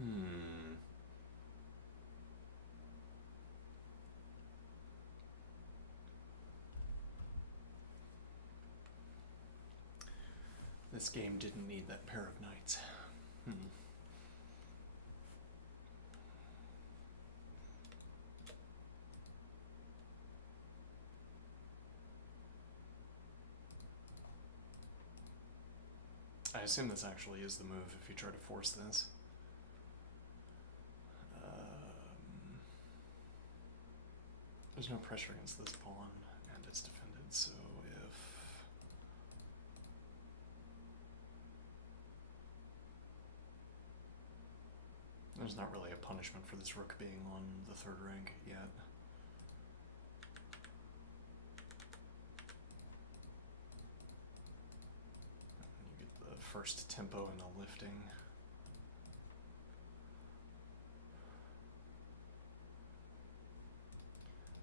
Hmm. This game didn't need that pair of knights. Hmm. I assume this actually is the move if you try to force this. There's no pressure against this pawn, and it's defended, so if... There's not really a punishment for this rook being on the third rank yet. You get the first tempo in the lifting.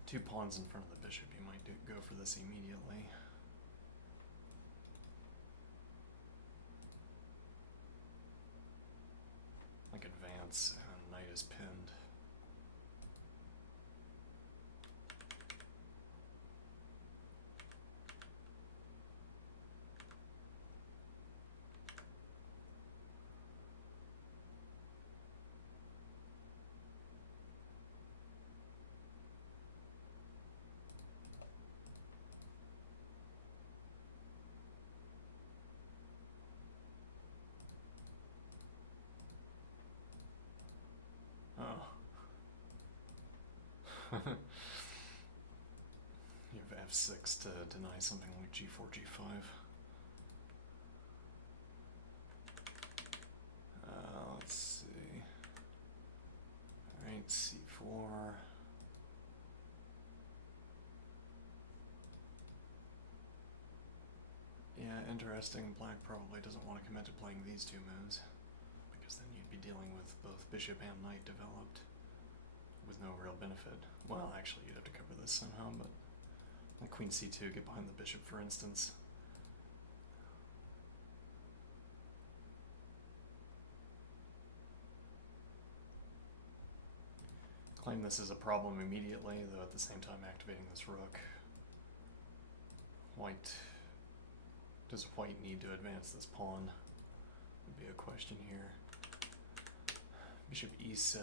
Two pawns in front of the bishop, you might go for this immediately. Like advance, and knight is pinned. Oh. You have f6 to deny something like g4, g5. Let's see. Alright, c4. Yeah, interesting. Black probably doesn't want to commit to playing these two moves, because then you'd be dealing with both bishop and knight developed with no real benefit. Well, actually, you'd have to cover this somehow, but like queen c2, get behind the bishop, for instance. Claim this is a problem immediately, though at the same time activating this rook. Does white need to advance this pawn? Would be a question here. Bishop e7.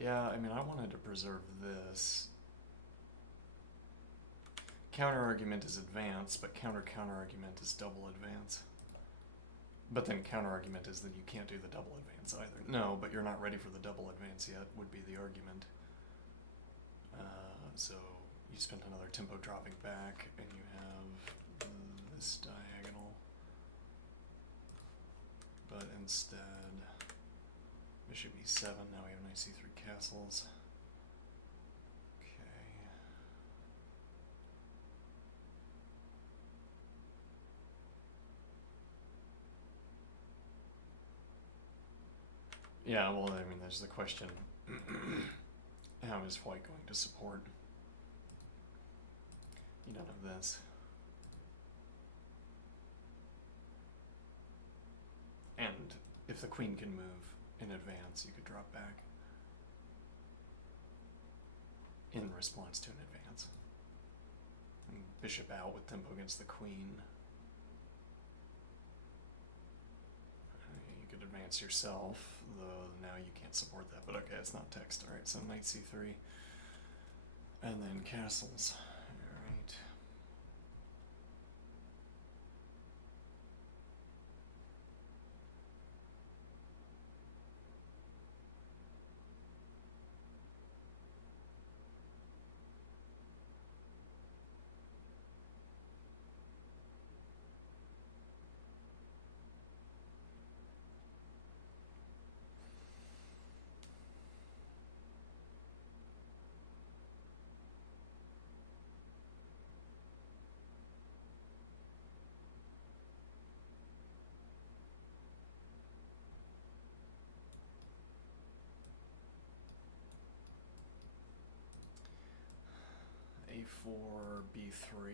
Yeah, I mean, I wanted to preserve this. Counter argument is advance, but counter argument is double advance. But then counter argument is that you can't do the double advance either. No, but you're not ready for the double advance yet, would be the argument. So you spend another tempo dropping back, and you have this diagonal. But instead, bishop e7, now we have knight c3 castles. Okay. Yeah, well, I mean, there's the question, how is white going to support? You don't have this. And if the queen can move in advance, you could drop back in response to an advance. And bishop out with tempo against the queen. You could advance yourself, though now you can't support that, but okay, it's not text. Alright, so knight c3. And then castles. Alright. a4, b3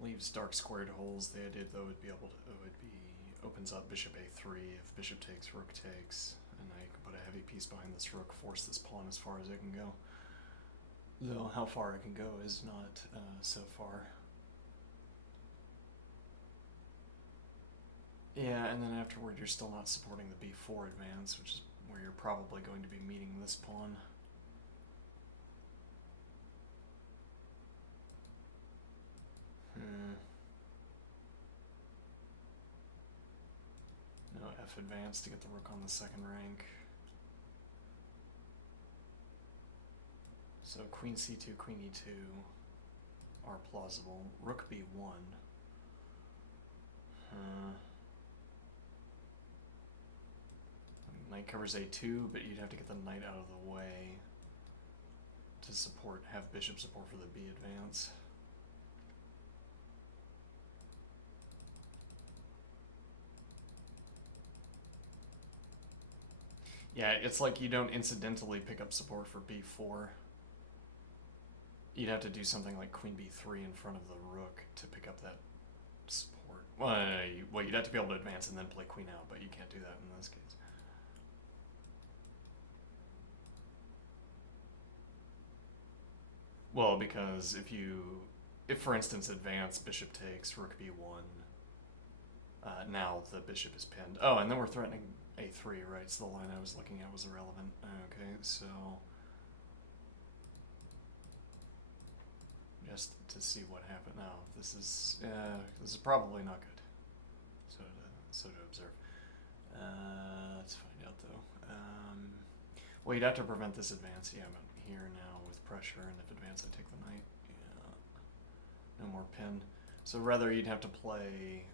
leaves dark squared holes. The idea though would be opens up bishop a3 if bishop takes, rook takes, and now you can put a heavy piece behind this rook, force this pawn as far as it can go. Though how far it can go is not so far. Yeah, and then afterward you're still not supporting the b4 advance, which is where you're probably going to be meeting this pawn. No f advance to get the rook on the second rank. So queen c2, queen e2 are plausible. Rook b1. Knight covers a2, but you'd have to get the knight out of the way to support, have bishop support for the b advance. Yeah, it's like you don't incidentally pick up support for b4. You'd have to do something like queen b3 in front of the rook to pick up that support. Well, you'd have to be able to advance and then play queen out, but you can't do that in this case. Well, because if for instance advance, bishop takes, rook b1, now the bishop is pinned. Oh, and then we're threatening a3, right? So the line I was looking at was irrelevant. Okay, so just to see what happened now. This is probably not good. So to observe. Let's find out though. Well, you'd have to prevent this advance. Yeah, I'm here now with pressure, and if advance, I take the knight. Yeah, no more pin. So rather, you'd have to play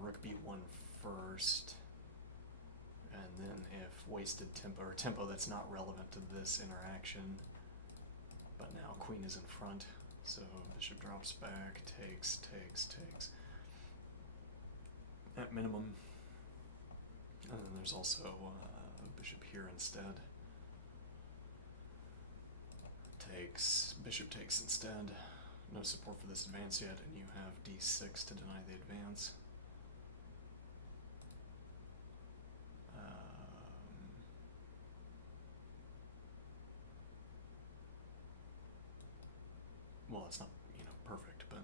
rook b1 first, and then if wasted tempo, or tempo that's not relevant to this interaction, but now queen is in front, so bishop drops back, takes. At minimum. And then there's also bishop here instead. Takes, bishop takes instead. No support for this advance yet, and you have d6 to deny the advance. Well, it's not, perfect, but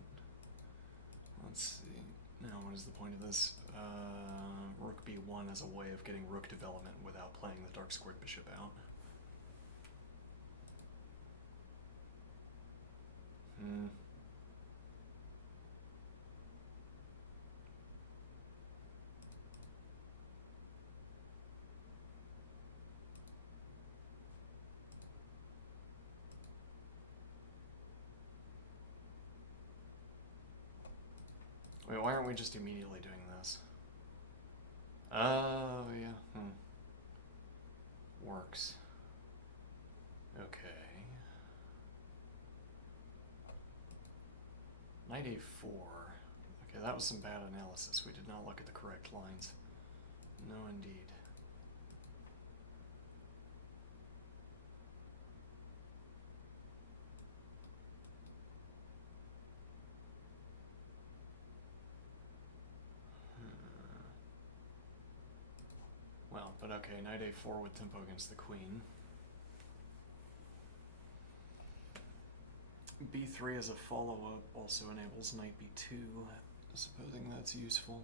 let's see. Now, what is the point of this? Rook b1 as a way of getting rook development without playing the dark squared bishop out. Wait, why aren't we just immediately doing this? Oh, yeah. Works. Okay. Knight a4. Okay, that was some bad analysis. We did not look at the correct lines. No, indeed. Well, but okay, knight a4 with tempo against the queen. b3 as a follow-up also enables knight b2, supposing that's useful.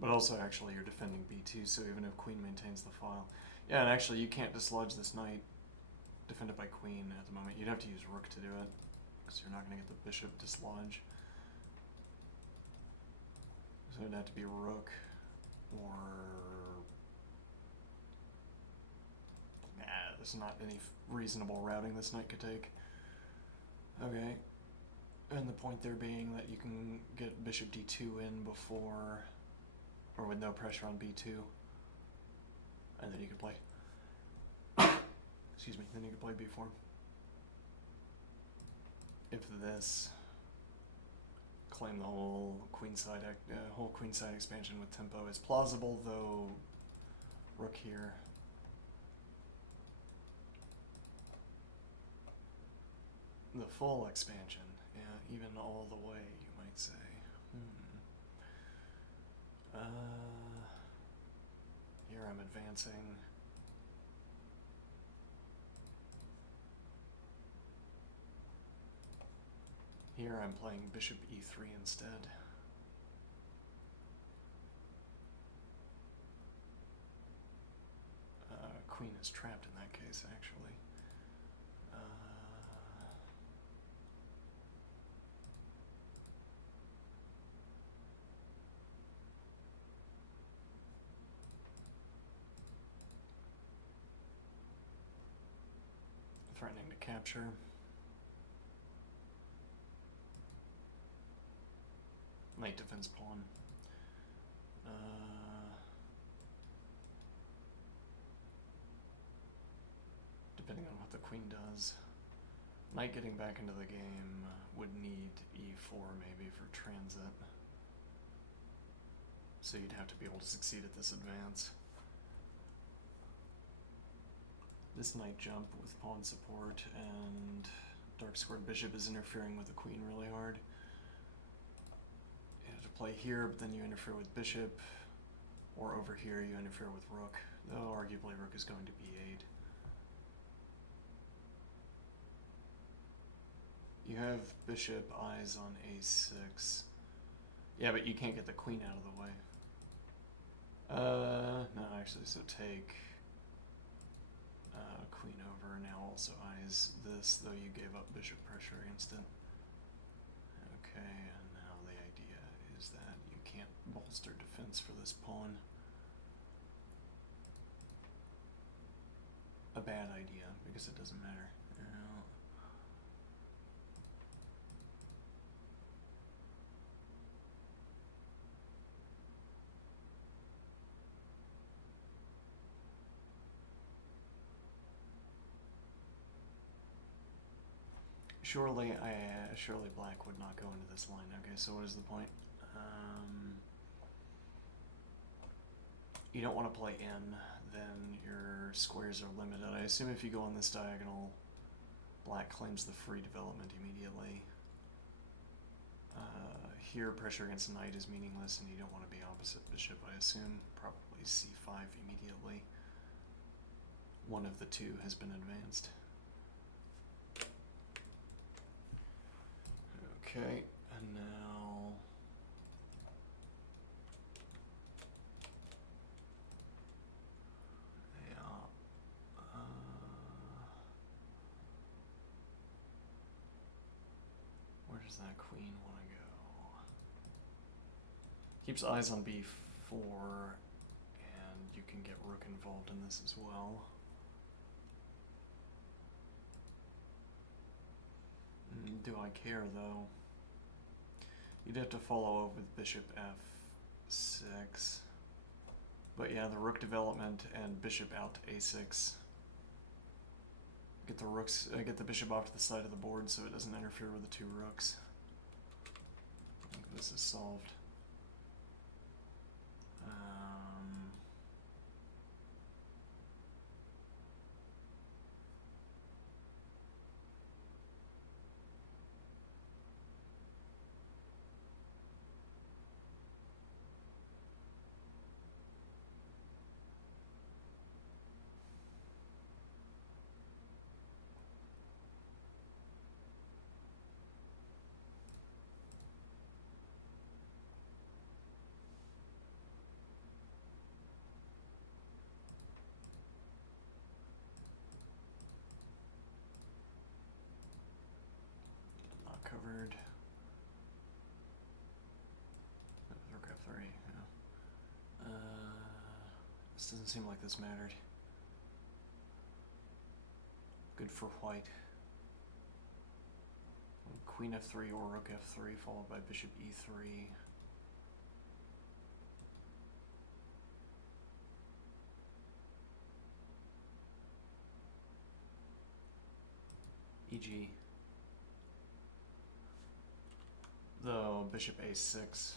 But also, actually, you're defending b2, so even if queen maintains the file. Yeah, and actually, you can't dislodge this knight defended by queen at the moment. You'd have to use rook to do it, because you're not going to get the bishop dislodge. So it'd have to be rook, or... Nah, there's not any reasonable routing this knight could take. Okay. And the point there being that you can get bishop d2 in before, or with no pressure on b2, and then you could play, excuse me, then you could play b4. If this, claim the whole queenside expansion with tempo is plausible, though rook here. The full expansion, yeah, even all the way, you might say. Here I'm advancing. Here I'm playing bishop e3 instead. Queen is trapped in that case, actually. Threatening to capture. Knight defends pawn. Depending on what the queen does. Knight getting back into the game would need e4 maybe for transit. So you'd have to be able to succeed at this advance. This knight jump with pawn support and dark squared bishop is interfering with the queen really hard. You have to play here, but then you interfere with bishop, or over here you interfere with rook, though arguably rook is going to b8. You have bishop eyes on a6. Yeah, but you can't get the queen out of the way. No, actually, so take queen over, now also eyes this, though you gave up bishop pressure against it. Okay, and now the idea is that you can't bolster defense for this pawn. A bad idea, because it doesn't matter. Surely black would not go into this line. Okay, so what is the point? You don't want to play in, then your squares are limited. I assume if you go on this diagonal, black claims the free development immediately. Here, pressure against knight is meaningless, and you don't want to be opposite bishop, I assume. Probably c5 immediately. One of the two has been advanced. Okay, and now where does that queen want to go? Keeps eyes on b4, and you can get rook involved in this as well. Do I care, though? You'd have to follow up with bishop f6. But yeah, the rook development and bishop out to a6. Get the bishop off to the side of the board so it doesn't interfere with the two rooks. I think this is solved. Covered. Rook f3, yeah. This doesn't seem like this mattered. Good for white. Queen f3 or rook f3 followed by bishop e3. E.g. though bishop a6,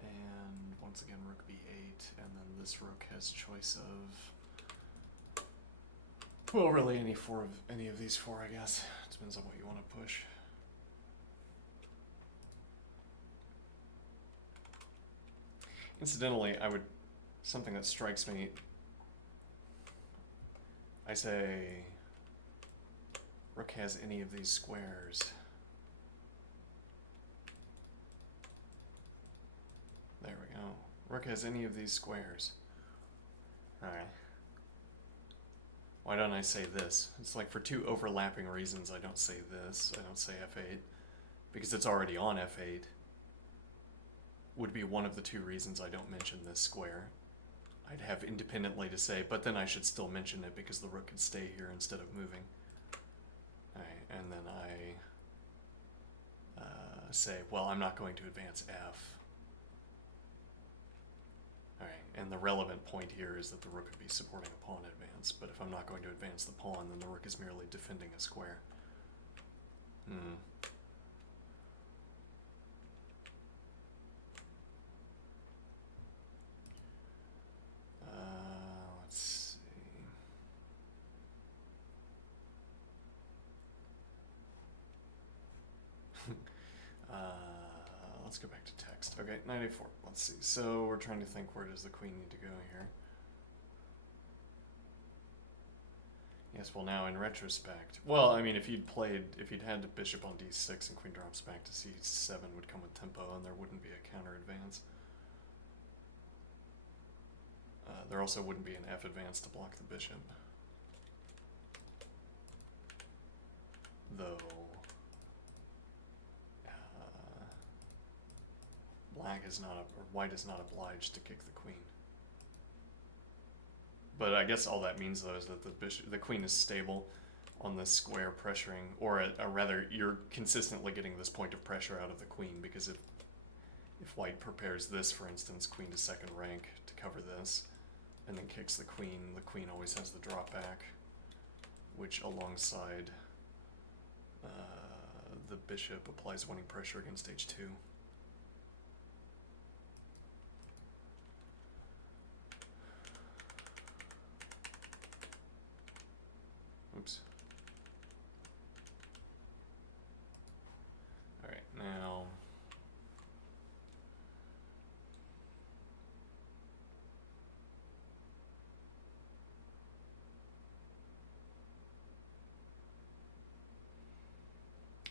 and once again rook b8, and then this rook has choice of, well, really any of these four, I guess. Depends on what you want to push. Incidentally, something that strikes me, I say, rook has any of these squares. There we go. Rook has any of these squares. Alright. Why don't I say this? It's like for two overlapping reasons I don't say this. I don't say f8. Because it's already on f8. Would be one of the two reasons I don't mention this square. I'd have independently to say, but then I should still mention it because the rook could stay here instead of moving. Alright, and then I say, well, I'm not going to advance f. Alright, and the relevant point here is that the rook would be supporting a pawn advance, but if I'm not going to advance the pawn, then the rook is merely defending a square. Let's see. Let's go back to text. Okay, 94. Let's see. So we're trying to think, where does the queen need to go here? Yes, well now in retrospect. Well, I mean, if you'd had the bishop on d6 and queen drops back to c7 would come with tempo and there wouldn't be a counter advance. There also wouldn't be an f advance to block the bishop. Though white is not obliged to kick the queen. But I guess all that means though is that the queen is stable on this square pressuring, or rather you're consistently getting this point of pressure out of the queen, because if white prepares this, for instance, queen to second rank to cover this, and then kicks the queen always has the drop back, which alongside the bishop applies winning pressure against h2. Oops. Alright, now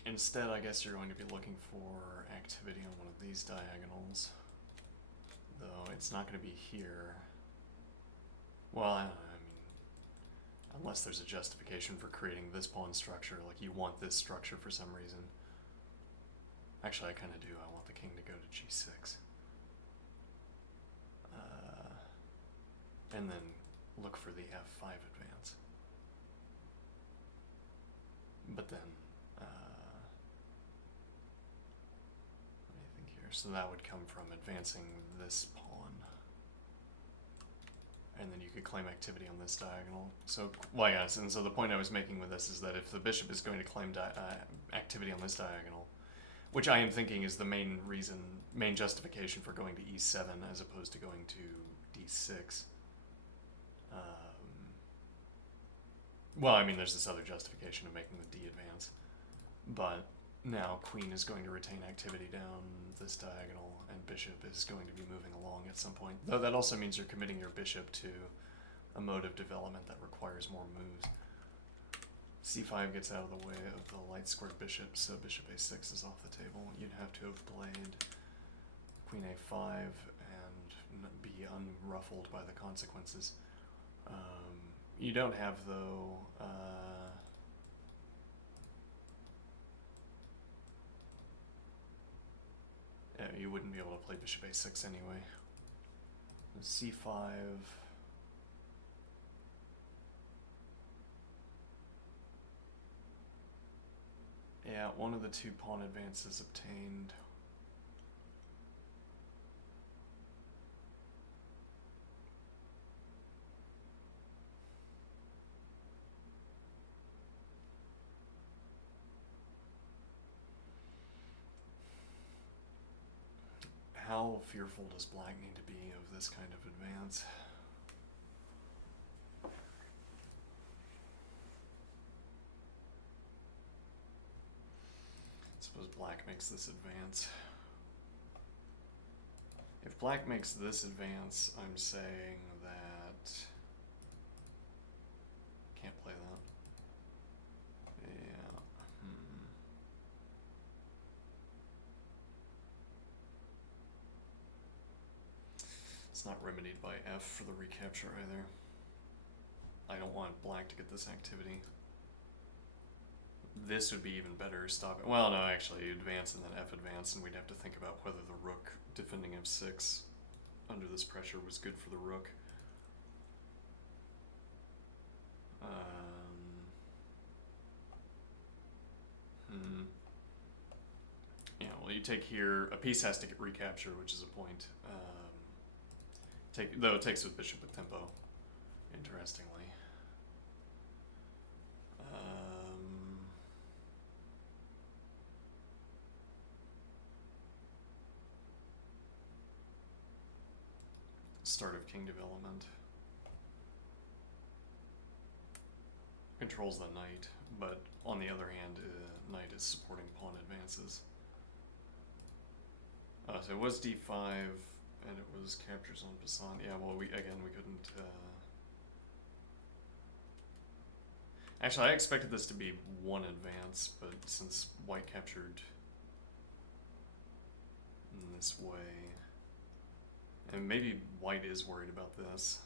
instead, I guess you're going to be looking for activity on one of these diagonals. Though it's not going to be here. Well, I don't know. Unless there's a justification for creating this pawn structure, like you want this structure for some reason. Actually, I kind of do. I want the king to go to g6. And then look for the f5 advance. But then, let me think here. So that would come from advancing this pawn. And then you could claim activity on this diagonal. So, well, yes, and so the point I was making with this is that if the bishop is going to claim activity on this diagonal, which I am thinking is the main justification for going to e7 as opposed to going to d6. Well, I mean, there's this other justification of making the d advance. But now queen is going to retain activity down this diagonal, and bishop is going to be moving along at some point. Though that also means you're committing your bishop to a mode of development that requires more moves. c5 gets out of the way of the light squared bishop, so bishop a6 is off the table. You'd have to have played queen a5 and be unruffled by the consequences. You don't have, though, you wouldn't be able to play bishop a6 anyway. c5. Yeah, one of the two pawn advances obtained. How fearful does black need to be of this kind of advance? Suppose black makes this advance. If black makes this advance, I'm saying that... Can't play that. Yeah. It's not remedied by F for the recapture either. I don't want black to get this activity. This would be even better stopping. Well, no, actually, advance and then F advance, and we'd have to think about whether the rook defending F6 under this pressure was good for the rook. Yeah, well, you take here, a piece has to get recaptured, which is a point. Though it takes with bishop with tempo, interestingly. Start of king development. Controls the knight, but on the other hand, knight is supporting pawn advances. So it was d5, and it was captures on passant. Yeah, well, we couldn't... Actually, I expected this to be one advance, but since white captured in this way... And maybe white is worried about this.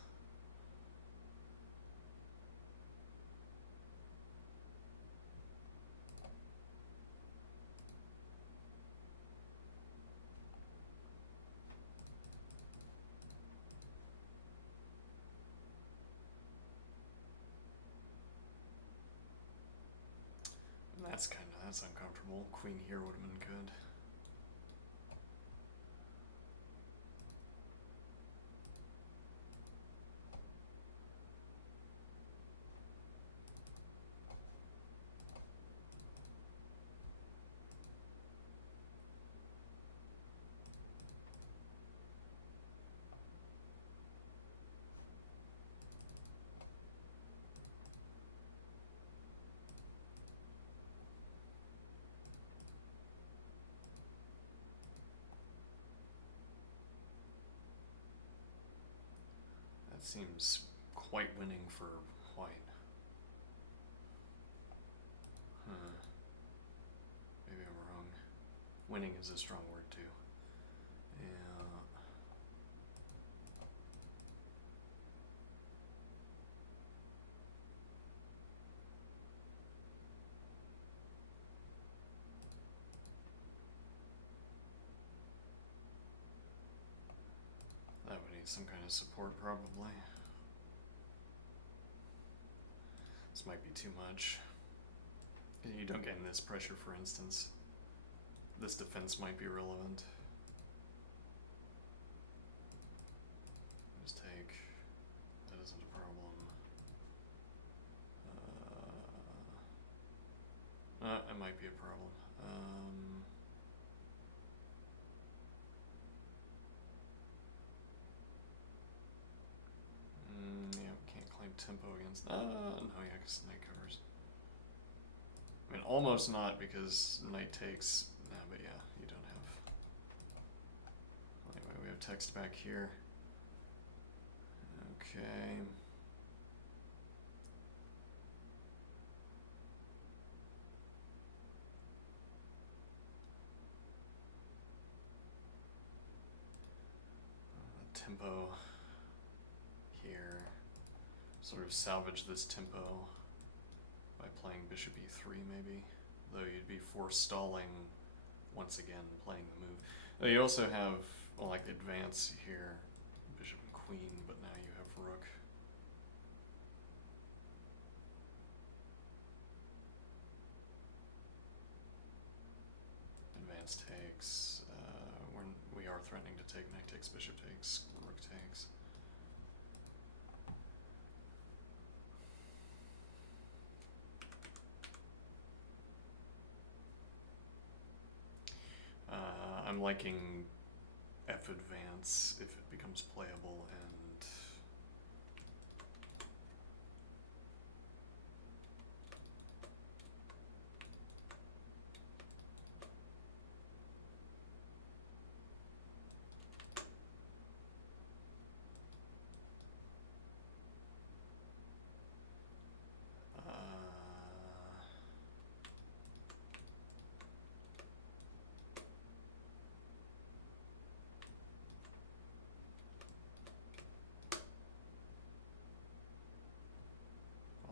That's uncomfortable. Queen here would have been good. That seems quite winning for white. Maybe I'm wrong. Winning is a strong word too. Yeah. That would need some kind of support probably. This might be too much. You don't get in this pressure, for instance. This defense might be relevant. Just take. That isn't a problem. It might be a problem. Yeah, can't claim tempo against. No, yeah, because knight covers. I mean, almost not because knight takes. No, but yeah, you don't have. Anyway, we have text back here. Okay. Tempo here. Sort of salvage this tempo by playing bishop e3 maybe, though you'd be forestalling once again playing the move. Though you also have, well, like advance here, bishop and queen, but now you have rook. Advance takes, we are threatening to take, knight takes, bishop takes, rook takes. I'm liking F advance if it becomes playable, and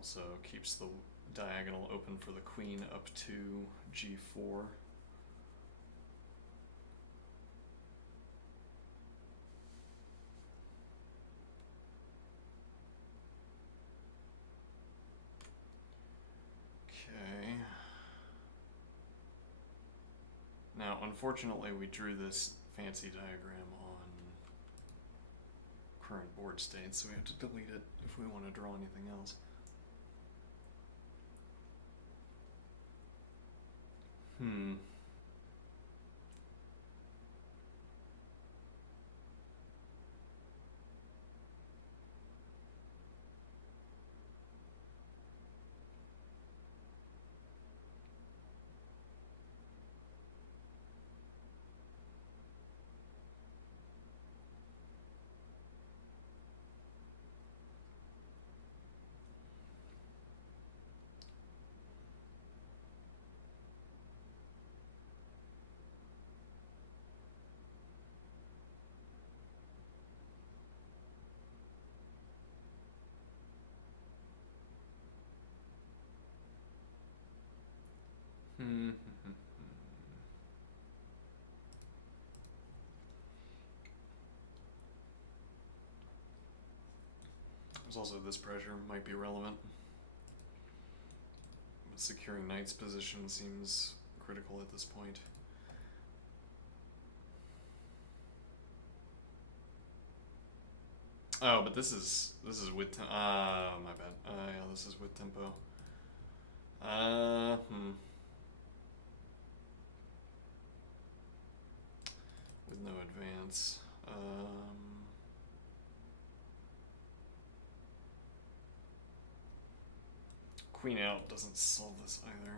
also keeps the diagonal open for the queen up to g4. Okay. Now, unfortunately, we drew this fancy diagram on current board state, so we have to delete it if we want to draw anything else. There's also this pressure might be relevant. Securing knight's position seems critical at this point. Oh, but this is with my bad. Yeah, this is with tempo. With no advance. Queen out doesn't solve this either.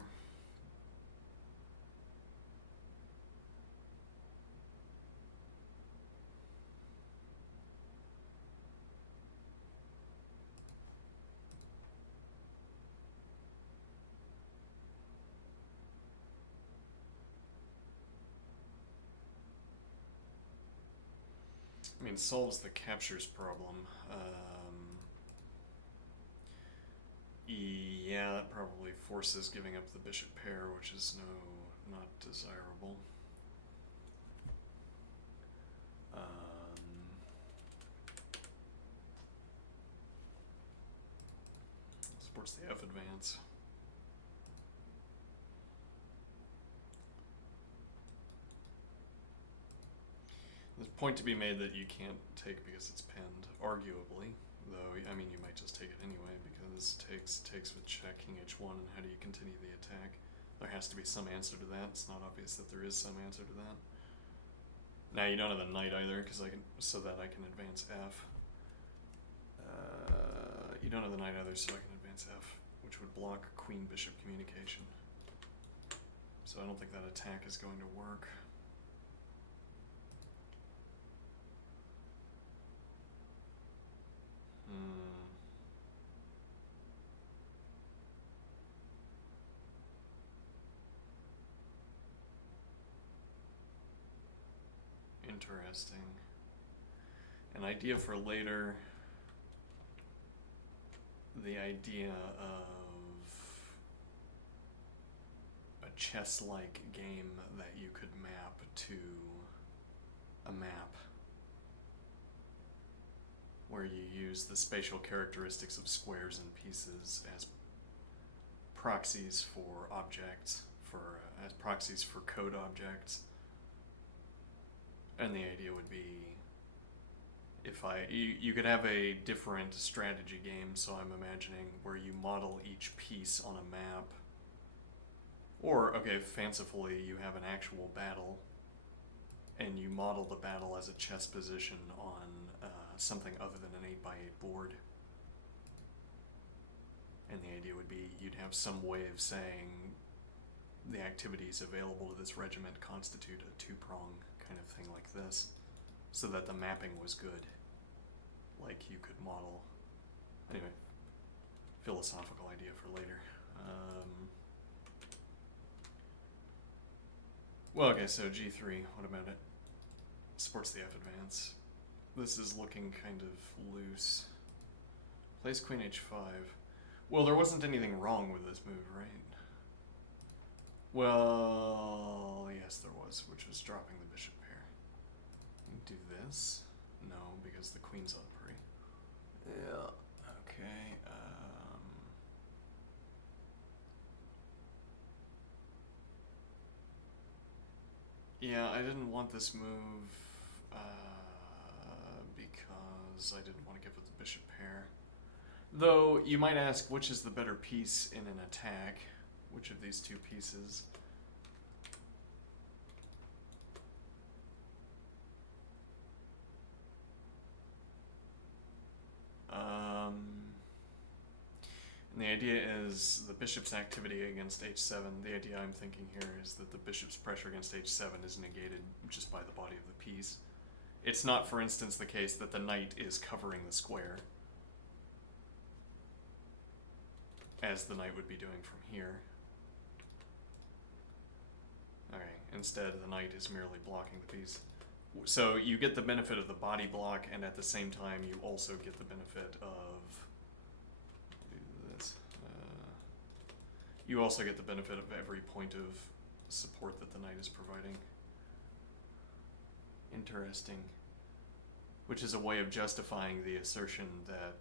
I mean, solves the captures problem. Yeah, that probably forces giving up the bishop pair, which is not desirable. Supports the F advance. There's a point to be made that you can't take because it's pinned, arguably. Though, I mean, you might just take it anyway because takes with check, king h1, and how do you continue the attack? There has to be some answer to that. It's not obvious that there is some answer to that. Now you don't have the knight either, so that I can advance f. You don't have the knight either, so I can advance f, which would block queen-bishop communication. So I don't think that attack is going to work. Interesting. An idea for later, the idea of a chess-like game that you could map to a map, where you use the spatial characteristics of squares and pieces as proxies for objects, as proxies for code objects. And the idea would be, you could have a different strategy game, so I'm imagining where you model each piece on a map. Or, okay, fancifully, you have an actual battle, and you model the battle as a chess position on something other than an 8x8 board. And the idea would be you'd have some way of saying the activities available to this regiment constitute a two-prong kind of thing like this, so that the mapping was good. Like you could model. Anyway, philosophical idea for later. Well, okay, so g3, what about it? Supports the F advance. This is looking kind of loose. Plays queen h5. Well, there wasn't anything wrong with this move, right? Well, yes, there was, which was dropping the bishop pair. Do this? No, because the queen's on pre. Yeah. Okay. Yeah, I didn't want this move because I didn't want to give it the bishop pair. Though you might ask, which is the better piece in an attack? Which of these two pieces? And the idea is the bishop's activity against h7. The idea I'm thinking here is that the bishop's pressure against h7 is negated just by the body of the piece. It's not, for instance, the case that the knight is covering the square, as the knight would be doing from here. Okay, instead the knight is merely blocking the piece. So you get the benefit of the body block, and at the same time you also get the benefit of this. You also get the benefit of every point of support that the knight is providing. Interesting. Which is a way of justifying the assertion that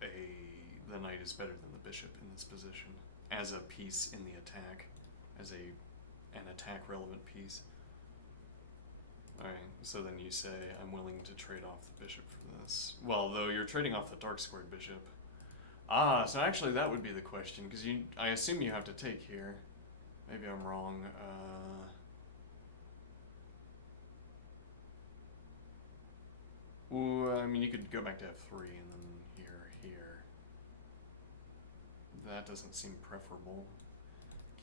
the knight is better than the bishop in this position as a piece in the attack, as an attack relevant piece. Alright, so then you say, I'm willing to trade off the bishop for this. Well, though you're trading off the dark squared bishop. Ah, so actually that would be the question, because I assume you have to take here. Maybe I'm wrong. I mean, you could go back to f3 and then here. That doesn't seem preferable.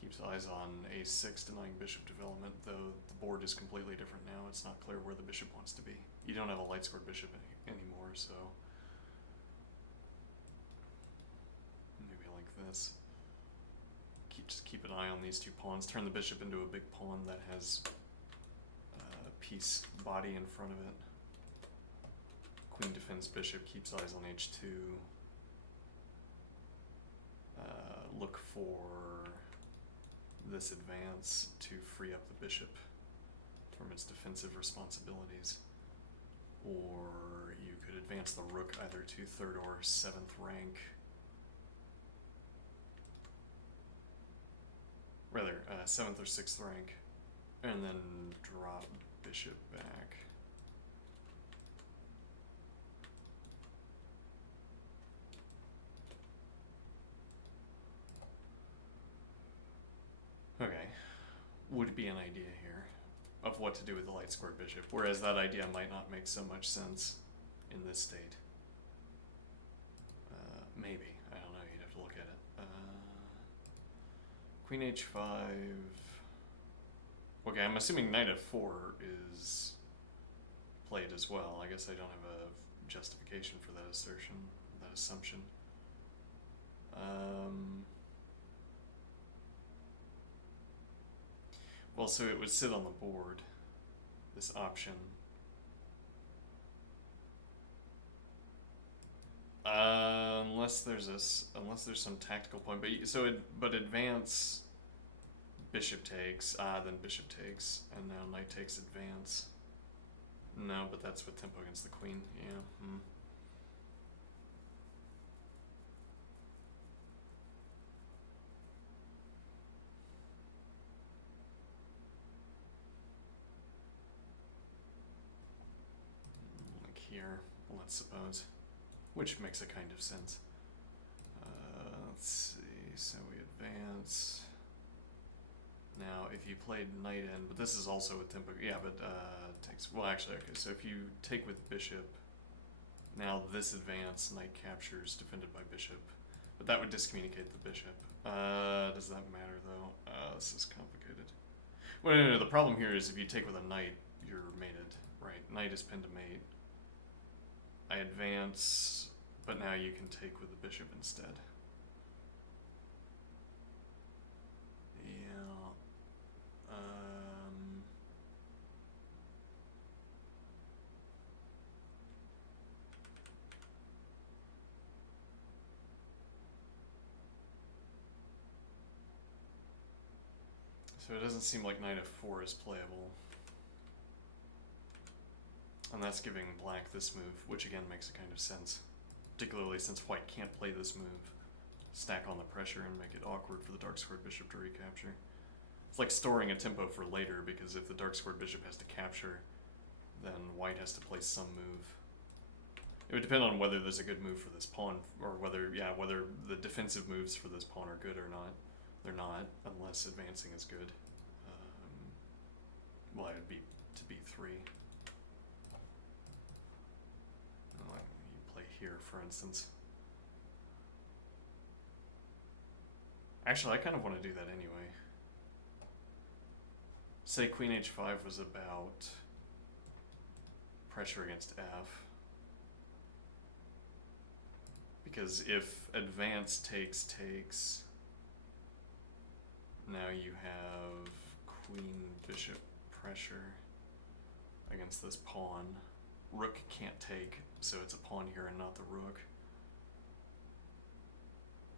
Keeps eyes on a6, denying bishop development, though the board is completely different now. It's not clear where the bishop wants to be. You don't have a light squared bishop anymore, so maybe like this. Just keep an eye on these two pawns. Turn the bishop into a big pawn that has a piece body in front of it. Queen defends bishop, keeps eyes on h2. Look for this advance to free up the bishop from its defensive responsibilities. Or you could advance the rook either to 3rd or 7th rank. Rather, 7th or 6th rank, and then drop bishop back. Okay, would be an idea here of what to do with the light squared bishop, whereas that idea might not make so much sense in this state. Maybe, I don't know, you'd have to look at it. Queen h5. Okay, I'm assuming knight f4 is played as well. I guess I don't have a justification for that assertion, that assumption. Well, so it would sit on the board, this option. Unless there's some tactical point, but advance bishop takes, then bishop takes, and now knight takes advance. No, but that's with tempo against the queen. Yeah. Like here, let's suppose. Which makes a kind of sense. Let's see, so we advance. Now, if you played knight in, but this is also a tempo, yeah, but takes, well actually, okay, so if you take with bishop, now this advance, knight captures, defended by bishop, but that would discommunicate the bishop. Does that matter though? This is complicated. Well, no, the problem here is if you take with a knight, you're mated, right? Knight is pinned to mate. I advance, but now you can take with the bishop instead. Yeah. So it doesn't seem like knight f4 is playable. And that's giving black this move, which again makes a kind of sense. Particularly since white can't play this move, stack on the pressure and make it awkward for the dark squared bishop to recapture. It's like storing a tempo for later, because if the dark squared bishop has to capture, then white has to play some move. It would depend on whether there's a good move for this pawn, or whether the defensive moves for this pawn are good or not. They're not, unless advancing is good. Well, it would be to b3. Like you play here, for instance. Actually, I kind of want to do that anyway. Say queen h5 was about pressure against f. Because if advance takes, now you have queen bishop pressure against this pawn. Rook can't take, so it's a pawn here and not the rook.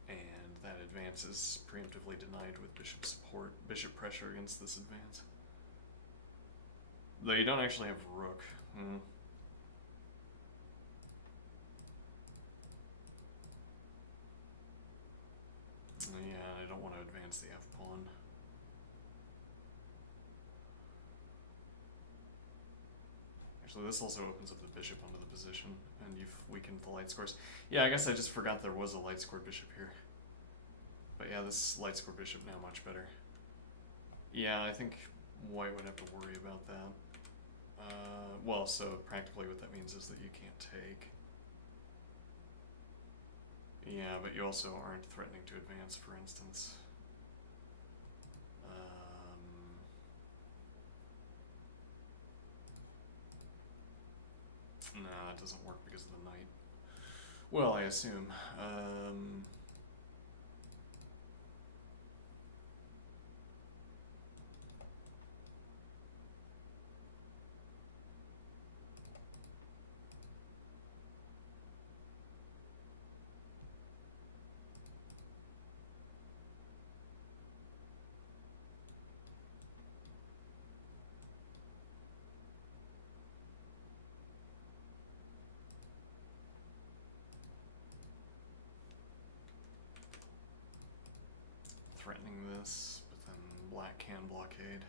And that advance is preemptively denied with bishop support, bishop pressure against this advance. Though you don't actually have rook. Yeah, I don't want to advance the f-pawn. Actually, this also opens up the bishop onto the position, and you've weakened the light squares. Yeah, I guess I just forgot there was a light square bishop here. But yeah, this light square bishop now much better. Yeah, I think white would have to worry about that. Well, so practically what that means is that you can't take. Yeah, but you also aren't threatening to advance, for instance. No, that doesn't work because of the knight. Well, I assume. Threatening this, but then black can blockade.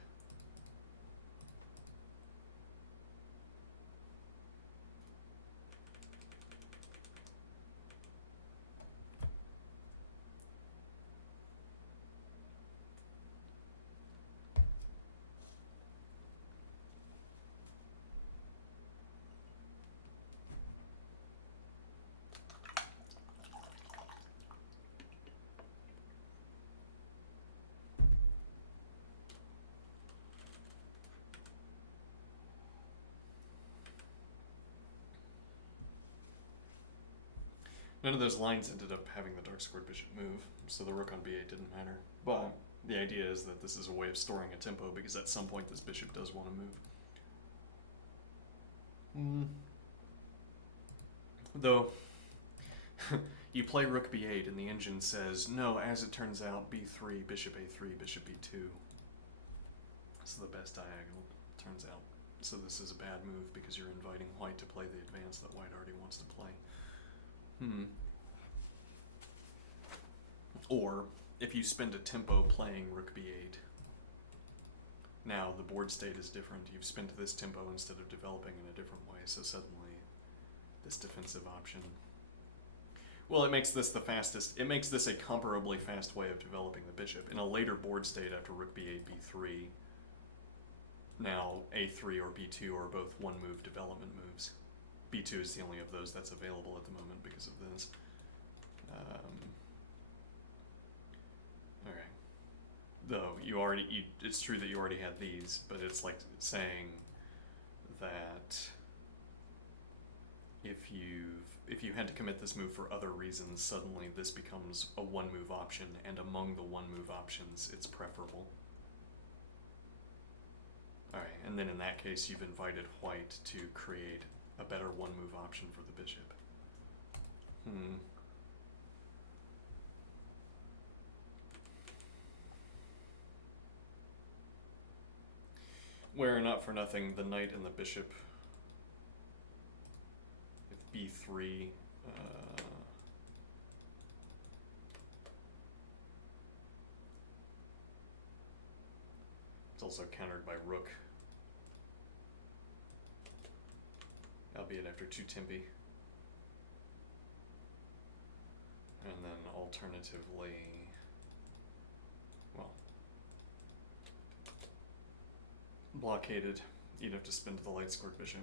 None of those lines ended up having the dark squared bishop move, so the rook on b8 didn't matter. But the idea is that this is a way of storing a tempo, because at some point this bishop does want to move. Though, you play rook b8 and the engine says, no, as it turns out, b3, bishop a3, bishop b2. This is the best diagonal, turns out. So this is a bad move because you're inviting white to play the advance that white already wants to play. Or, if you spend a tempo playing rook b8, now the board state is different. You've spent this tempo instead of developing in a different way, so suddenly this defensive option... Well, it makes this the fastest, it makes this a comparably fast way of developing the bishop. In a later board state after rook b8, b3, now a3 or b2 are both one-move development moves. b2 is the only of those that's available at the moment because of this. Okay. Though it's true that you already had these, but it's like saying that if you had to commit this move for other reasons, suddenly this becomes a one-move option, and among the one-move options, it's preferable. Alright, and then in that case, you've invited white to create a better one-move option for the bishop. where, not for nothing, the knight and the bishop, if b3, it's also countered by rook, albeit after 2 Tempe. And then alternatively, well, blockaded, you'd have to spin to the light scored bishop.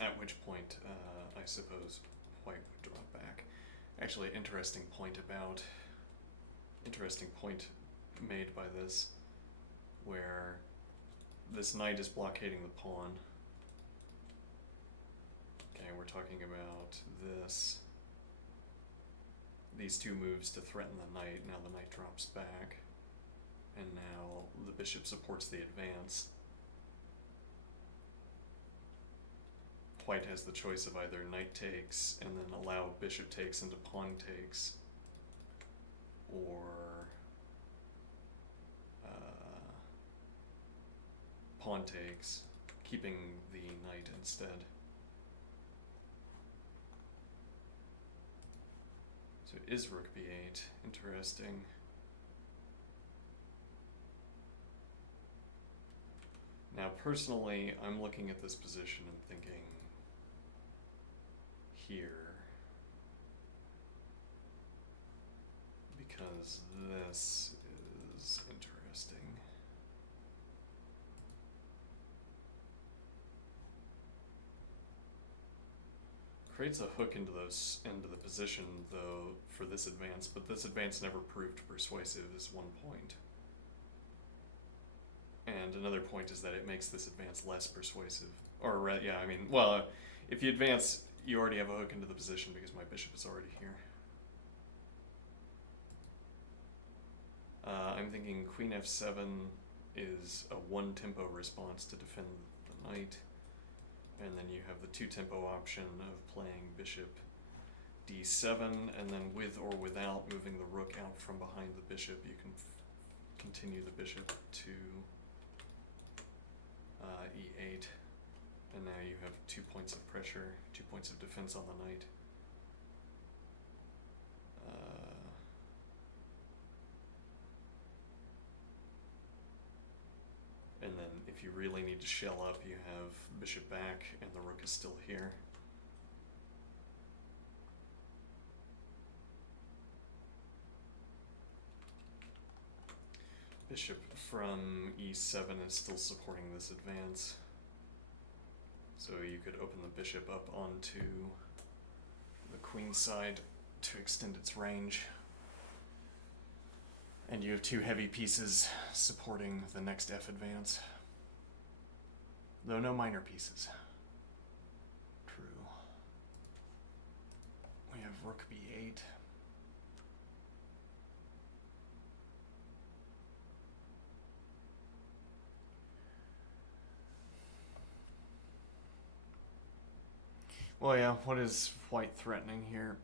At which point, I suppose, white would drop back. Actually, interesting point made by this, where this knight is blockading the pawn. Okay, we're talking about these 2 moves to threaten the knight. Now the knight drops back, and now the bishop supports the advance. White has the choice of either knight takes and then allow bishop takes into pawn takes, or pawn takes, keeping the knight instead. So it is rook b8, interesting. Now personally, I'm looking at this position and thinking, here, because this is interesting. Creates a hook into the position though for this advance, but this advance never proved persuasive is one point. And another point is that it makes this advance less persuasive. Or yeah, I mean, well, if you advance, you already have a hook into the position because my bishop is already here. I'm thinking queen f7 is a 1 tempo response to defend the knight. And then you have the 2 tempo option of playing bishop d7, and then with or without moving the rook out from behind the bishop, you can continue the bishop to e8. And now you have 2 points of pressure, 2 points of defense on the knight. And then if you really need to shell up, you have bishop back and the rook is still here. Bishop from e7 is still supporting this advance. So you could open the bishop up onto the queen side to extend its range. And you have 2 heavy pieces supporting the next f advance. Though no minor pieces. True. We have rook b8. Well, yeah, what is white threatening here?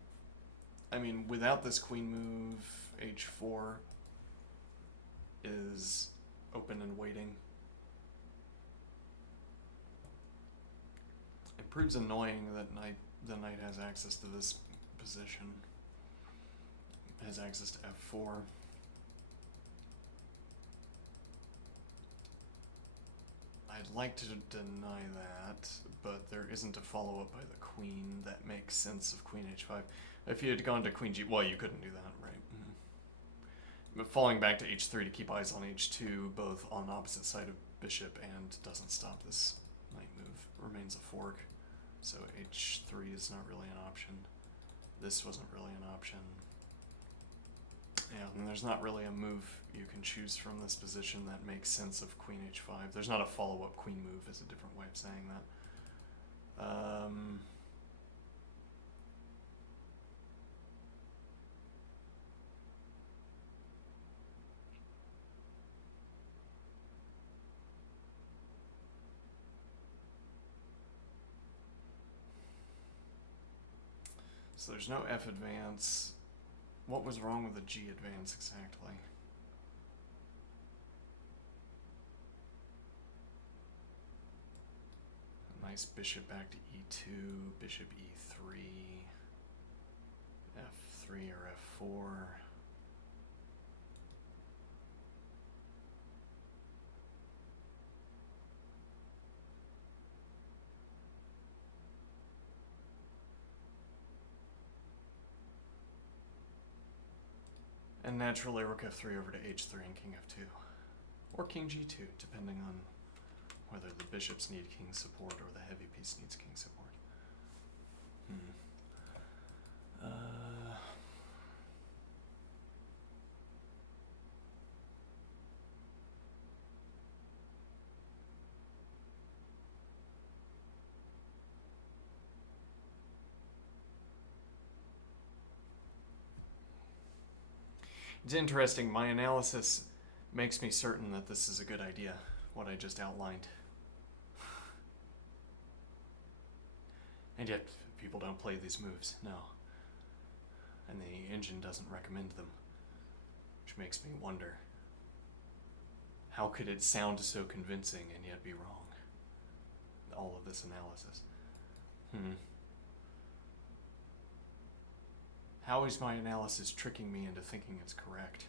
I mean, without this queen move, h4 is open and waiting. It proves annoying that the knight has access to this position. Has access to f4. I'd like to deny that, but there isn't a follow-up by the queen that makes sense of queen h5. If you had gone to queen g, well, you couldn't do that, right? But falling back to h3 to keep eyes on h2, both on opposite side of bishop and doesn't stop this knight move, remains a fork. So h3 is not really an option. This wasn't really an option. Yeah, and there's not really a move you can choose from this position that makes sense of queen h5. There's not a follow-up queen move, is a different way of saying that. So there's no f advance. What was wrong with the g advance exactly? Nice bishop back to e2, bishop e3, f3 or f4. And naturally rook f3 over to h3 and king f2. Or king g2, depending on whether the bishops need king support or the heavy piece needs king support. It's interesting, my analysis makes me certain that this is a good idea, what I just outlined. And yet, people don't play these moves, no. And the engine doesn't recommend them, which makes me wonder, how could it sound so convincing and yet be wrong? All of this analysis. How is my analysis tricking me into thinking it's correct?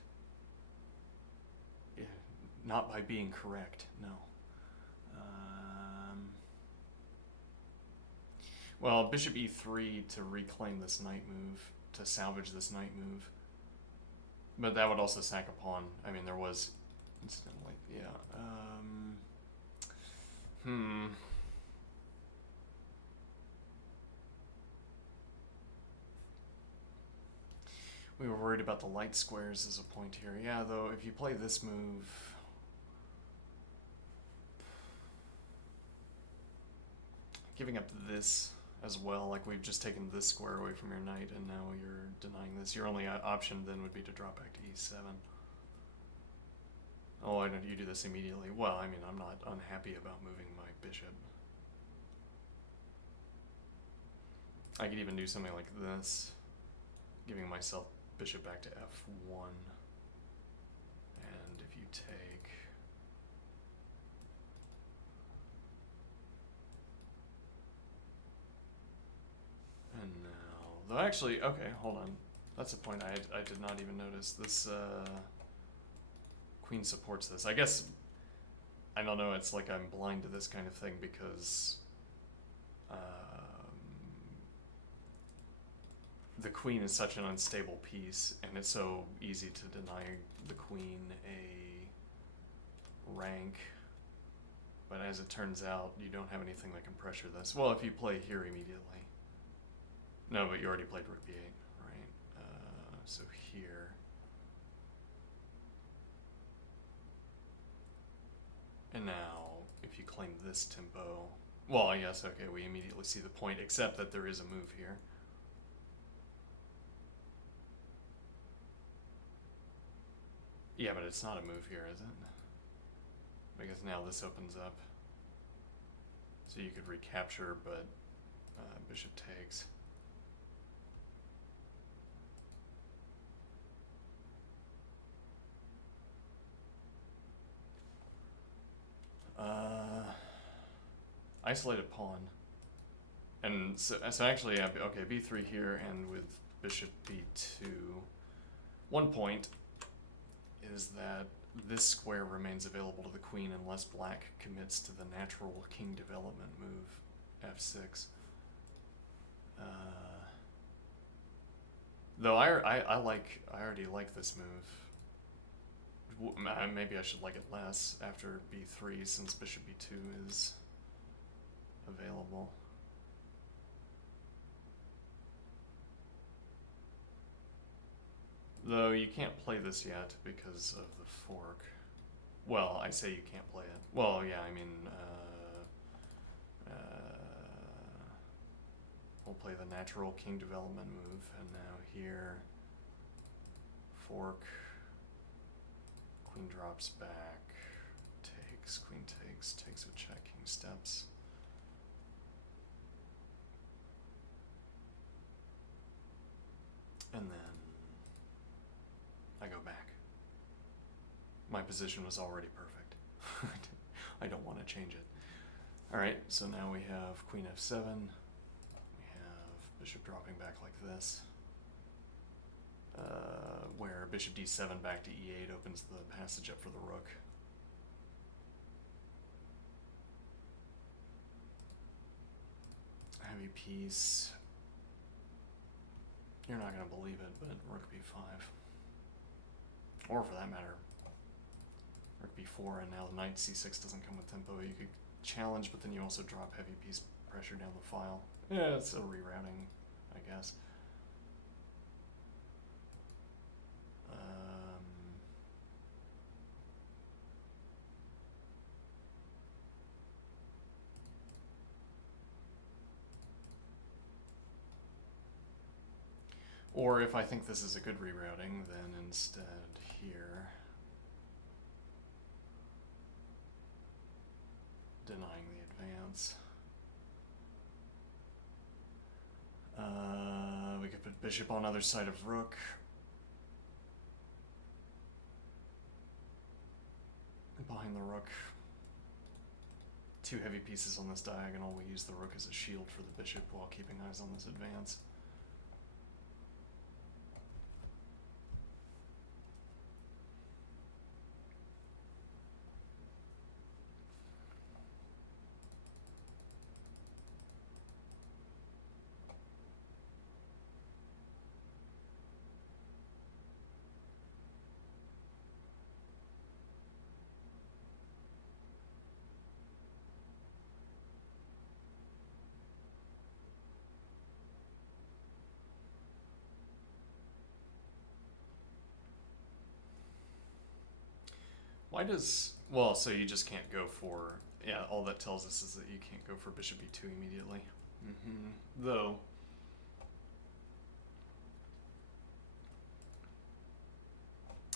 Yeah, not by being correct, no. Well, bishop e3 to reclaim this knight move, to salvage this knight move. But that would also sack a pawn. I mean, there was, incidentally, yeah. We were worried about the light squares as a point here. Yeah, though, if you play this move... Giving up this as well, like we've just taken this square away from your knight and now you're denying this. Your only option then would be to drop back to e7. Oh, why don't you do this immediately? Well, I mean, I'm not unhappy about moving my bishop. I could even do something like this, giving myself bishop back to f1. And if you take... And now... Though actually, okay, hold on. That's a point I did not even notice. This queen supports this. I guess, I don't know, it's like I'm blind to this kind of thing because the queen is such an unstable piece, and it's so easy to deny the queen a rank. But as it turns out, you don't have anything that can pressure this. Well, if you play here immediately. No, but you already played rook b8, right? So here. And now, if you claim this tempo, well, yes, okay, we immediately see the point, except that there is a move here. Yeah, but it's not a move here, is it? Because now this opens up. So you could recapture, but bishop takes. Isolated pawn. And so actually, yeah, okay, b3 here, and with bishop b2. One point is that this square remains available to the queen unless black commits to the natural king development move, f6. Though I already like this move. Maybe I should like it less after b3 since bishop b2 is available. Though you can't play this yet because of the fork. Well, I say you can't play it. Well, yeah, I mean, we'll play the natural king development move, and now here, fork, queen drops back, takes, queen takes with check, king steps. And then I go back. My position was already perfect. I don't want to change it. Alright, so now we have queen f7. We have bishop dropping back like this. Where bishop d7 back to e8 opens the passage up for the rook. Heavy piece. You're not going to believe it, but rook b5. Or for that matter, rook b4, and now the knight c6 doesn't come with tempo. You could challenge, but then you also drop heavy piece pressure down the file. Yeah, it's a rerouting, I guess. Or if I think this is a good rerouting, then instead here, denying the advance. We could put bishop on other side of rook. Behind the rook. Two heavy pieces on this diagonal. We use the rook as a shield for the bishop while keeping eyes on this advance. Why does... Well, so you just can't go for... Yeah, all that tells us is that you can't go for bishop e2 immediately. Though...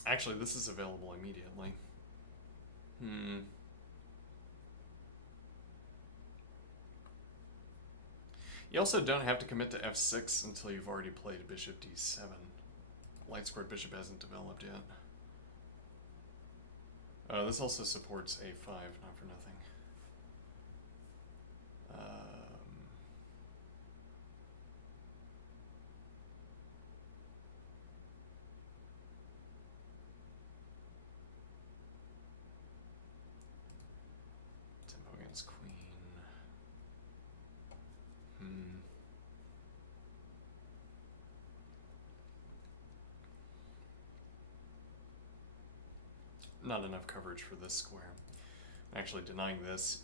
Actually, this is available immediately. You also don't have to commit to f6 until you've already played bishop d7. Light squared bishop hasn't developed yet. This also supports a5, not for nothing. Tempo against queen. Not enough coverage for this square. Actually, denying this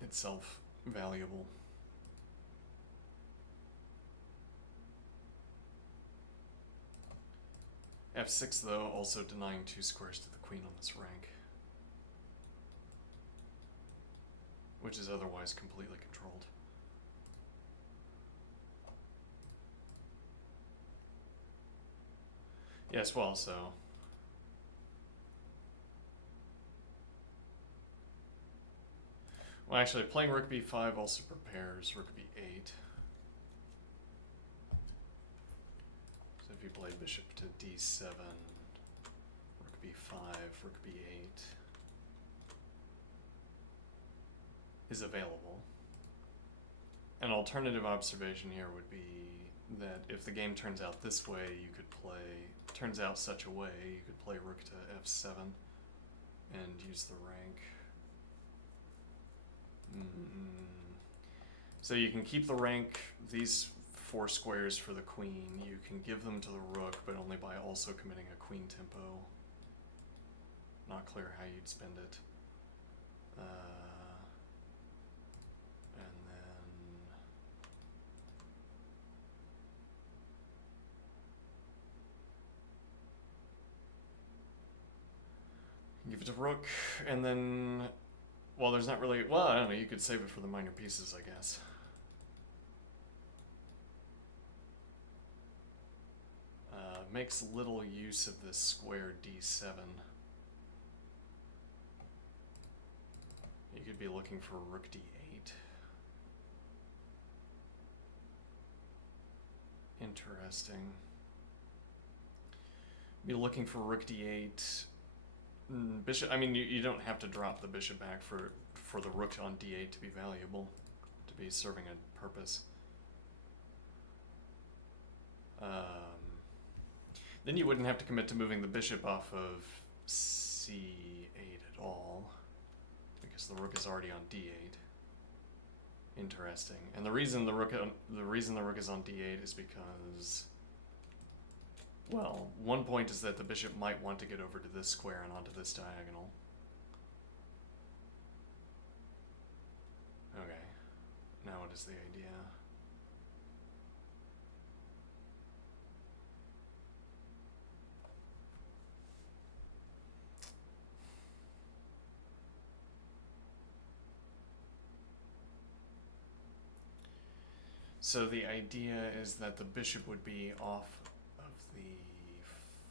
itself valuable. f6 though, also denying two squares to the queen on this rank, which is otherwise completely controlled. Yes, well, so... Well, actually, playing rook b5 also prepares rook b8. So if you play bishop to d7, rook b5, rook b8 is available. An alternative observation here would be that if the game turns out this way, you could play... turns out such a way, you could play rook to f7 and use the rank. So you can keep the rank, these 4 squares for the queen, you can give them to the rook, but only by also committing a queen tempo. Not clear how you'd spend it. And then... give it to rook, and then... Well, there's not really... Well, I don't know, you could save it for the minor pieces, I guess. Makes little use of this square d7. You could be looking for rook d8. Interesting. Be looking for rook d8... Bishop, I mean, you don't have to drop the bishop back for for the rook on d8 to be valuable, to be serving a purpose. Then you wouldn't have to commit to moving the bishop off of c8 at all, because the rook is already on d8. Interesting. And the reason the rook is on d8 is because, well, one point is that the bishop might want to get over to this square and onto this diagonal. Okay. Now what is the idea? So the idea is that the bishop would be off of the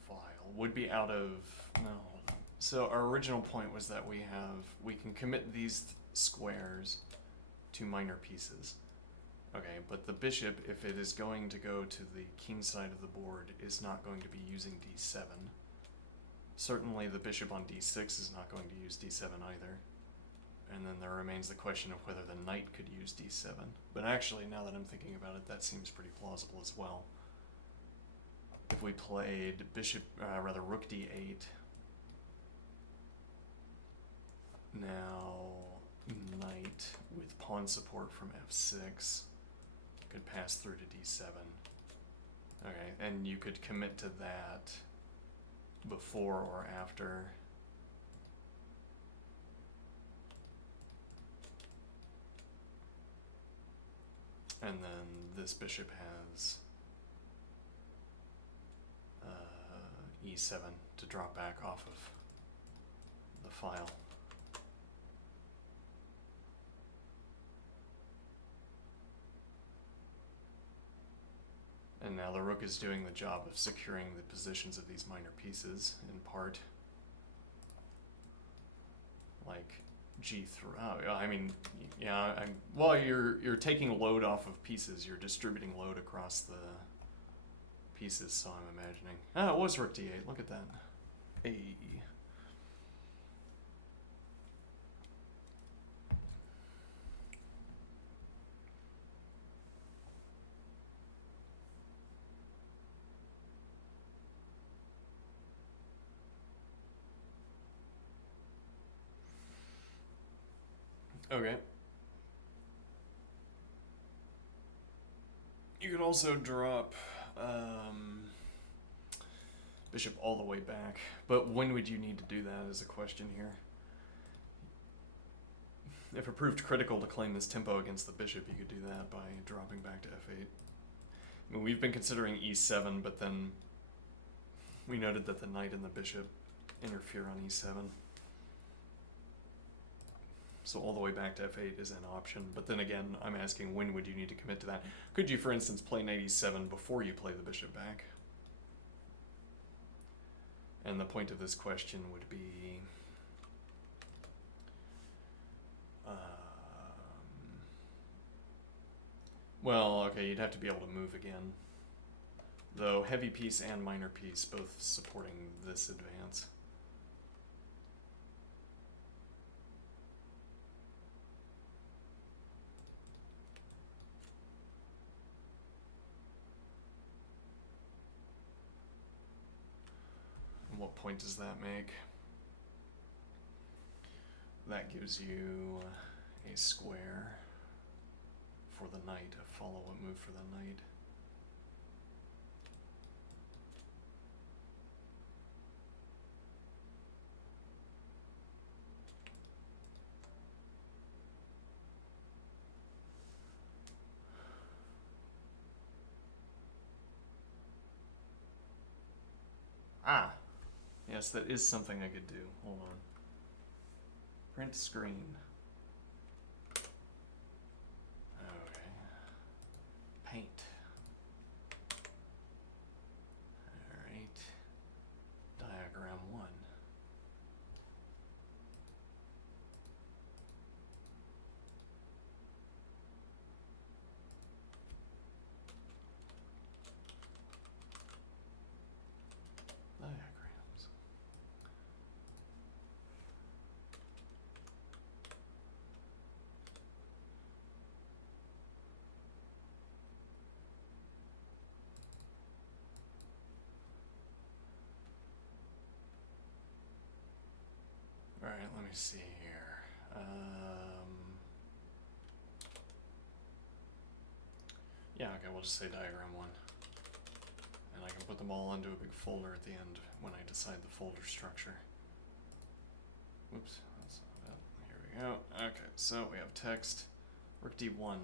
file, would be out of, no, hold on. So our original point was that we can commit these squares to minor pieces. Okay, but the bishop, if it is going to go to the king side of the board, is not going to be using d7. Certainly the bishop on d6 is not going to use d7 either. And then there remains the question of whether the knight could use d7. But actually, now that I'm thinking about it, that seems pretty plausible as well. If we played rook d8, now knight with pawn support from f6 could pass through to d7. Okay, and you could commit to that before or after. And then this bishop has e7 to drop back off of the file. And now the rook is doing the job of securing the positions of these minor pieces in part. Like g3. Oh, I mean, yeah. Well, you're taking load off of pieces. You're distributing load across the pieces. So I'm imagining. Ah, it was rook d8. Look at that. Hey. Okay. You could also drop bishop all the way back, but when would you need to do that is a question here. If it proved critical to claim this tempo against the bishop, you could do that by dropping back to f8. I mean, we've been considering e7, but then we noted that the knight and the bishop interfere on e7. So all the way back to f8 is an option, but then again, I'm asking when would you need to commit to that? Could you, for instance, play knight e7 before you play the bishop back? And the point of this question would be, well, okay, you'd have to be able to move again. Though heavy piece and minor piece both supporting this advance. And what point does that make? That gives you a square for the knight, a follow-up move for the knight. Ah, yes, that is something I could do. Hold on. Print screen. Okay. Paint. Alright. Diagram 1. Diagrams. see here. Yeah, okay, we'll just say diagram 1. And I can put them all into a big folder at the end when I decide the folder structure. Whoops, that's not it. Here we go. Okay, so we have text, rook d1.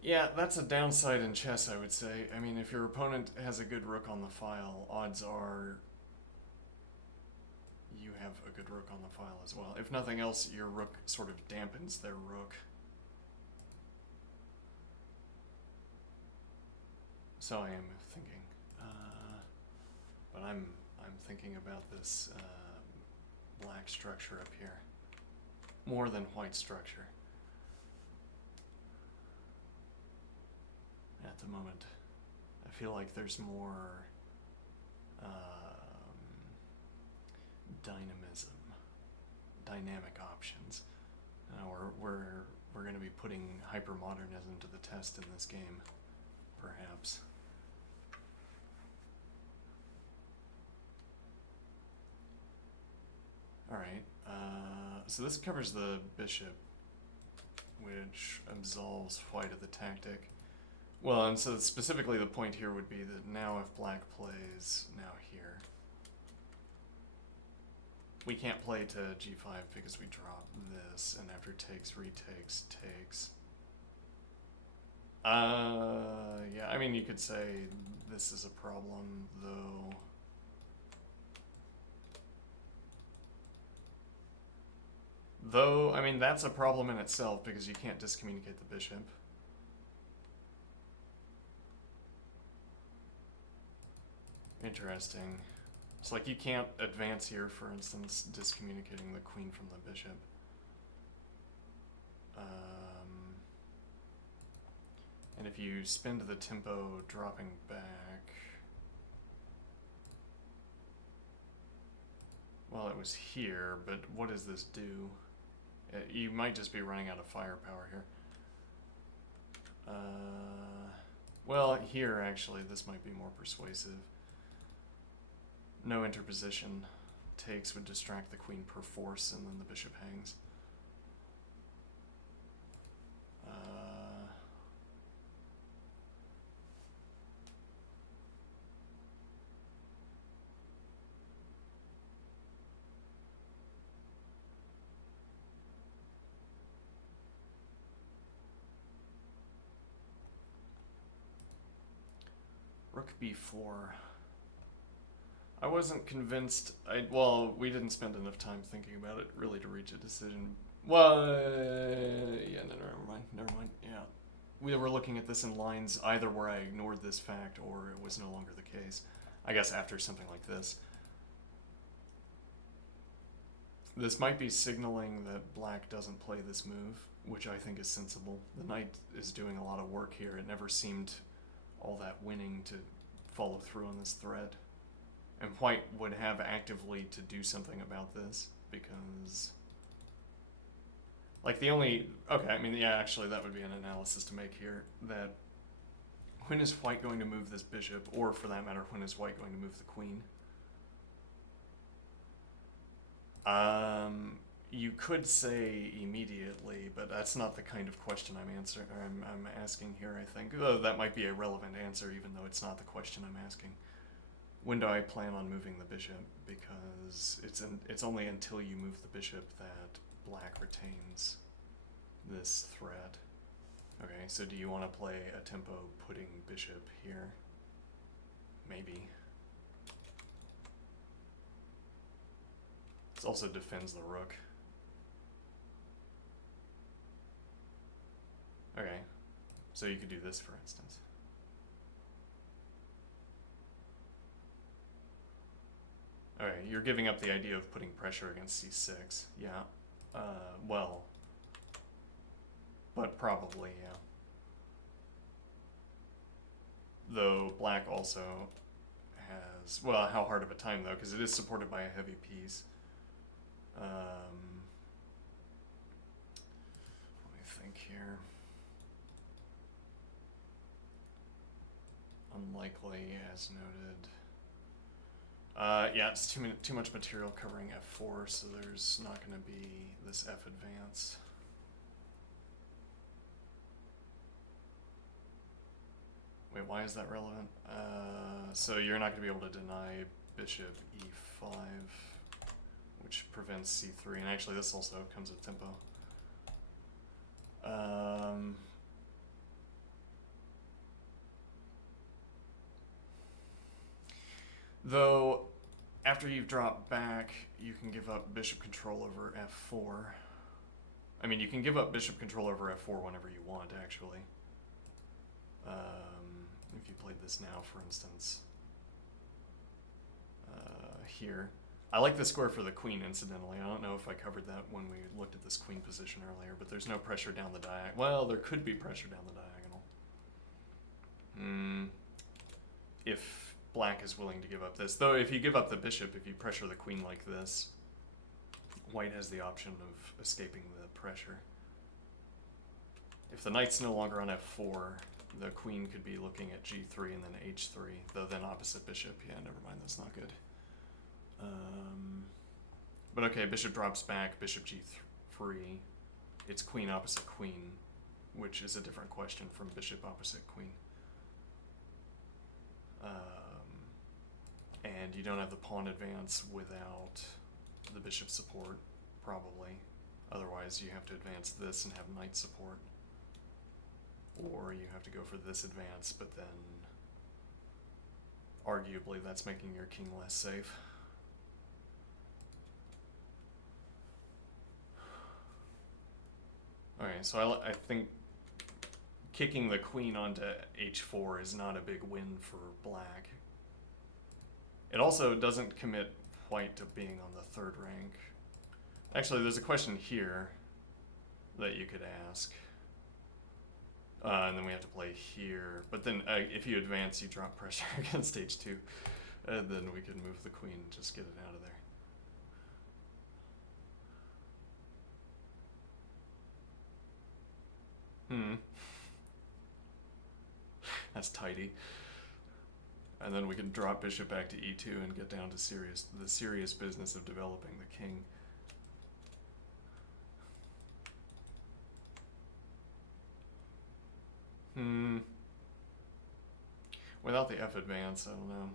Yeah, that's a downside in chess, I would say. I mean, if your opponent has a good rook on the file, odds are you have a good rook on the file as well. If nothing else, your rook sort of dampens their rook. So I am thinking, but I'm thinking about this black structure up here more than white structure at the moment. I feel like there's more dynamic options. We're going to be putting hypermodernism to the test in this game, perhaps. Alright, so this covers the bishop, which absolves white of the tactic. Well, and so specifically the point here would be that now if black plays now here, we can't play to g5 because we drop this, and after takes, retakes, takes. Yeah, I mean, you could say this is a problem, though. Though, I mean, that's a problem in itself because you can't discommunicate the bishop. Interesting. It's like you can't advance here, for instance, discommunicating the queen from the bishop. And if you spin to the tempo, dropping back... Well, it was here, but what does this do? You might just be running out of firepower here. Well, here, actually, this might be more persuasive. No interposition. Takes would distract the queen per force, and then the bishop hangs. Rook b4. I wasn't convinced. Well, we didn't spend enough time thinking about it really to reach a decision. Well, yeah, no, never mind. Yeah, we were looking at this in lines either where I ignored this fact or it was no longer the case. I guess after something like this. This might be signaling that black doesn't play this move, which I think is sensible. The knight is doing a lot of work here. It never seemed all that winning to follow through on this threat. And white would have actively to do something about this, because... Like the only... Okay, I mean, yeah, actually that would be an analysis to make here, that when is white going to move this bishop, or for that matter, when is white going to move the queen? You could say immediately, but that's not the kind of question I'm asking here, I think. Though that might be a relevant answer, even though it's not the question I'm asking. When do I plan on moving the bishop? Because it's only until you move the bishop that black retains this threat. Okay, so do you want to play a tempo putting bishop here? Maybe. This also defends the rook. Okay, so you could do this, for instance. Okay, you're giving up the idea of putting pressure against c6. Yeah. Well, but probably, yeah. Though black also has, well, how hard of a time though, because it is supported by a heavy piece. Let me think here. Unlikely, as noted. Yeah, it's too much material covering f4, so there's not going to be this f advance. Wait, why is that relevant? So you're not going to be able to deny bishop e5, which prevents c3, and actually this also comes with tempo. Though, after you've dropped back, you can give up bishop control over f4. I mean, you can give up bishop control over f4 whenever you want, actually. If you played this now, for instance, here. I like the square for the queen, incidentally. I don't know if I covered that when we looked at this queen position earlier, but there's no pressure down the diagonal. Well, there could be pressure down the diagonal. If black is willing to give up this. Though if you give up the bishop, if you pressure the queen like this, white has the option of escaping the pressure. If the knight's no longer on f4, the queen could be looking at g3 and then h3, though then opposite bishop. Yeah, never mind, that's not good. But okay, bishop drops back, bishop g3. It's queen opposite queen, which is a different question from bishop opposite queen. And you don't have the pawn advance without the bishop support, probably. Otherwise, you have to advance this and have knight support. Or you have to go for this advance, but then arguably that's making your king less safe. Okay, so I think kicking the queen onto h4 is not a big win for black. It also doesn't commit white to being on the third rank. Actually, there's a question here that you could ask. And then we have to play here. But then if you advance, you drop pressure against h2. And then we can move the queen and just get it out of there. That's tidy. And then we can drop bishop back to e2 and get down to the serious business of developing the king. Without the f advance, I don't know.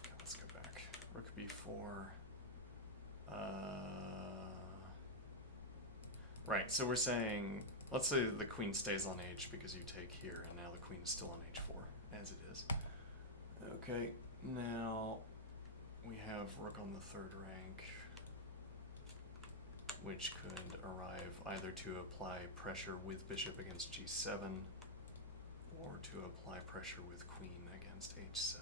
Okay, let's go back. Rook b4. Right, so we're saying, let's say the queen stays on h because you take here, and now the queen is still on h4, as it is. Okay, now we have rook on the third rank, which could arrive either to apply pressure with bishop against g7, or to apply pressure with queen against h7.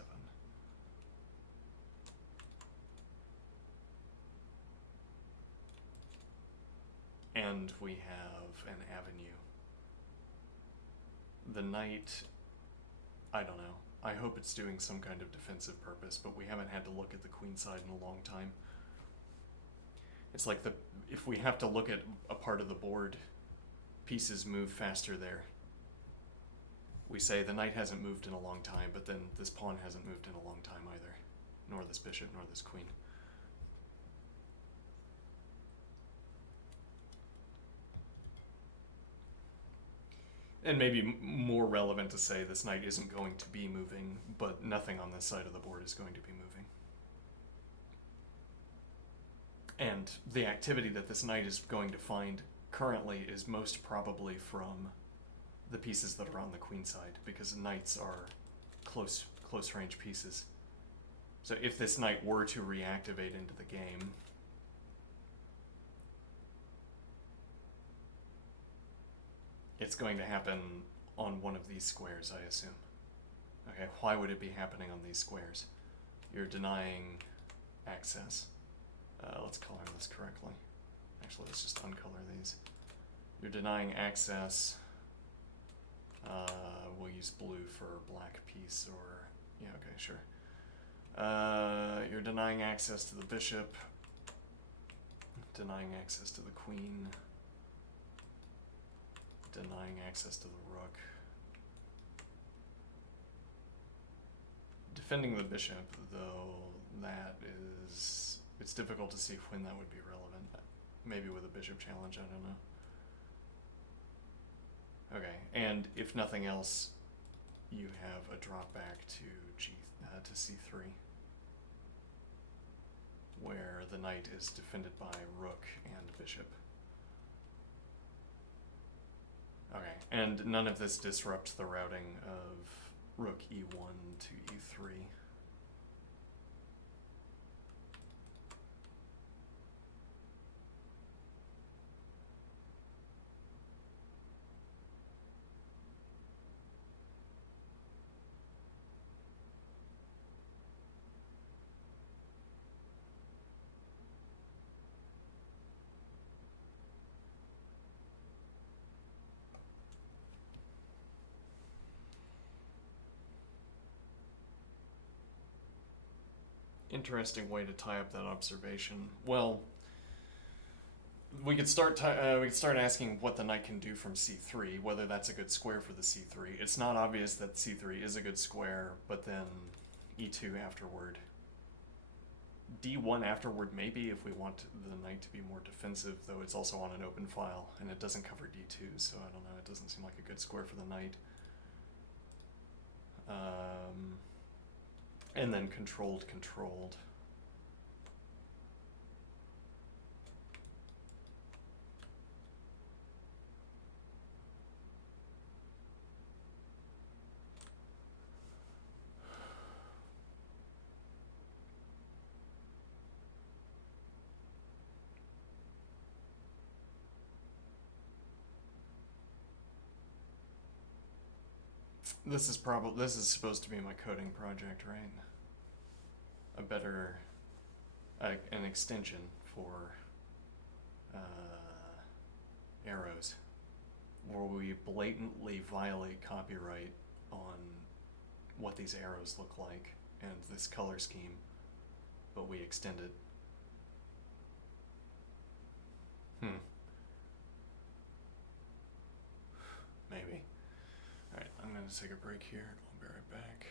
And we have an avenue. The knight, I don't know. I hope it's doing some kind of defensive purpose, but we haven't had to look at the queen side in a long time. It's like if we have to look at a part of the board, pieces move faster there. We say the knight hasn't moved in a long time, but then this pawn hasn't moved in a long time either, nor this bishop, nor this queen. And maybe more relevant to say this knight isn't going to be moving, but nothing on this side of the board is going to be moving. And the activity that this knight is going to find currently is most probably from the pieces that are on the queen side, because knights are close range pieces. So if this knight were to reactivate into the game, it's going to happen on one of these squares, I assume. Okay, why would it be happening on these squares? You're denying access. Let's color this correctly. Actually, let's just uncolor these. You're denying access. We'll use blue for black piece, or, yeah, okay, sure. You're denying access to the bishop denying access to the queen, denying access to the rook. Defending the bishop, though, that is, it's difficult to see when that would be relevant. Maybe with a bishop challenge, I don't know. Okay, and if nothing else, you have a drop back to to c3, where the knight is defended by rook and bishop. Okay, and none of this disrupts the routing of rook e1 to e3. Interesting way to tie up that observation. Well, we could start asking what the knight can do from c3, whether that's a good square for the c3. It's not obvious that c3 is a good square, but then e2 afterward. d1 afterward maybe if we want the knight to be more defensive, though it's also on an open file and it doesn't cover d2, so I don't know, it doesn't seem like a good square for the knight. And then controlled. This is supposed to be my coding project, right? A better, an extension for arrows, where we blatantly violate copyright on what these arrows look like and this color scheme, but we extend it. Maybe. Alright, I'm going to take a break here. I'll be right back.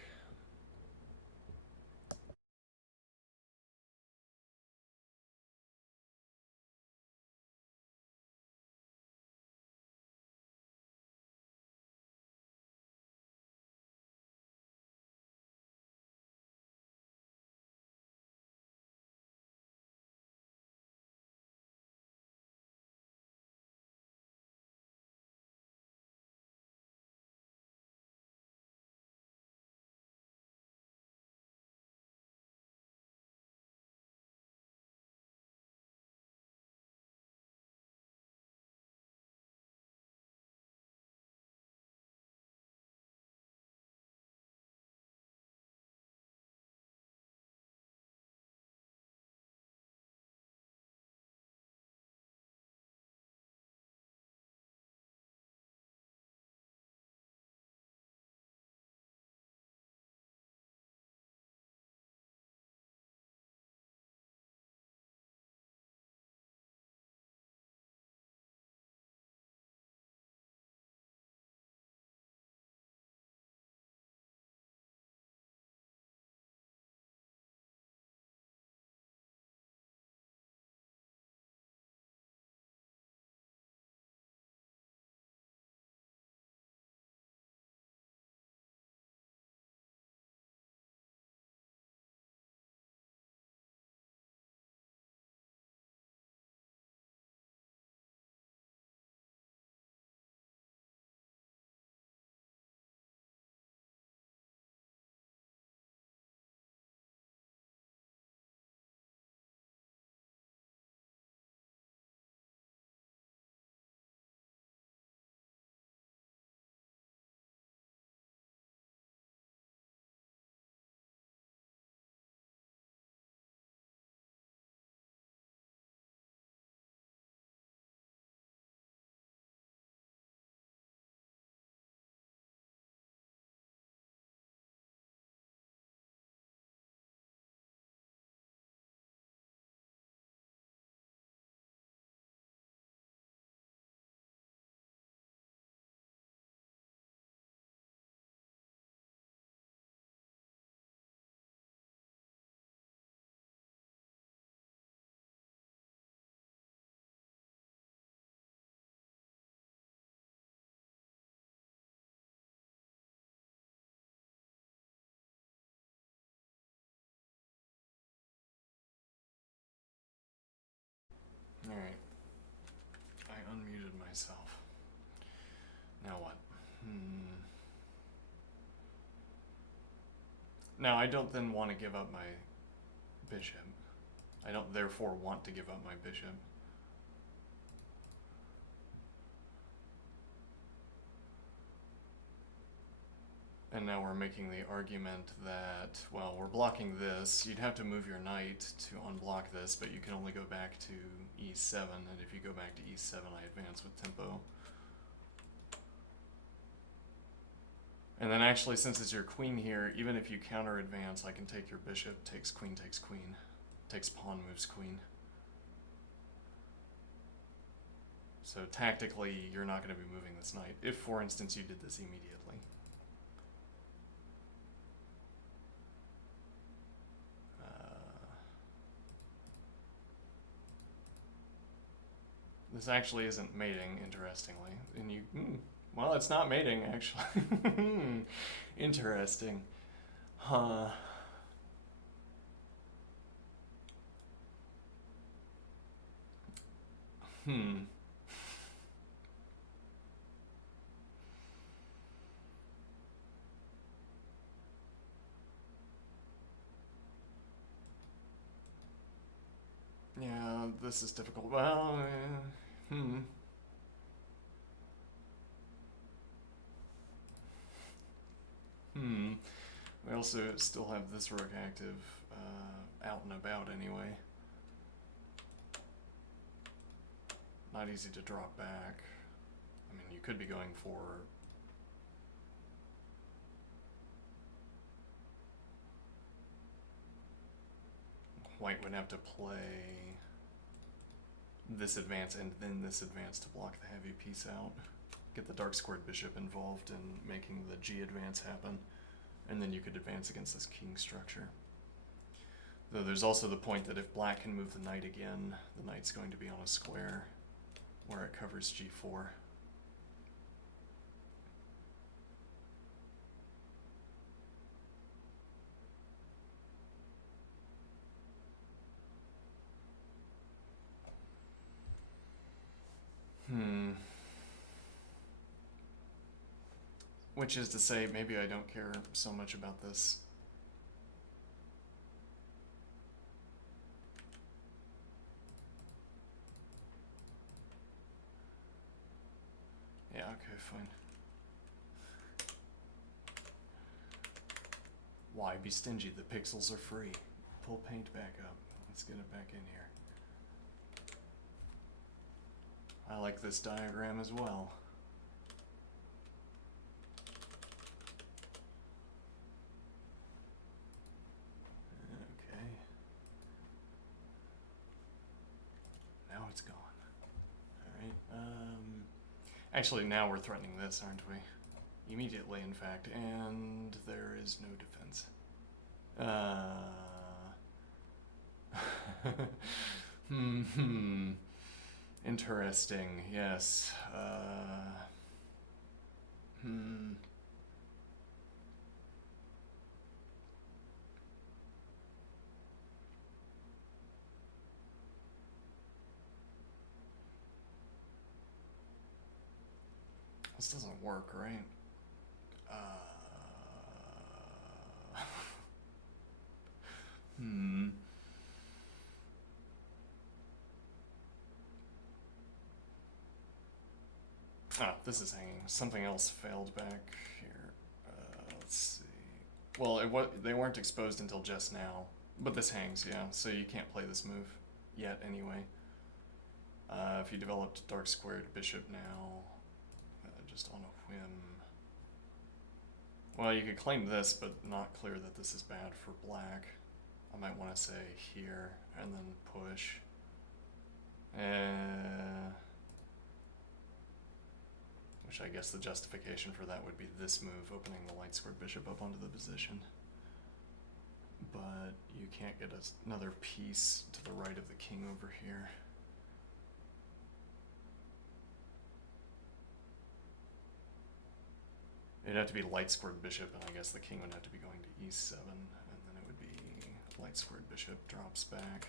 myself. Now what? Now I don't then want to give up my bishop. I don't therefore want to give up my bishop. And now we're making the argument that, well, we're blocking this. You'd have to move your knight to unblock this, but you can only go back to e7, and if you go back to e7, I advance with tempo. And then actually, since it's your queen here, even if you counter advance, I can take your bishop, takes queen, takes pawn, moves queen. So tactically, you're not going to be moving this knight, if, for instance, you did this immediately. This actually isn't mating, interestingly. And you, well, it's not mating, actually. Interesting. Huh. Yeah, this is difficult. Well, We also still have this rook active out and about anyway. Not easy to drop back. I mean, you could be going for... White would have to play this advance and then this advance to block the heavy piece out. Get the dark squared bishop involved in making the G advance happen. And then you could advance against this king structure. Though there's also the point that if black can move the knight again, the knight's going to be on a square where it covers g4. Which is to say, maybe I don't care so much about this. Yeah, okay, fine. Why be stingy? The pixels are free. Pull paint back up. Let's get it back in here. I like this diagram as well. Okay. Now it's gone. Alright, actually now we're threatening this, aren't we? Immediately, in fact, and there is no defense. Interesting, yes. This doesn't work, right? Ah, this is hanging. Something else failed back here. Let's see. Well, they weren't exposed until just now. But this hangs, yeah. So you can't play this move yet, anyway. If you developed dark squared bishop now, just on a whim. Well, you could claim this, but not clear that this is bad for black. I might want to say here, and then push. Which I guess the justification for that would be this move, opening the light squared bishop up onto the position. But you can't get another piece to the right of the king over here. It'd have to be light squared bishop, and I guess the king would have to be going to e7, and then it would be light squared bishop drops back.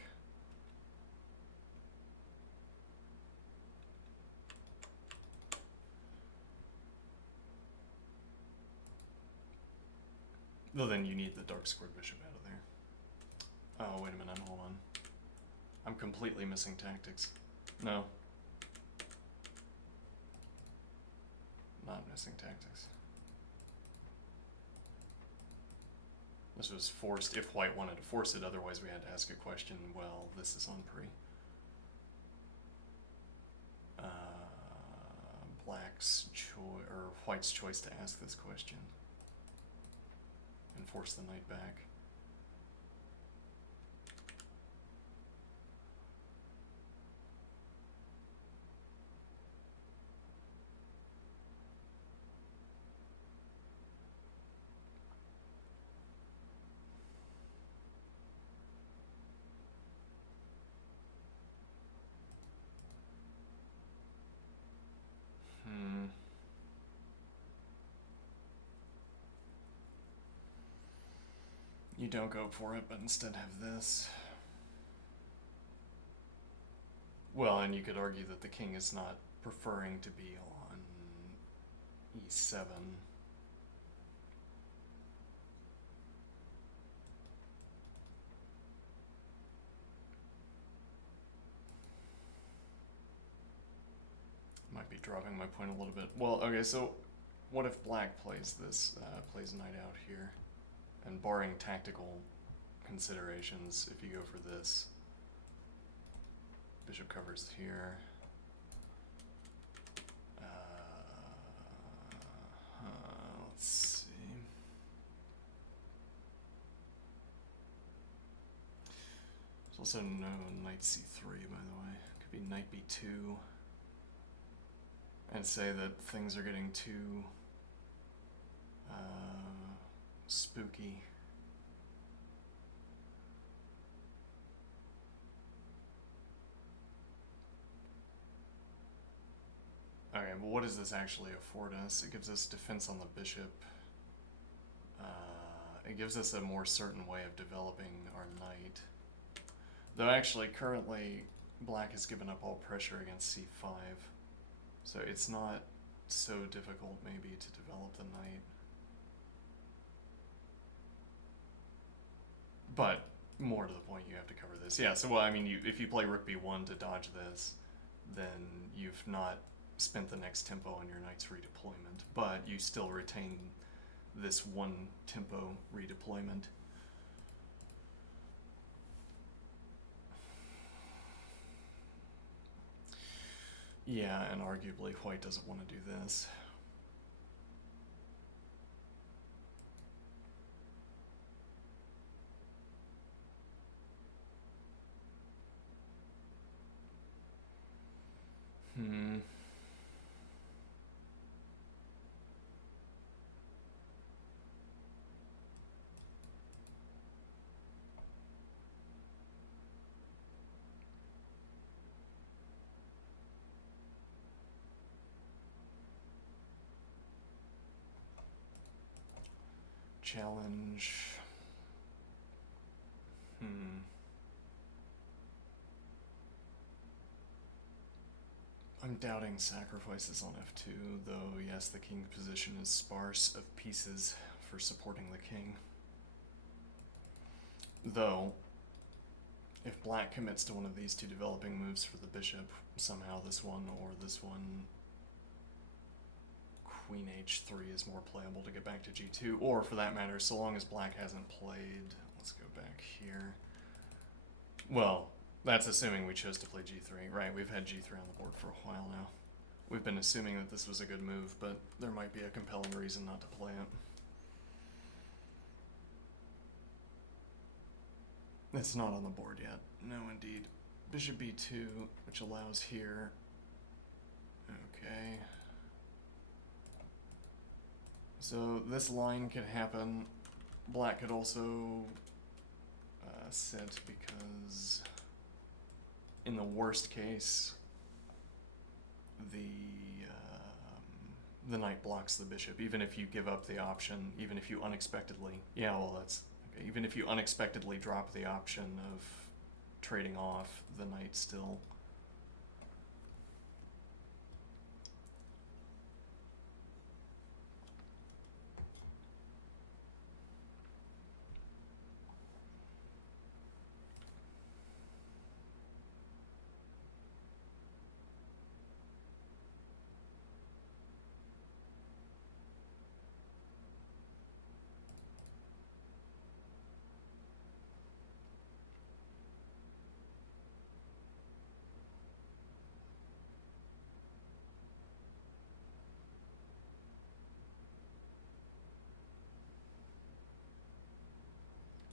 Though then you need the dark squared bishop out of there. Oh, wait a minute, hold on. I'm completely missing tactics. No. Not missing tactics. This was forced if white wanted to force it, otherwise we had to ask a question. Well, this is on pre. Black's choice, or white's choice to ask this question and force the knight back. You don't go for it, but instead have this. Well, and you could argue that the king is not preferring to be on e7. Might be dropping my point a little bit. Well, okay, so what if black plays this, plays knight out here? And barring tactical considerations, if you go for this, bishop covers here. Let's see. There's also no knight c3, by the way. Could be knight b2. And say that things are getting too spooky. Okay, but what does this actually afford us? It gives us defense on the bishop. It gives us a more certain way of developing our knight. Though actually, currently, black has given up all pressure against c5. So it's not so difficult maybe to develop the knight. But more to the point, you have to cover this. Yeah, so well, I mean, if you play rook b1 to dodge this, then you've not spent the next tempo on your knight's redeployment, but you still retain this one tempo redeployment. Yeah, and arguably white doesn't want to do this. Challenge. I'm doubting sacrifices on f2, though yes, the king's position is sparse of pieces for supporting the king. Though, if black commits to one of these two developing moves for the bishop, somehow this one or this one, queen h3 is more playable to get back to g2, or for that matter, so long as black hasn't played, let's go back here. Well, that's assuming we chose to play g3, right? We've had g3 on the board for a while now. We've been assuming that this was a good move, but there might be a compelling reason not to play it. It's not on the board yet. No, indeed. Bishop b2, which allows here. Okay. So this line could happen. Black could also sit because in the worst case, the knight blocks the bishop, even if you give up the option, even if you unexpectedly, yeah, well that's, okay, even if you unexpectedly drop the option of trading off, the knight still.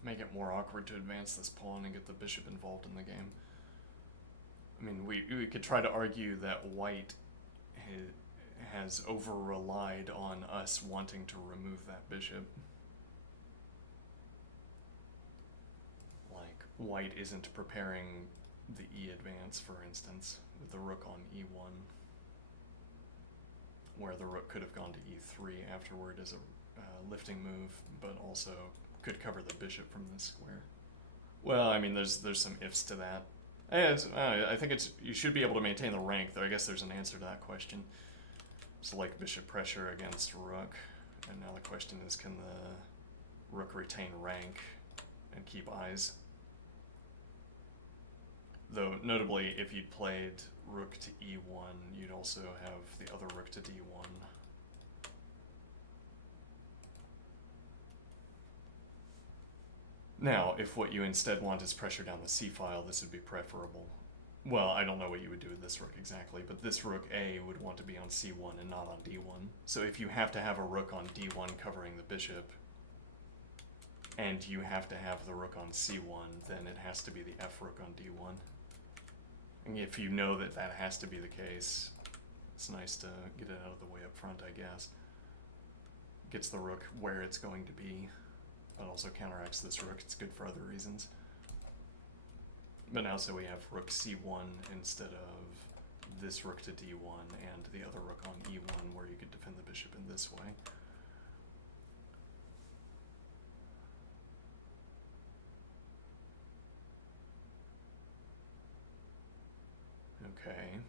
make it more awkward to advance this pawn and get the bishop involved in the game. I mean, we could try to argue that white has over-relied on us wanting to remove that bishop. Like, white isn't preparing the e advance, for instance, with the rook on e1, where the rook could have gone to e3 afterward as a lifting move, but also could cover the bishop from this square. Well, I mean, there's some ifs to that. I think you should be able to maintain the rank, though I guess there's an answer to that question. It's like bishop pressure against rook, and now the question is, can the rook retain rank and keep eyes? Though, notably, if you'd played rook to e1, you'd also have the other rook to d1. Now, if what you instead want is pressure down the c-file, this would be preferable. Well, I don't know what you would do with this rook exactly, but this rook A would want to be on c1 and not on d1. So if you have to have a rook on d1 covering the bishop, and you have to have the rook on c1, then it has to be the f rook on d1. And if you know that that has to be the case, it's nice to get it out of the way up front, I guess. Gets the rook where it's going to be, but also counteracts this rook. It's good for other reasons. But now, so we have rook c1 instead of this rook to d1 and the other rook on e1, where you could defend the bishop in this way. Okay.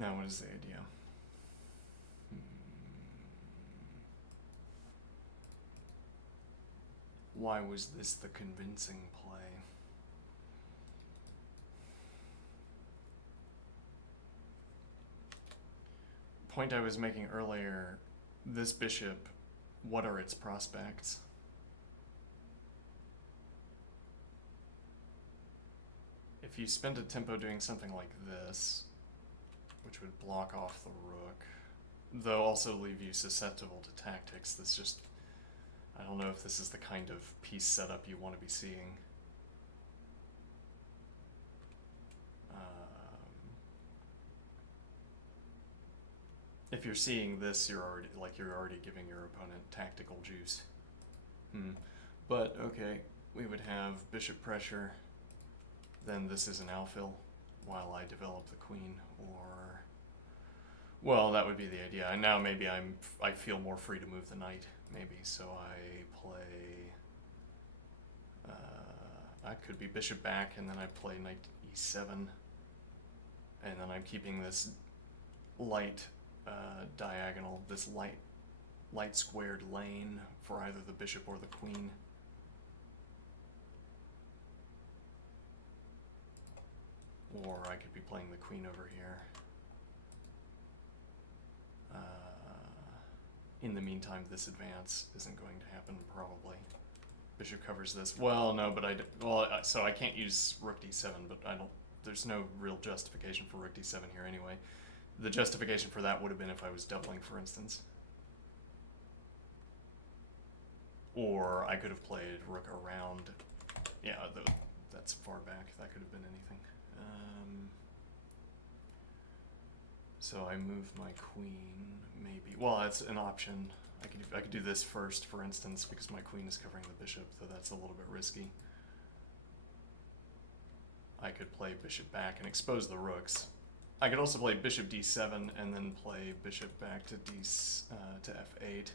Now what is the idea? Why was this the convincing play? Point I was making earlier, this bishop, what are its prospects? If you spend a tempo doing something like this, which would block off the rook, though also leave you susceptible to tactics, that's just, I don't know if this is the kind of piece setup you want to be seeing. If you're seeing this, you're already giving your opponent tactical juice. But okay, we would have bishop pressure, then this is an alfil while I develop the queen, or, well, that would be the idea. And now maybe I feel more free to move the knight, maybe, so I play, I could be bishop back, and then I play knight e7, and then I'm keeping this light diagonal, this light squared lane for either the bishop or the queen. Or I could be playing the queen over here. In the meantime, this advance isn't going to happen, probably. Bishop covers this. Well, no, but so I can't use rook d7, but there's no real justification for rook d7 here anyway. The justification for that would have been if I was doubling, for instance. Or I could have played rook around. Yeah, that's far back. That could have been anything. So I move my queen, maybe. Well, that's an option. I could do this first, for instance, because my queen is covering the bishop, though that's a little bit risky. I could play bishop back and expose the rooks. I could also play bishop d7 and then play bishop back to to f8.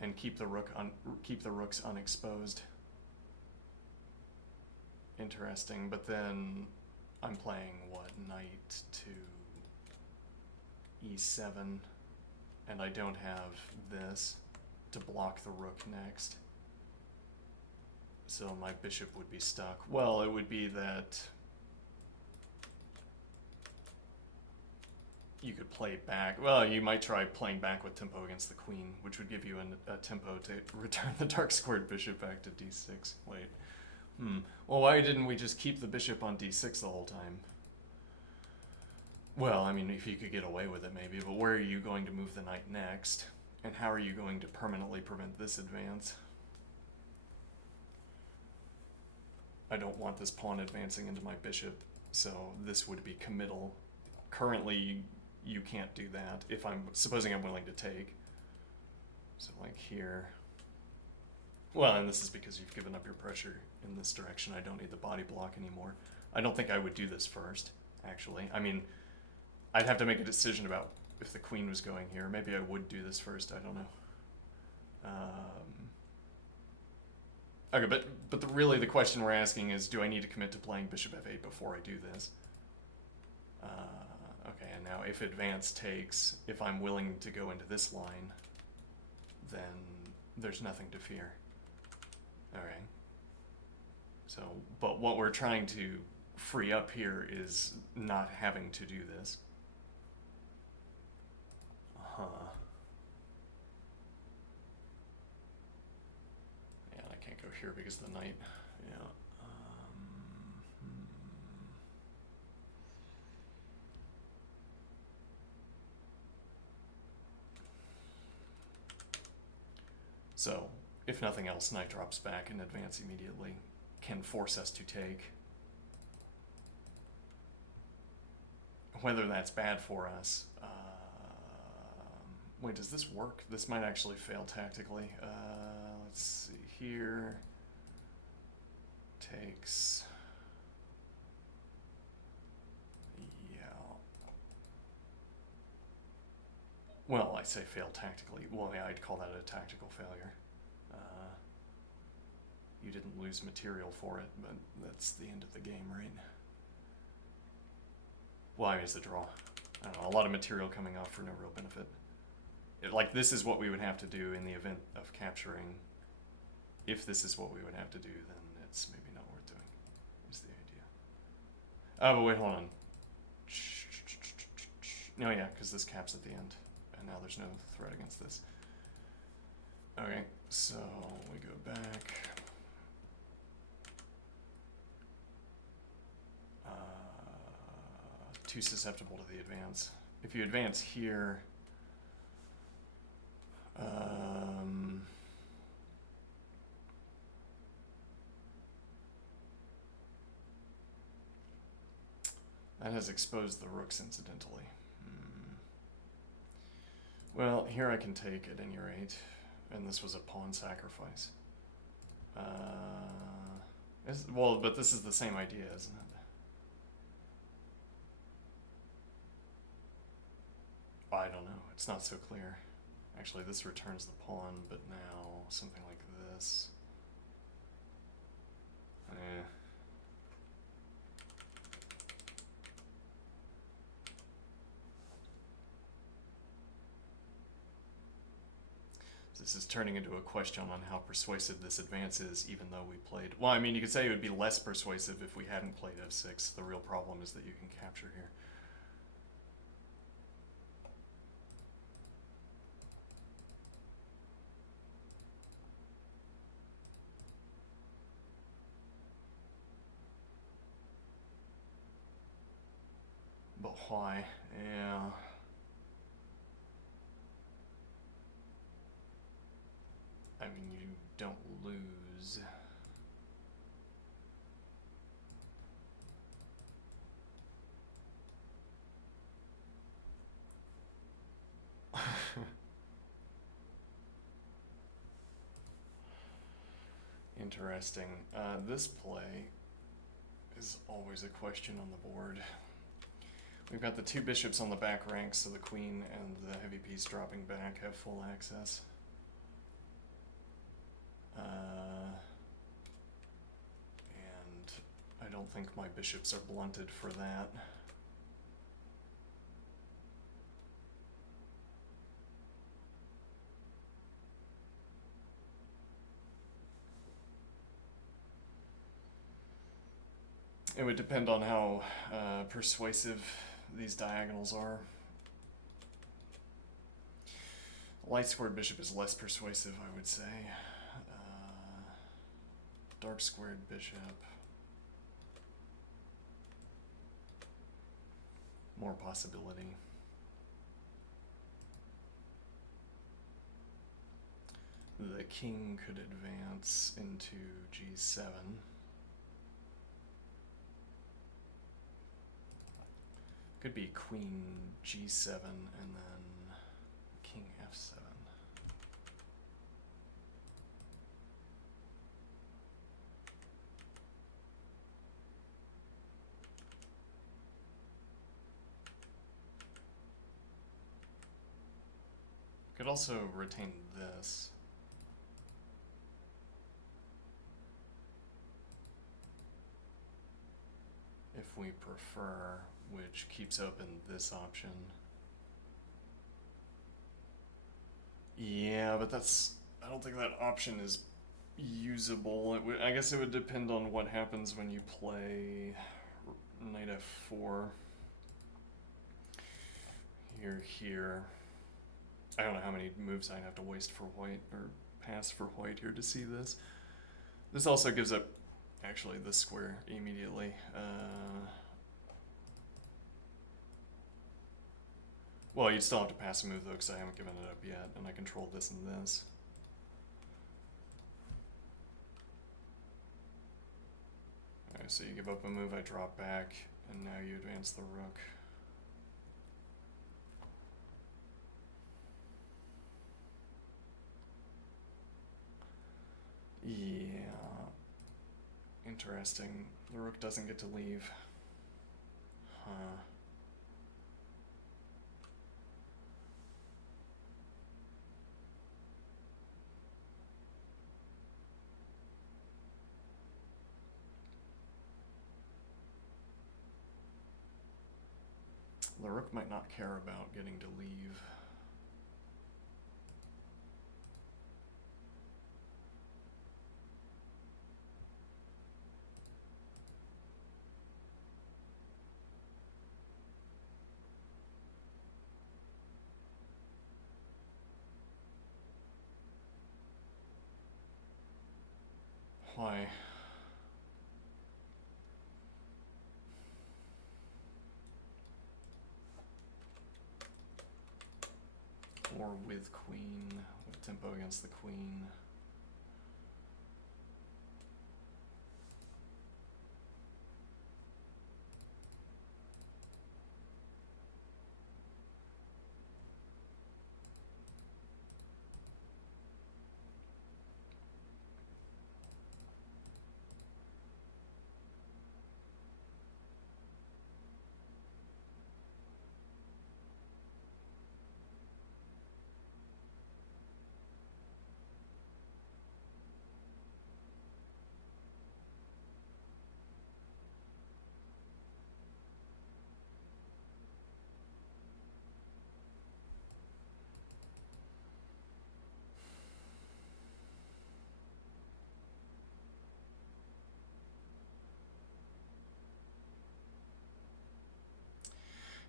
And keep the rooks unexposed. Interesting, but then I'm playing what, knight to e7, and I don't have this to block the rook next. So my bishop would be stuck. Well, it would be that you could play back. Well, you might try playing back with tempo against the queen, which would give you a tempo to return the dark squared bishop back to d6. Wait. Well, why didn't we just keep the bishop on d6 the whole time? Well, I mean, if you could get away with it, maybe. But where are you going to move the knight next? And how are you going to permanently prevent this advance? I don't want this pawn advancing into my bishop, so this would be committal. Currently, you can't do that if supposing I'm willing to take. So like here. Well, and this is because you've given up your pressure in this direction. I don't need the body block anymore. I don't think I would do this first, actually. I mean, I'd have to make a decision about if the queen was going here. Maybe I would do this first, I don't know. Okay, but really the question we're asking is, do I need to commit to playing bishop f8 before I do this? Okay, and now if advance takes, if I'm willing to go into this line, then there's nothing to fear. Okay. So, but what we're trying to free up here is not having to do this. Yeah, I can't go here because of the knight. Yeah. So, if nothing else, knight drops back and advance immediately can force us to take. Whether that's bad for us. Wait, does this work? This might actually fail tactically. Let's see here. Takes. Yeah. Well, I say fail tactically. Well, yeah, I'd call that a tactical failure. You didn't lose material for it, but that's the end of the game, right? Well, I mean, it's a draw. I don't know, a lot of material coming off for no real benefit. Like, this is what we would have to do in the event of capturing. If this is what we would have to do, then it's maybe not worth doing, is the idea. Oh, but wait, hold on. No, yeah, because this caps at the end, and now there's no threat against this. Okay, so we go back. Too susceptible to the advance. If you advance here, that has exposed the rooks incidentally. Well, here I can take at any rate, and this was a pawn sacrifice. Well, but this is the same idea, isn't it? I don't know. It's not so clear. Actually, this returns the pawn, but now something like this. This is turning into a question on how persuasive this advance is, even though we played... Well, I mean, you could say it would be less persuasive if we hadn't played f6. The real problem is that you can capture here. But why? Yeah. I mean, you don't lose. Interesting. This play is always a question on the board. We've got the two bishops on the back rank, so the queen and the heavy piece dropping back have full access. And I don't think my bishops are blunted for that. It would depend on how persuasive these diagonals are. Light squared bishop is less persuasive, I would say. Dark squared bishop. More possibility. The king could advance into g7. Could be queen g7 and then king f7. Could also retain this. If we prefer, which keeps open this option. Yeah, but I don't think that option is usable. I guess it would depend on what happens when you play knight f4. Here. I don't know how many moves I'd have to waste for white, or pass for white here to see this. This also gives up, actually, this square immediately. Well, you'd still have to pass a move, though, because I haven't given it up yet, and I control this and this. Alright, so you give up a move, I drop back, and now you advance the rook. Yeah. Interesting. The rook doesn't get to leave. Huh. The rook might not care about getting to leave. Why? Or with queen, with tempo against the queen.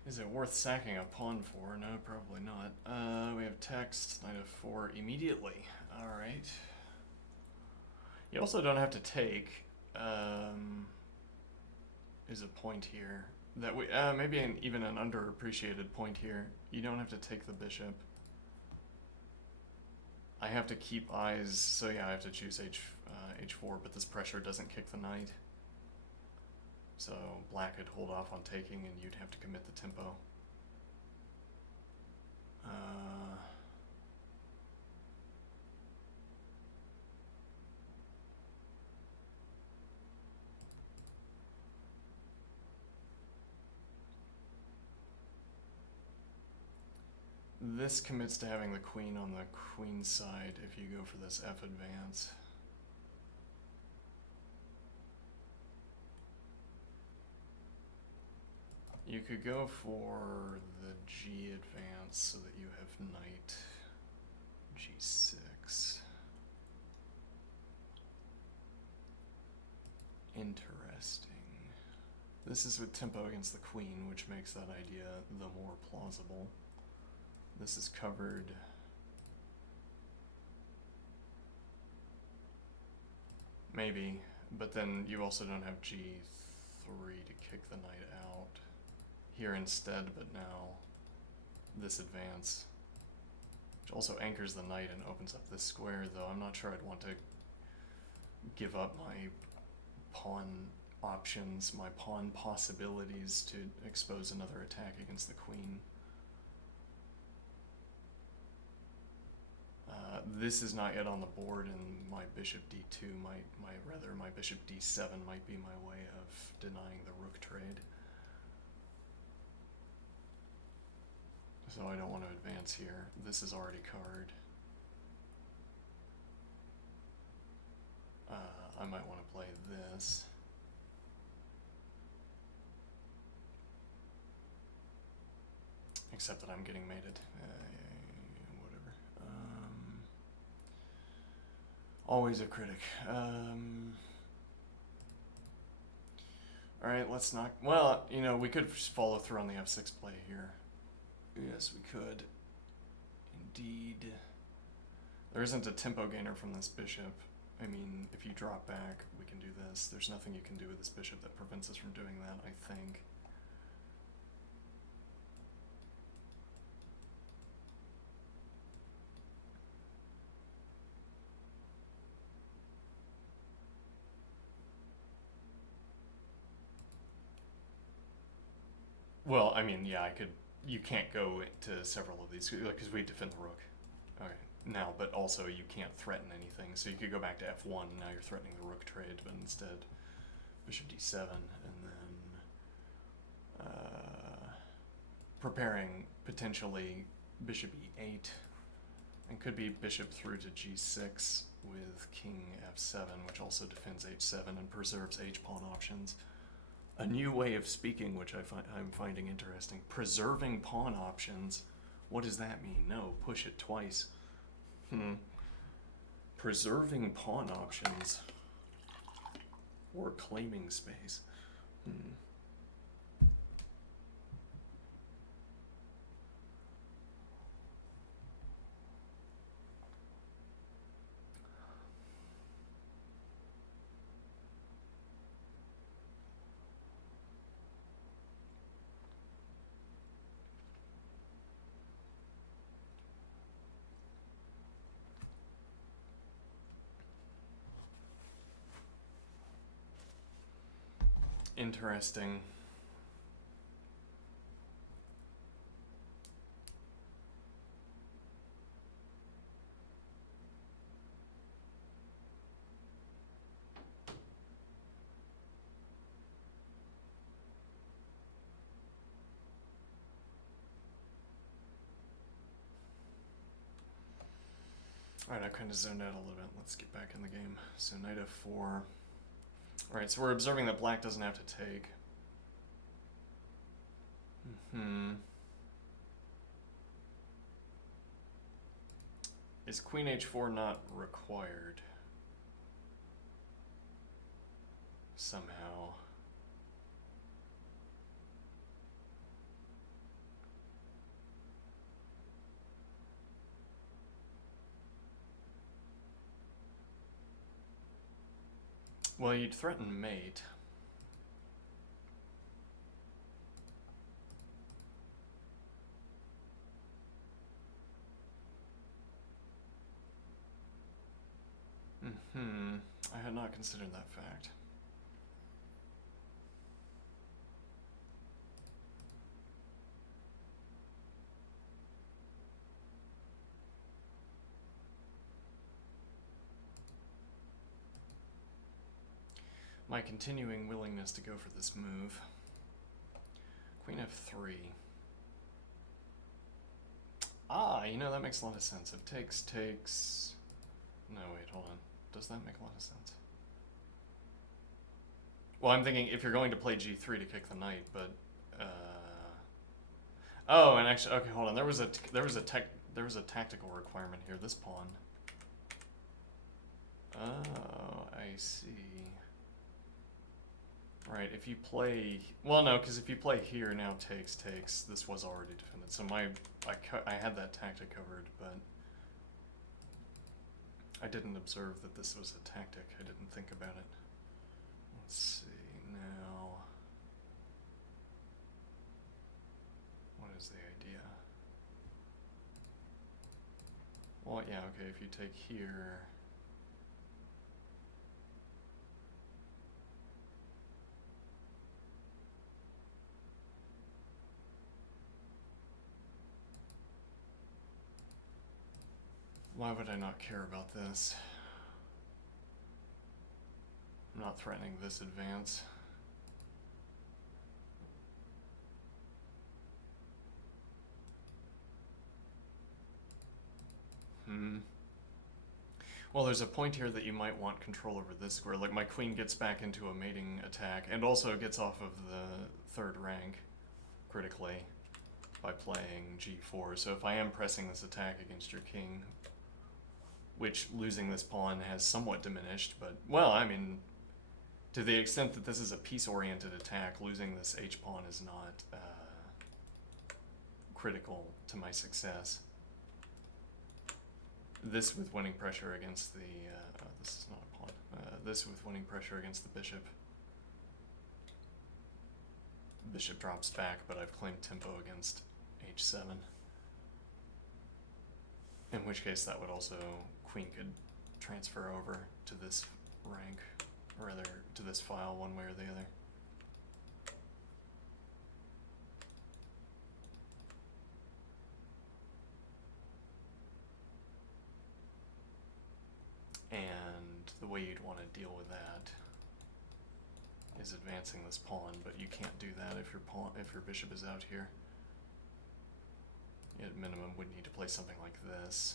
Is it worth sacking a pawn for? No, probably not. We have text, knight f4 immediately. Alright. You also don't have to take, is a point here. That we, maybe even an underappreciated point here. You don't have to take the bishop. I have to keep eyes, so yeah, I have to choose h4, but this pressure doesn't kick the knight. So black could hold off on taking, and you'd have to commit the tempo. This commits to having the queen on the queen side if you go for this F advance. You could go for the G advance so that you have knight G6. Interesting. This is with tempo against the queen, which makes that idea the more plausible. This is covered. Maybe, but then you also don't have g3 to kick the knight out. Here instead, but now this advance, which also anchors the knight and opens up this square, though I'm not sure I'd want to give up my pawn options, my pawn possibilities to expose another attack against the queen. This is not yet on the board, and my bishop d2 my bishop d7 might be my way of denying the rook trade. So I don't want to advance here. This is already card. I might want to play this. Except that I'm getting mated. Whatever. Always a critic. Alright, let's not... Well, you know, we could just follow through on the f6 play here. Yes, we could. Indeed. There isn't a tempo gainer from this bishop. I mean, if you drop back, we can do this. There's nothing you can do with this bishop that prevents us from doing that, I think. Well, I mean, yeah, you can't go to several of these, because we defend the rook. Okay, now, but also you can't threaten anything, so you could go back to f1, now you're threatening the rook trade, but instead, bishop d7, and then preparing potentially bishop e8, and could be bishop through to g6 with king f7, which also defends h7 and preserves h-pawn options. A new way of speaking, which I'm finding interesting. Preserving pawn options. What does that mean? No, push it twice. Preserving pawn options. Or claiming space. Interesting. Alright, I kind of zoned out a little bit. Let's get back in the game. So knight f4. Alright, so we're observing that black doesn't have to take. Is queen h4 not required? Somehow. Well, you'd threaten mate. I had not considered that fact. My continuing willingness to go for this move. Queen f3. Ah, you know, that makes a lot of sense. If takes... No, wait, hold on. Does that make a lot of sense? Well, I'm thinking if you're going to play g3 to kick the knight, but... Oh, and actually, okay, hold on. There was a tactical requirement here. This pawn. Oh, I see. Right, if you play, well, no, because if you play here now takes, this was already defended. So I had that tactic covered, but I didn't observe that this was a tactic. I didn't think about it. Let's see now. What is the idea? Well, yeah, okay, if you take here. Why would I not care about this? I'm not threatening this advance. Well, there's a point here that you might want control over this square. Like, my queen gets back into a mating attack, and also gets off of the third rank, critically, by playing g4. So if I am pressing this attack against your king, which losing this pawn has somewhat diminished, but, well, I mean, to the extent that this is a piece-oriented attack, losing this h-pawn is not critical to my success. This with winning pressure against the, this is not a pawn, this with winning pressure against the bishop. Bishop drops back, but I've claimed tempo against h7. In which case that would also, queen could transfer over to this rank, or rather to this file one way or the other. And the way you'd want to deal with that is advancing this pawn, but you can't do that if your bishop is out here. You at minimum would need to play something like this,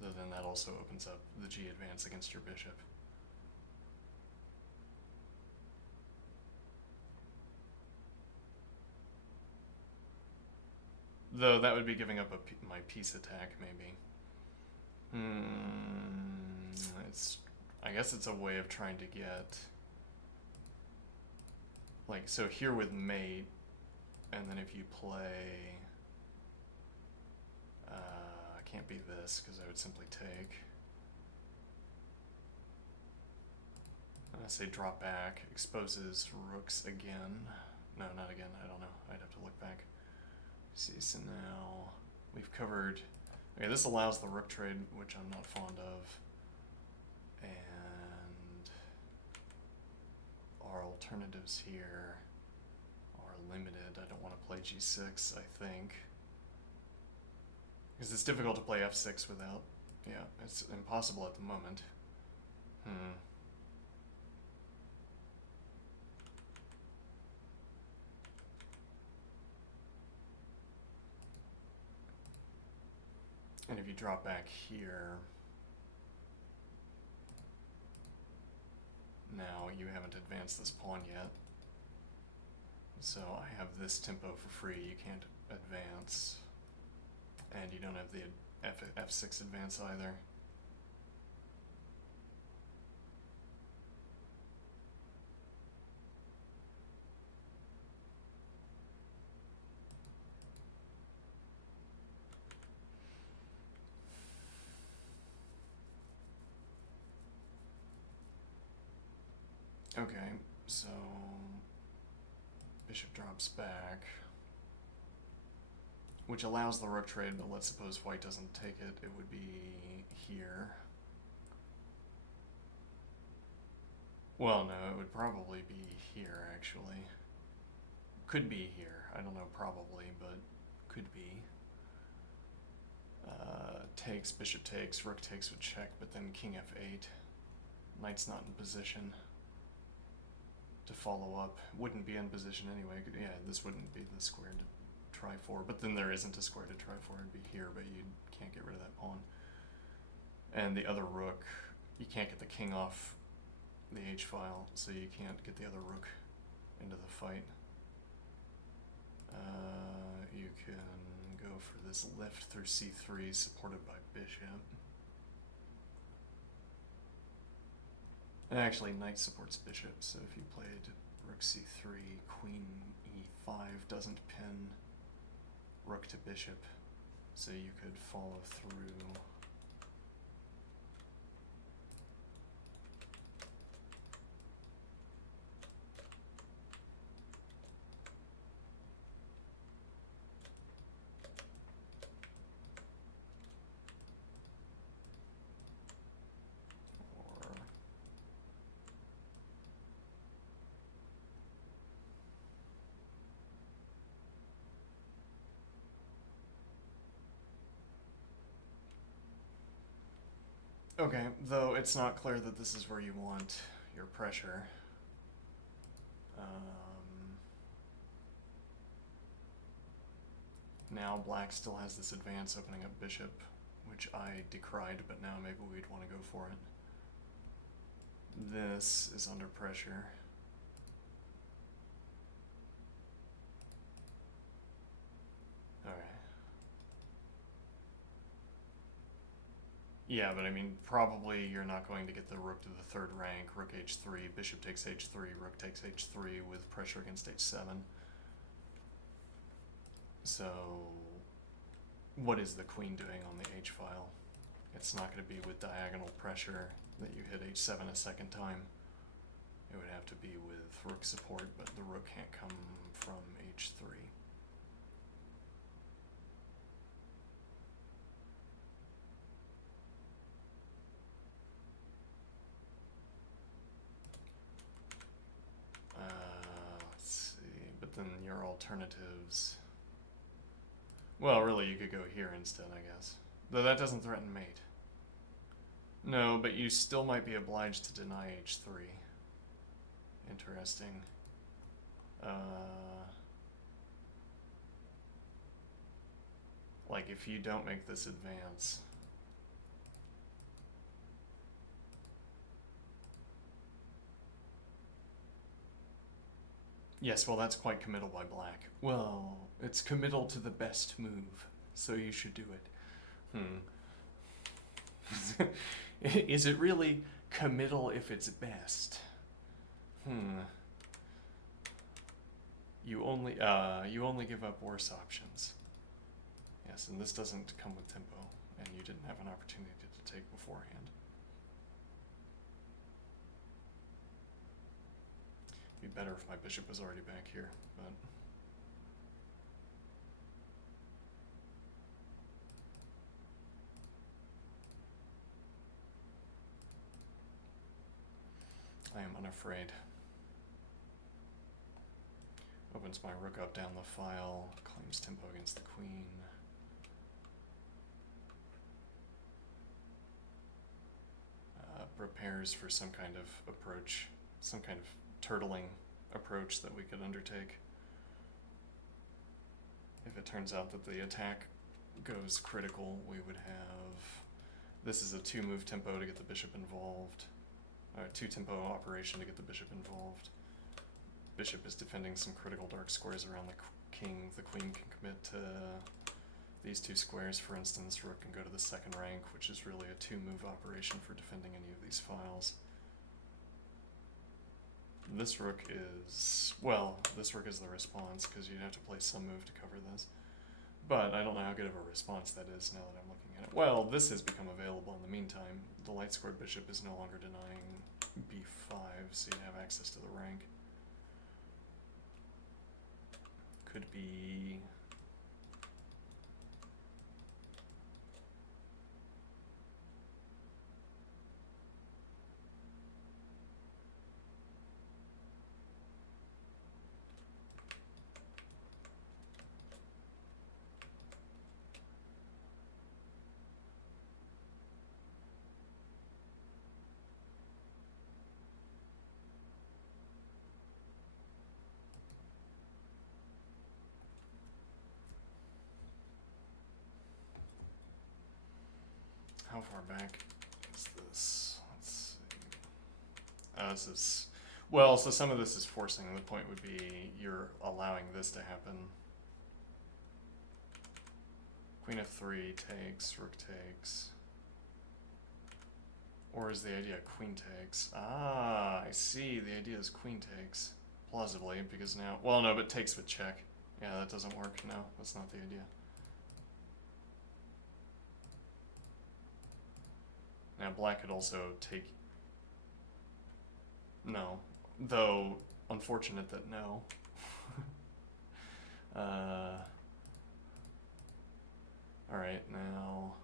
though then that also opens up the g advance against your bishop. Though that would be giving up my piece attack, maybe. I guess it's a way of trying to get, like, so here with mate, and then if you play, can't be this, because I would simply take. I say drop back, exposes rooks again. No, not again, I don't know, I'd have to look back. See, so now we've covered, okay, this allows the rook trade, which I'm not fond of. And our alternatives here are limited. I don't want to play g6, I think. Because it's difficult to play f6 without, yeah, it's impossible at the moment. And if you drop back here, now you haven't advanced this pawn yet. So I have this tempo for free, you can't advance. And you don't have the f6 advance either. Okay, so bishop drops back, which allows the rook trade, but let's suppose white doesn't take it, it would be here. Well, no, it would probably be here, actually. Could be here, I don't know, probably, but could be. Takes, bishop takes, rook takes with check, but then king f8. Knight's not in position to follow up. Wouldn't be in position anyway. Yeah, this wouldn't be the square to try for, but then there isn't a square to try for. It'd be here, but you can't get rid of that pawn. And the other rook, you can't get the king off the h file, so you can't get the other rook into the fight. You can go for this lift through c3 supported by bishop. And actually, knight supports bishop, so if you played Rook c3, queen e5 doesn't pin rook to bishop, so you could follow through. Or okay, though it's not clear that this is where you want your pressure. Now black still has this advance opening up bishop, which I decried, but now maybe we'd want to go for it. This is under pressure. Alright. Yeah, but I mean, probably you're not going to get the rook to the third rank, rook h3, bishop takes h3, rook takes h3 with pressure against h7. So, what is the queen doing on the h-file? It's not going to be with diagonal pressure that you hit h7 a second time. It would have to be with rook support, but the rook can't come from h3. Let's see, but then your alternatives... Well, really, you could go here instead, I guess. Though that doesn't threaten mate. No, but you still might be obliged to deny h3. Interesting. Like, if you don't make this advance... Yes, well, that's quite committal by black. Well, it's committal to the best move, so you should do it. Is it really committal if it's best? You only give up worse options. Yes, and this doesn't come with tempo, and you didn't have an opportunity to take beforehand. It'd be better if my bishop was already back here, but... I am unafraid. Opens my rook up down the file, claims tempo against the queen. Prepares for some kind of approach, some kind of turtling approach that we could undertake. If it turns out that the attack goes critical, we would have... This is a 2-move tempo to get the bishop involved. 2-tempo operation to get the bishop involved. Bishop is defending some critical dark squares around the king. The queen can commit to these 2 squares, for instance. Rook can go to the second rank, which is really a 2-move operation for defending any of these files. This rook is... Well, this rook is the response, because you'd have to play some move to cover this. But I don't know how good of a response that is now that I'm looking at it. Well, this has become available in the meantime. The light-squared bishop is no longer denying b5, so you have access to the rank. Could be... How far back is this? Let's see. This is... Well, so some of this is forcing. The point would be you're allowing this to happen. Queen f3 takes, rook takes. Or is the idea queen takes? Ah, I see. The idea is queen takes. Plausibly, because now... Well, no, but takes with check. Yeah, that doesn't work. No, that's not the idea. Now, black could also take... No. Though, unfortunate that no. Alright, now...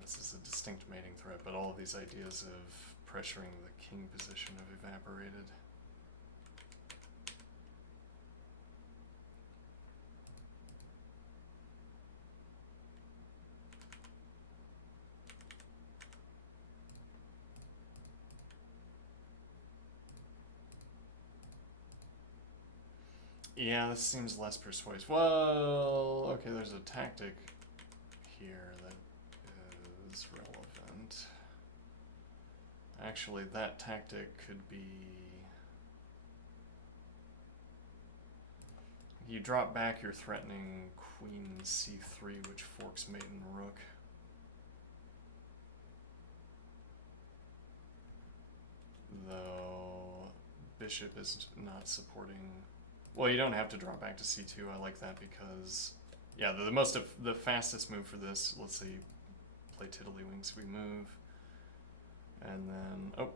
This is a distinct mating threat, but all of these ideas of pressuring the king position have evaporated. Yeah, this seems less persuasive. Well, okay, there's a tactic here that is relevant. Actually, that tactic could be... You drop back, you're threatening queen c3, which forks mate and rook. Though bishop is not supporting... Well, you don't have to drop back to c2. I like that because, yeah, the fastest move for this. Let's say you play tiddlywinks. We move, and then oh. All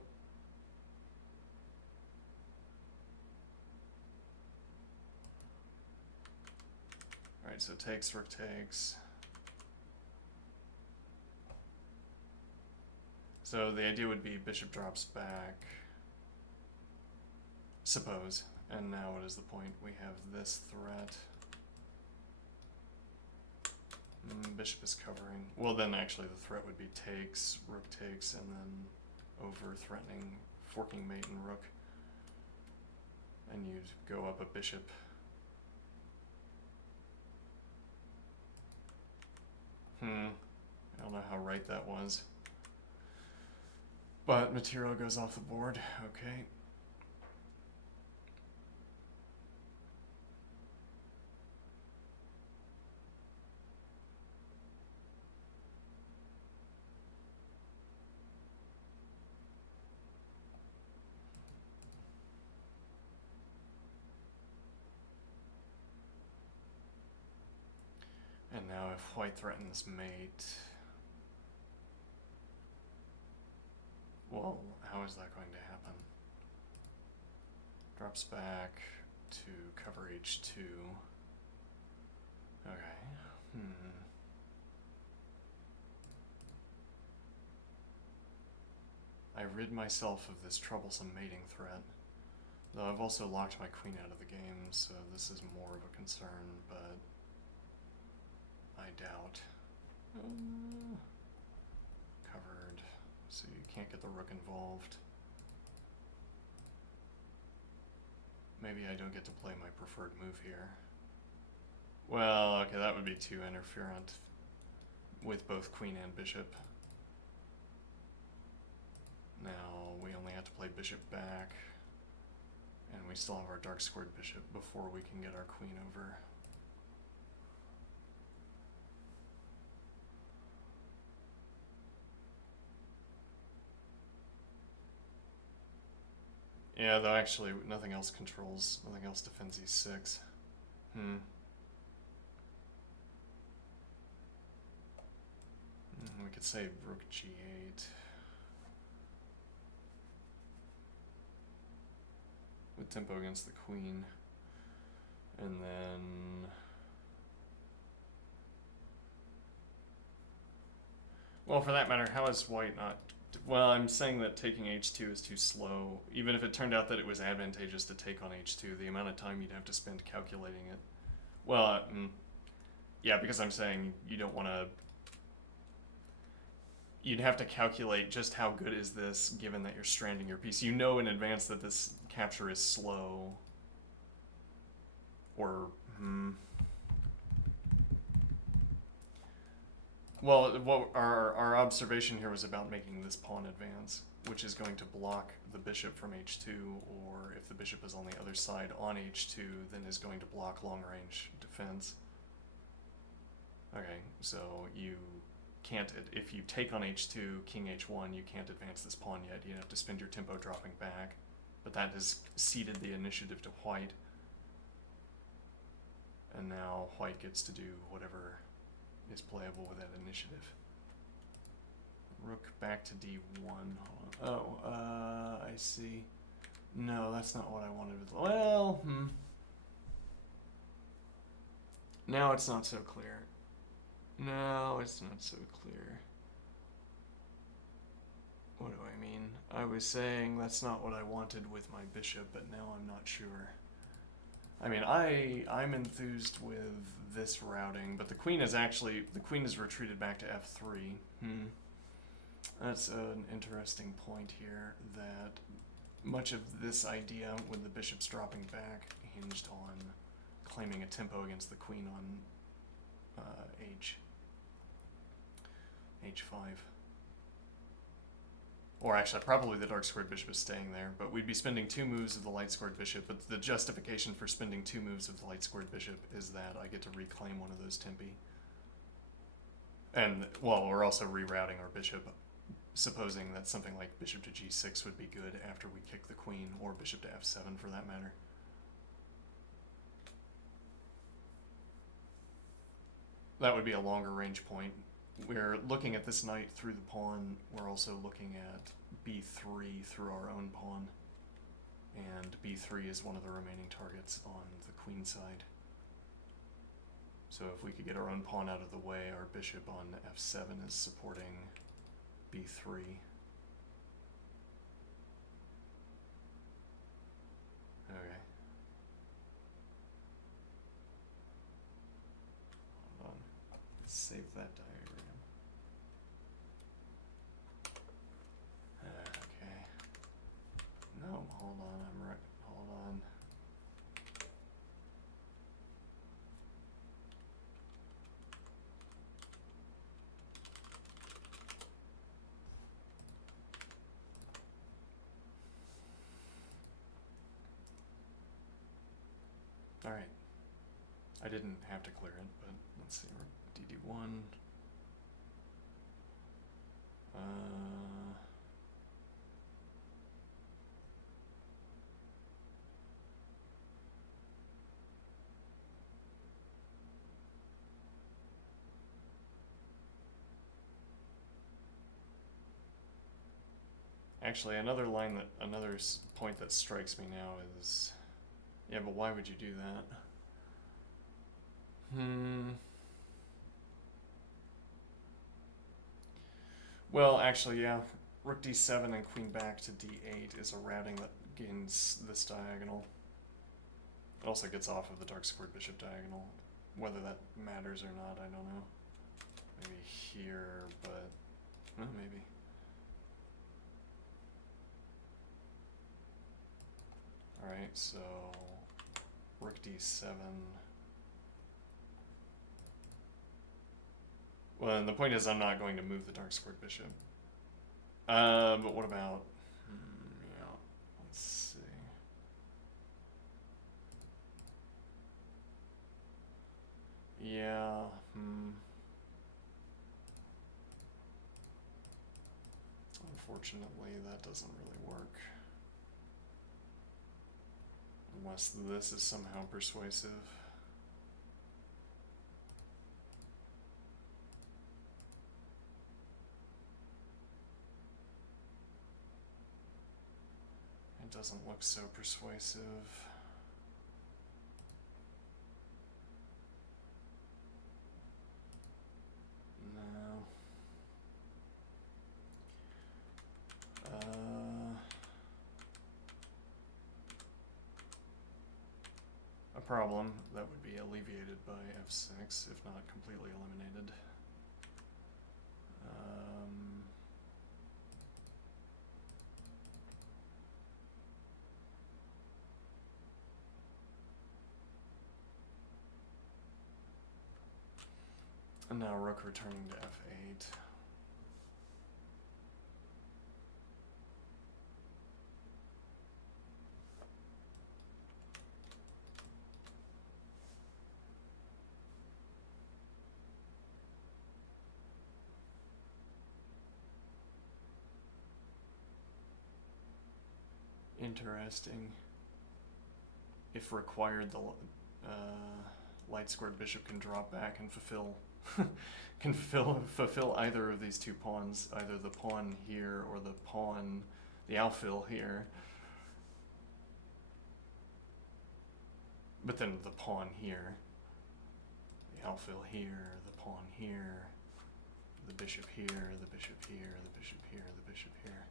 right, so takes, rook takes. So the idea would be bishop drops back. Suppose. And now what is the point? We have this threat. Bishop is covering. Well, then actually the threat would be takes, rook takes, and then over threatening, forking mate and rook. And you'd go up a bishop. I don't know how right that was. But material goes off the board. Okay. And now if white threatens mate, well, how is that going to happen? Drops back to cover h2. Okay. I rid myself of this troublesome mating threat. Though I've also locked my queen out of the game, so this is more of a concern, but I doubt. Covered, so you can't get the rook involved. Maybe I don't get to play my preferred move here. Well, okay, that would be too interferent with both queen and bishop. Now we only have to play bishop back, and we still have our dark squared bishop before we can get our queen over. Yeah, though actually nothing else defends e6. We could say rook g8. With tempo against the queen. And then... Well, for that matter, how is white not... Well, I'm saying that taking h2 is too slow. Even if it turned out that it was advantageous to take on h2, the amount of time you'd have to spend calculating it. Well, yeah, because I'm saying you don't want to... You'd have to calculate just how good is this, given that you're stranding your piece. You know in advance that this capture is slow. Or, Well, our observation here was about making this pawn advance, which is going to block the bishop from h2, or if the bishop is on the other side on h2, then is going to block long-range defense. Okay, so you can't, if you take on h2, king h1, you can't advance this pawn yet. You have to spend your tempo dropping back. But that has ceded the initiative to white. And now white gets to do whatever is playable with that initiative. Rook back to d1. Oh, I see. No, that's not what I wanted. Well, now it's not so clear. No, it's not so clear. What do I mean? I was saying that's not what I wanted with my bishop, but now I'm not sure. I mean, I'm enthused with this routing, but the queen is retreated back to f3. That's an interesting point here, that much of this idea with the bishops dropping back hinged on claiming a tempo against the queen on h5. Or actually, probably the dark squared bishop is staying there, but we'd be spending 2 moves of the light squared bishop, but the justification for spending 2 moves of the light squared bishop is that I get to reclaim one of those tempi. And, well, we're also rerouting our bishop, supposing that something like bishop to g6 would be good after we kick the queen, or bishop to f7 for that matter. That would be a longer range point. We're looking at this knight through the pawn. We're also looking at b3 through our own pawn. And b3 is one of the remaining targets on the queen side. So if we could get our own pawn out of the way, our bishop on f7 is supporting b3. Okay. Hold on. Save that diagram. Okay. No, hold on, I'm right. Hold on. All right. I didn't have to clear it, but let's see. dd1. Actually, another point that strikes me now is, yeah, but why would you do that? Well, actually, yeah. Rook d7 and queen back to d8 is a routing that gains this diagonal. It also gets off of the dark squared bishop diagonal. Whether that matters or not, I don't know. Maybe here, but maybe. Alright, so rook d7. Well, and the point is I'm not going to move the dark squared bishop. But what about... yeah, let's see. Yeah, Unfortunately, that doesn't really work. Unless this is somehow persuasive. It doesn't look so persuasive. No. A problem that would be alleviated by f6, if not completely eliminated. And now rook returning to f8. Interesting. If required, the light squared bishop can drop back and fulfill fulfill either of these two pawns, either the pawn here or the pawn, the alfil here. But then the pawn here, the alfil here, the pawn here, the bishop here, the bishop here, the bishop here, the bishop here.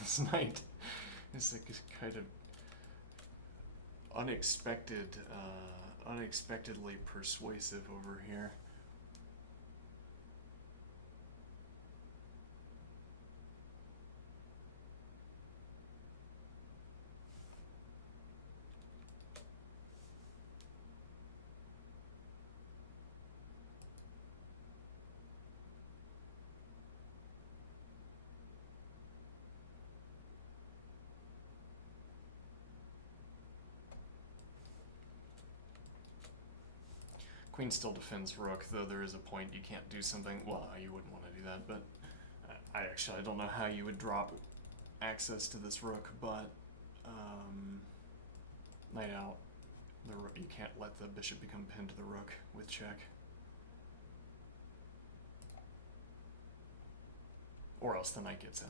This knight is like kind of unexpectedly persuasive over here. Queen still defends rook, though there is a point you can't do something. Well, you wouldn't want to do that, but I don't know how you would drop access to this rook, but knight out. The rook, you can't let the bishop become pinned to the rook with check. Or else the knight gets in.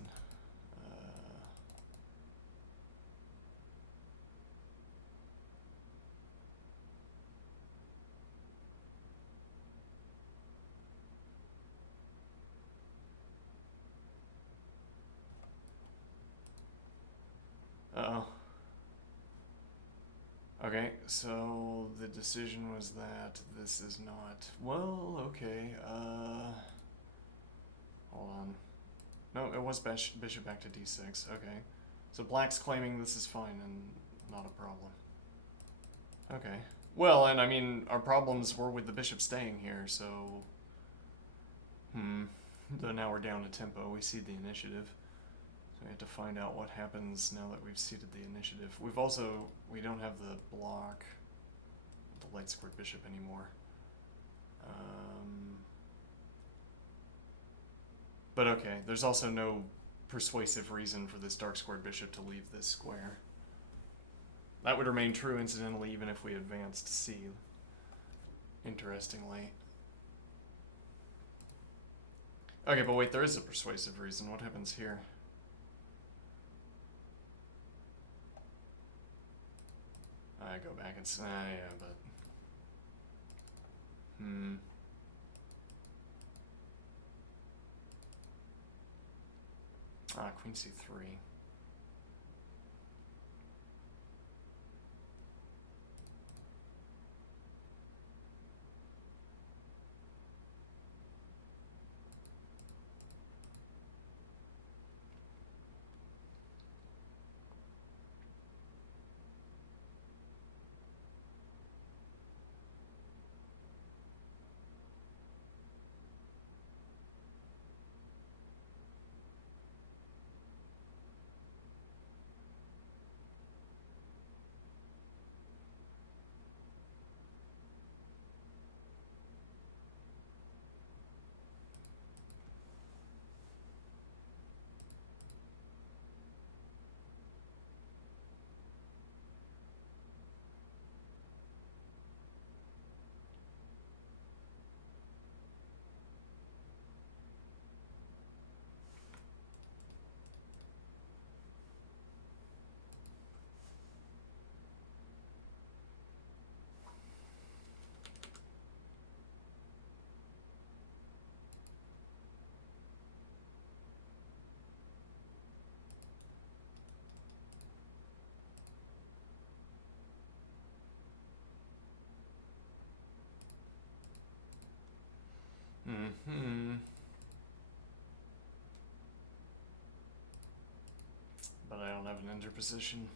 Uh-oh. Okay, so the decision was that this is not... Well, okay, hold on. No, it was bishop back to d6, okay. So black's claiming this is fine and not a problem. Okay. Well, and I mean, our problems were with the bishop staying here, so... Though now we're down a tempo, we cede the initiative. We have to find out what happens now that we've ceded the initiative. We don't have the block, the light squared bishop anymore. But okay, there's also no persuasive reason for this dark squared bishop to leave this square. That would remain true, incidentally, even if we advanced C, interestingly. Okay, but wait, there is a persuasive reason. What happens here? I go back and say, yeah, but... Queen c3. But I don't have an interposition.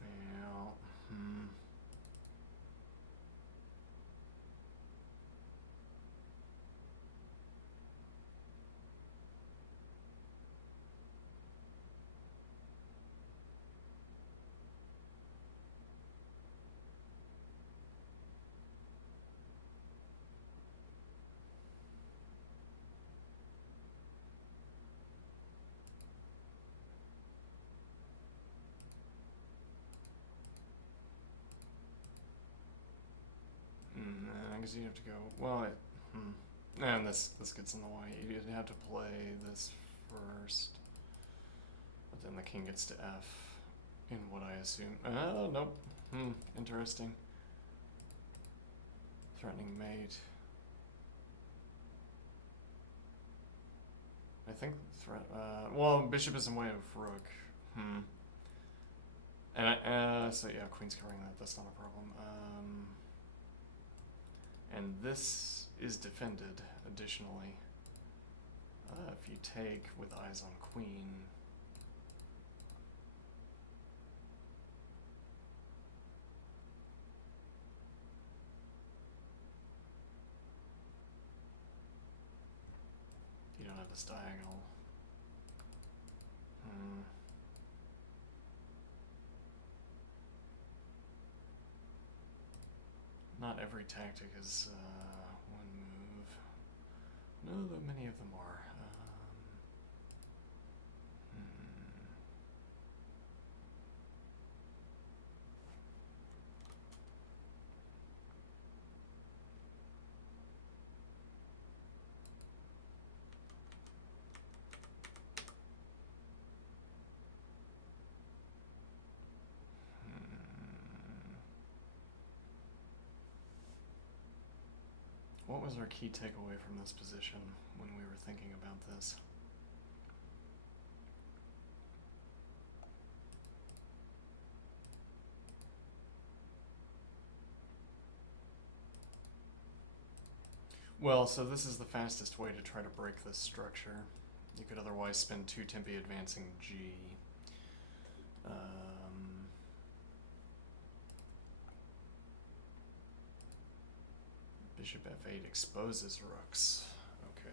Yeah. because you have to go. Well, and this gets in the way. You'd have to play this first, but then the king gets to F in what I assume. Oh nope. Interesting. Threatening mate. I think well, bishop is in way of rook. And so yeah, queen's covering that. That's not a problem. And this is defended additionally. If you take with eyes on queen. You don't have this diagonal. Not every tactic is one move. No, though many of them are. What was our key takeaway from this position when we were thinking about this? Well, so this is the fastest way to try to break this structure. You could otherwise spend 2 tempi advancing G. Bishop F8 exposes rooks. Okay.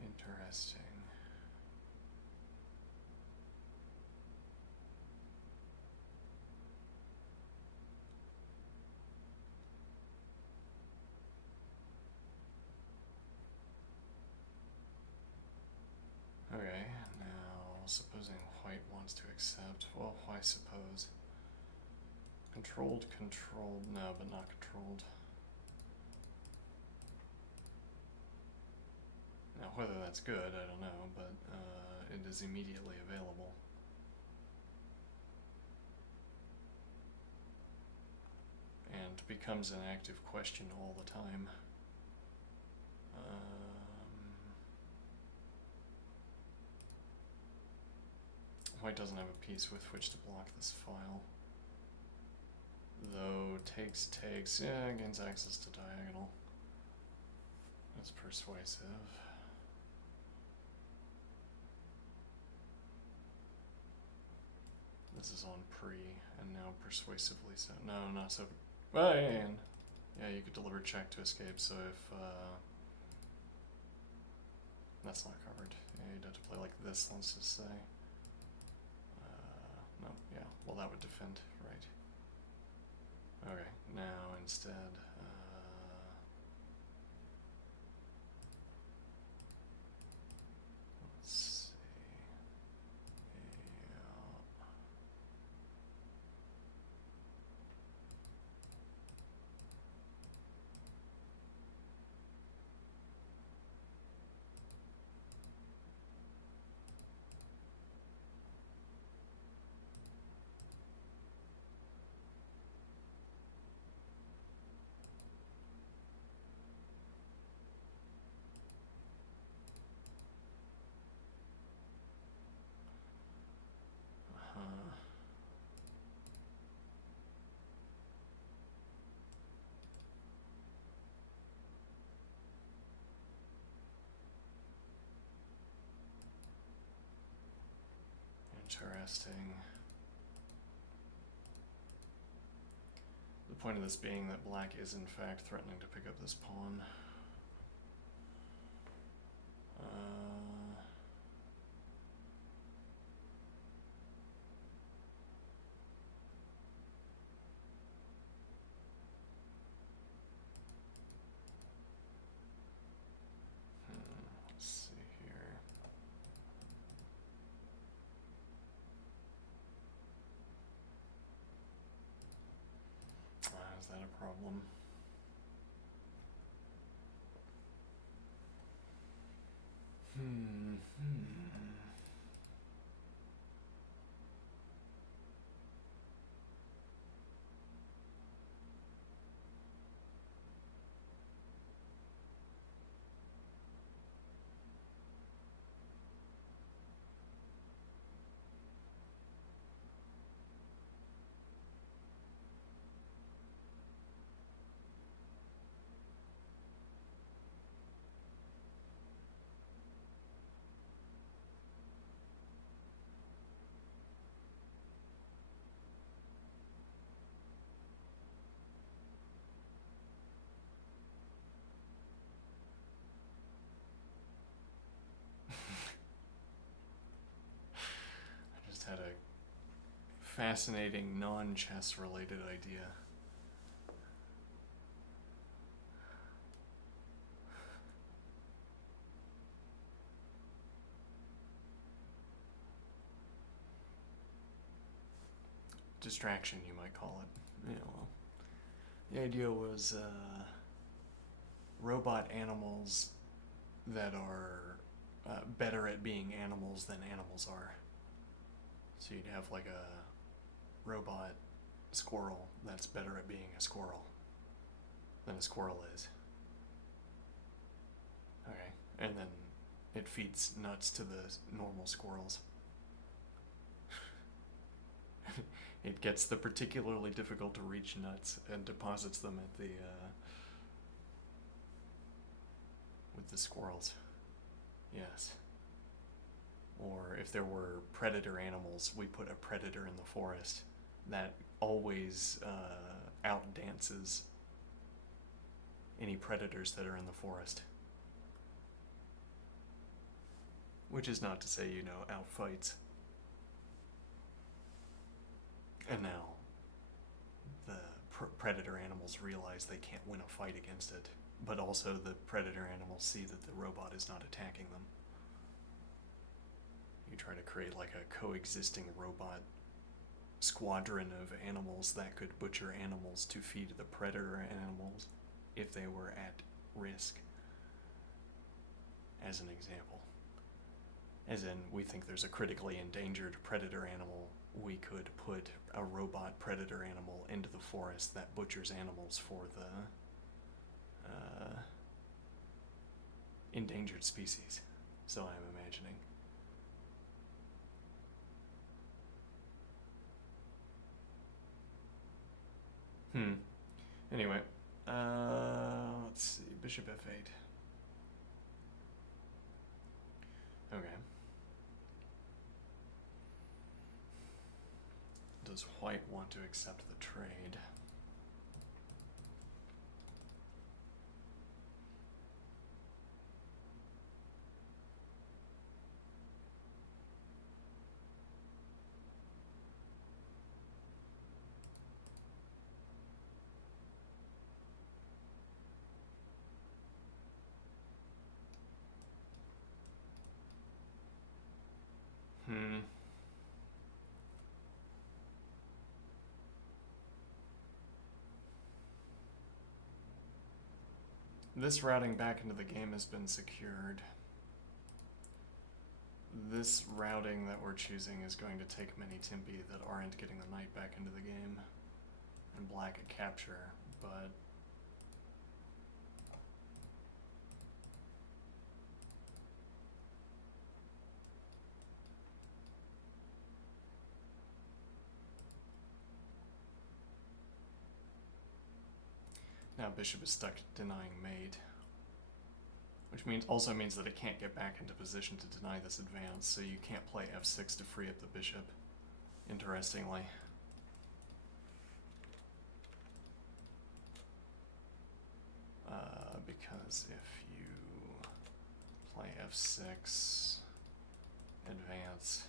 Interesting. Okay, now supposing white wants to accept, well, why suppose? Controlled, no, but not controlled. Now, whether that's good, I don't know, but it is immediately available. And becomes an active question all the time. White doesn't have a piece with which to block this file. Though takes, yeah, gains access to diagonal. That's persuasive. This is on pre, and now persuasively so. No, not so. Well, and yeah, you could deliver check to escape, so if that's not covered. Yeah, you'd have to play like this, let's just say. No, yeah, well that would defend, right. Okay, now instead, let's see, interesting. The point of this being that black is in fact threatening to pick up this pawn. Let's see here. that a problem? Hmm. I just had a fascinating non-chess related idea. Distraction, you might call it. Yeah, well, the idea was robot animals that are better at being animals than animals are. So you'd have like a robot squirrel that's better at being a squirrel than a squirrel is. Okay, and then it feeds nuts to the normal squirrels. It gets the particularly difficult to reach nuts and deposits them at the with the squirrels. Yes. Or if there were predator animals, we put a predator in the forest that always outdances any predators that are in the forest. Which is not to say, outfights. And now the predator animals realize they can't win a fight against it, but also the predator animals see that the robot is not attacking them. You try to create like a coexisting robot squadron of animals that could butcher animals to feed the predator animals if they were at risk, as an example. As in, we think there's a critically endangered predator animal, we could put a robot predator animal into the forest that butchers animals for the endangered species. So I'm imagining. Anyway, let's see. Bishop f8. Okay. Does white want to accept the trade? This routing back into the game has been secured. This routing that we're choosing is going to take many Timpi that aren't getting the knight back into the game, and black a capture, but now bishop is stuck denying mate, which also means that it can't get back into position to deny this advance, so you can't play f6 to free up the bishop, interestingly. Because if you play f6, advance,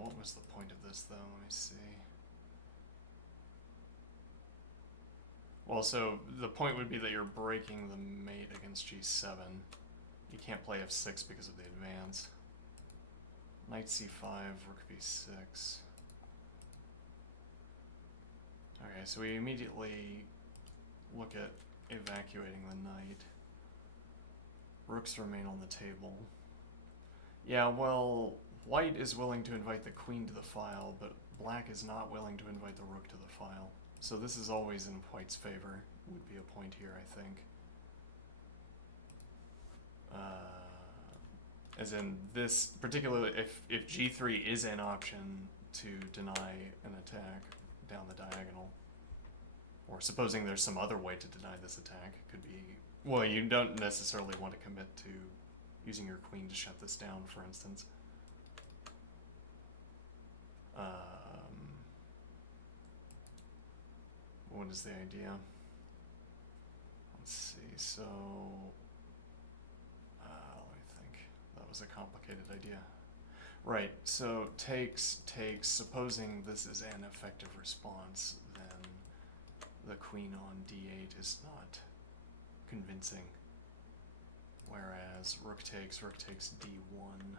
what was the point of this though? Let me see. Well, so the point would be that you're breaking the mate against g7. You can't play f6 because of the advance. Knight c5, rook b6. Okay, so we immediately look at evacuating the knight. Rooks remain on the table. Yeah, well, white is willing to invite the queen to the file, but black is not willing to invite the rook to the file. So this is always in white's favor, would be a point here, I think. As in this, particularly if g3 is an option to deny an attack down the diagonal, or supposing there's some other way to deny this attack, it could be, well, you don't necessarily want to commit to using your queen to shut this down, for instance. What is the idea? Let's see, so, let me think. That was a complicated idea. Right, so takes, supposing this is an effective response, then the queen on d8 is not convincing. Whereas rook takes d1.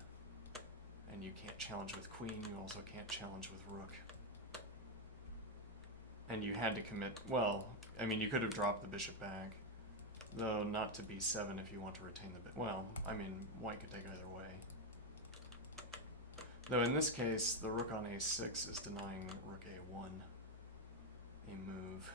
And you can't challenge with queen, you also can't challenge with rook. And you had to commit, well, I mean, you could have dropped the bishop back, though not to b7 if you want to retain the bit. Well, I mean, white could take either way. Though in this case, the rook on a6 is denying rook a1 a move.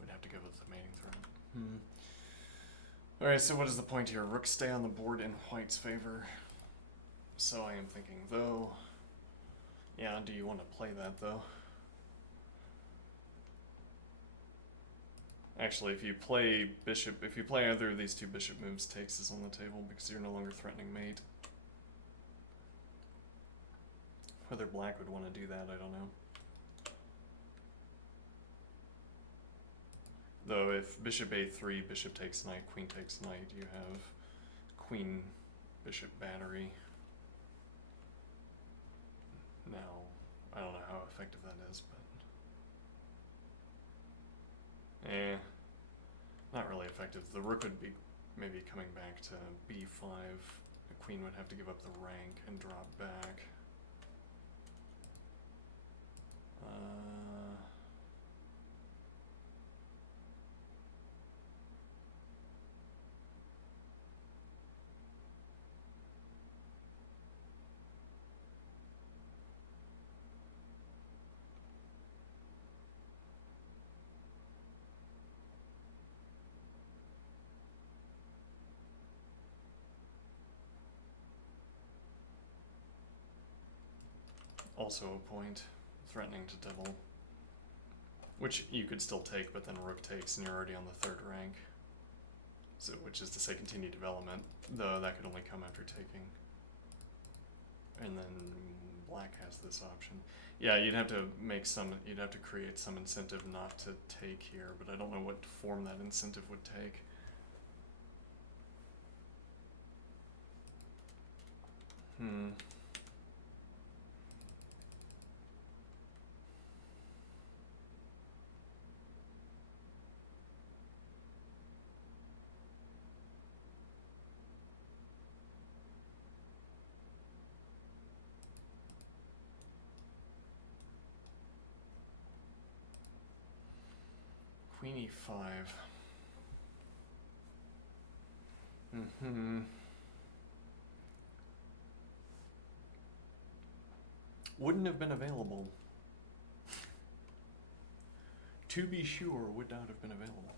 Would have to go with the mating threat. Alright, so what is the point here? Rooks stay on the board in white's favor. So I am thinking, though, yeah, do you want to play that, though? Actually, if you play bishop, if you play either of these two bishop moves, takes is on the table because you're no longer threatening mate. Whether black would want to do that, I don't know. Though if bishop a3, bishop takes knight, queen takes knight, you have queen bishop battery. Now, I don't know how effective that is, but not really effective. The rook would be maybe coming back to b5. The queen would have to give up the rank and drop back. Also a point, threatening to double, which you could still take, but then rook takes and you're already on the third rank. So, which is to say continue development, though that could only come after taking. And then black has this option. Yeah, you'd have to create some incentive not to take here, but I don't know what form that incentive would take. Queen e5. Wouldn't have been available. To be sure, would not have been available.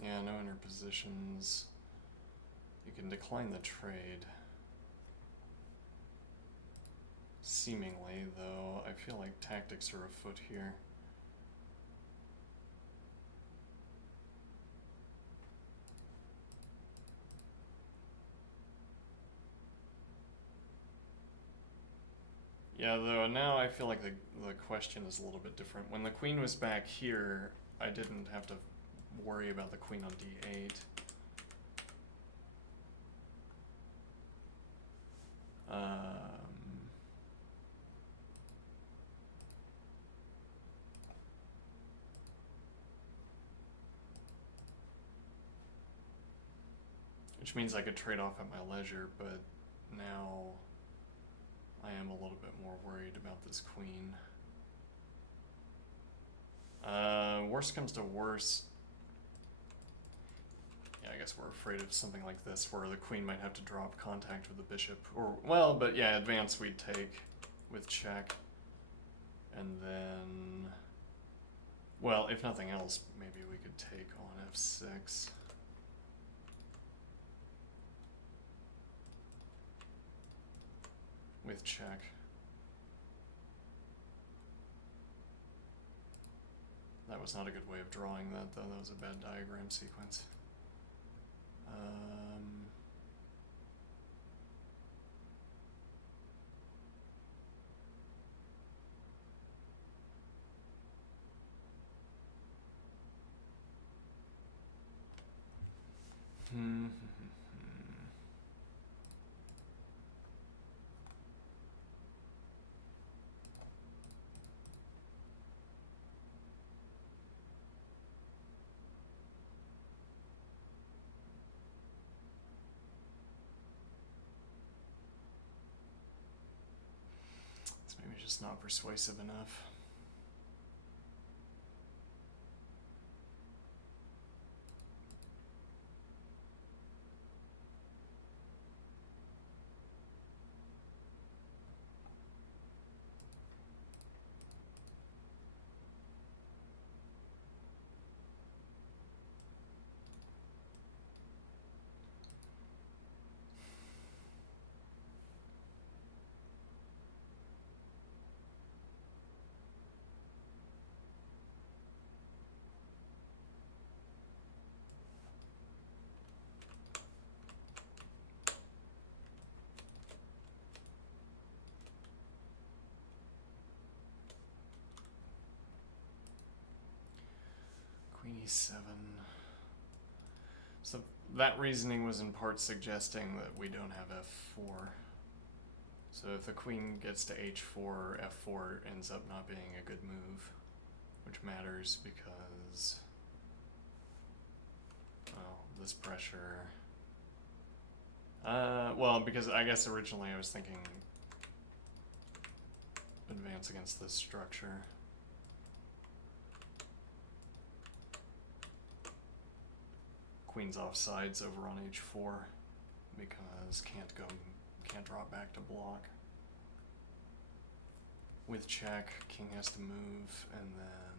Yeah, no interpositions. You can decline the trade. Seemingly, though, I feel like tactics are afoot here. Yeah, though now I feel like the question is a little bit different. When the queen was back here, I didn't have to worry about the queen on d8. Which means I could trade off at my leisure, but now I am a little bit more worried about this queen. Worst comes to worst. Yeah, I guess we're afraid of something like this where the queen might have to drop contact with the bishop. Or, well, but yeah, advance we'd take with check. And then, well, if nothing else, maybe we could take on f6. With check. That was not a good way of drawing that, though. That was a bad diagram sequence. It's maybe just not persuasive enough. Queen e7. So that reasoning was in part suggesting that we don't have f4. So if the queen gets to h4, f4 ends up not being a good move, which matters because, well, this pressure. Well, because I guess originally I was thinking advance against this structure. Queen's offsides over on h4 because can't drop back to block. With check, king has to move, and then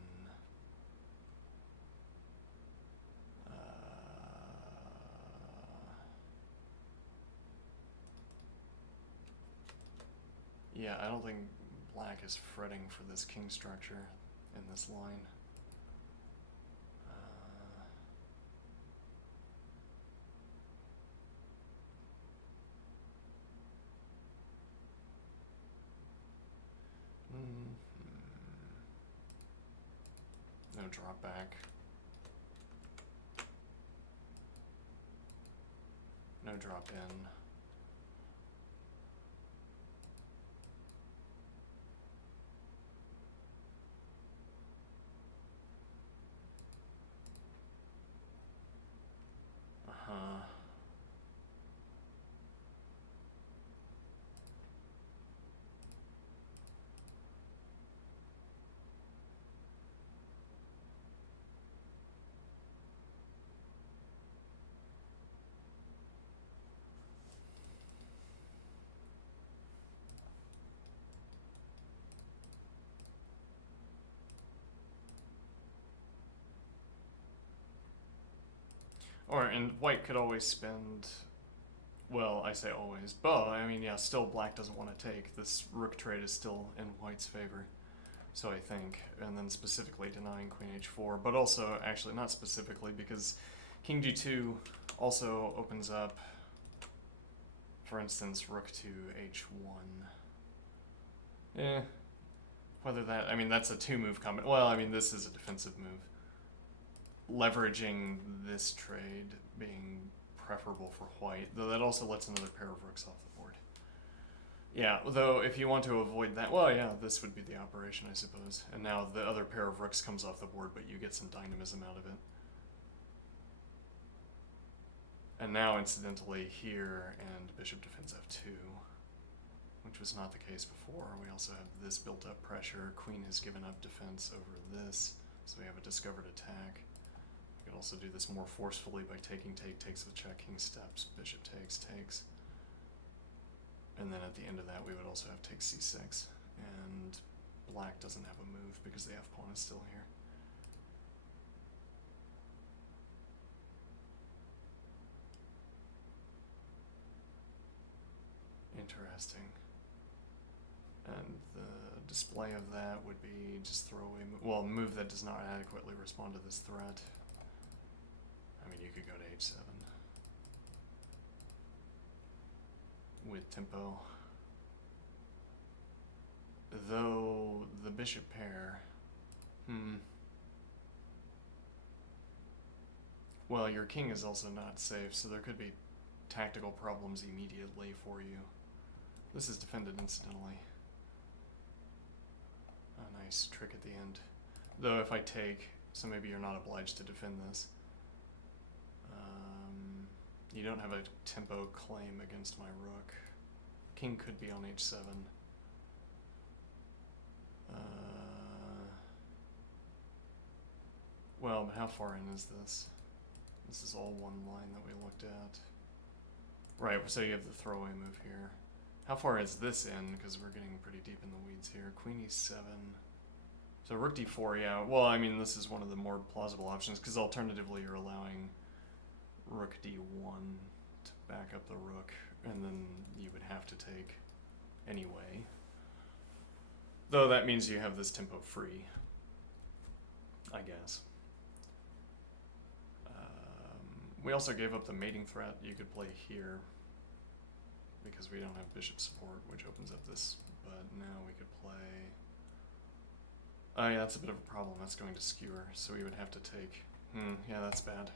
yeah, I don't think black is fretting for this king structure in this line. No drop back. No drop in. And white could always spend. Well, I say always, but I mean, yeah, still black doesn't want to take. This rook trade is still in white's favor. So I think, and then specifically denying queen h4, but also actually not specifically because king g2 also opens up, for instance, rook to h1. Whether that, I mean, that's a two-move comment. Well, I mean, this is a defensive move. Leveraging this trade being preferable for white, though that also lets another pair of rooks off the board. Yeah, though if you want to avoid that, well, yeah, this would be the operation, I suppose. And now the other pair of rooks comes off the board, but you get some dynamism out of it. And now, incidentally, here, and bishop defends f2, which was not the case before. We also have this built-up pressure. Queen has given up defense over this, so we have a discovered attack. We could also do this more forcefully by taking takes with check, king steps, bishop takes. And then at the end of that, we would also have take c6. And black doesn't have a move because the f-pawn is still here. Interesting. And the display of that would be just throwaway a move that does not adequately respond to this threat. I mean, you could go to h7 with tempo. Though the bishop pair, well, your king is also not safe, so there could be tactical problems immediately for you. This is defended incidentally. A nice trick at the end. Though if I take, so maybe you're not obliged to defend this. You don't have a tempo claim against my rook. King could be on h7. Well, but how far in is this? This is all one line that we looked at. Right, so you have the throwaway move here. How far is this in? Because we're getting pretty deep in the weeds here. Queen e7. So rook d4, yeah. Well, I mean, this is one of the more plausible options, because alternatively you're allowing rook d1 to back up the rook, and then you would have to take anyway. Though that means you have this tempo free, I guess. We also gave up the mating threat. You could play here, because we don't have bishop support, which opens up this, but now we could play... Oh yeah, that's a bit of a problem. That's going to skewer, so we would have to take... yeah, that's bad.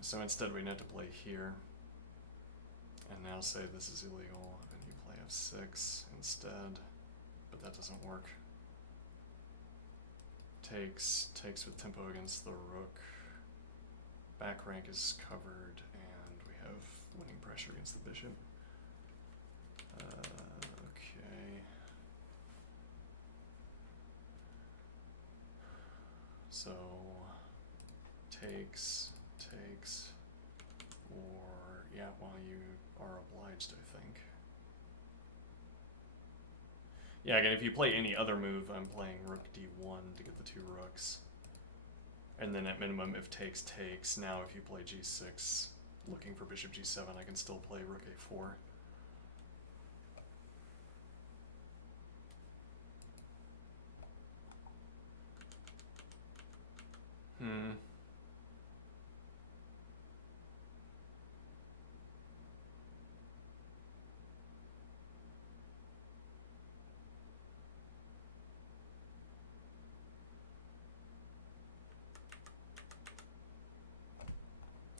So instead we'd have to play here, and now say this is illegal, and you play f6 instead, but that doesn't work. Takes with tempo against the rook. Back rank is covered, and we have winning pressure against the bishop. Okay. So takes, or yeah, well, you are obliged, I think. Yeah, again, if you play any other move, I'm playing rook d1 to get the two rooks. And then at minimum, if takes. Now if you play g6, looking for bishop g7, I can still play rook a4.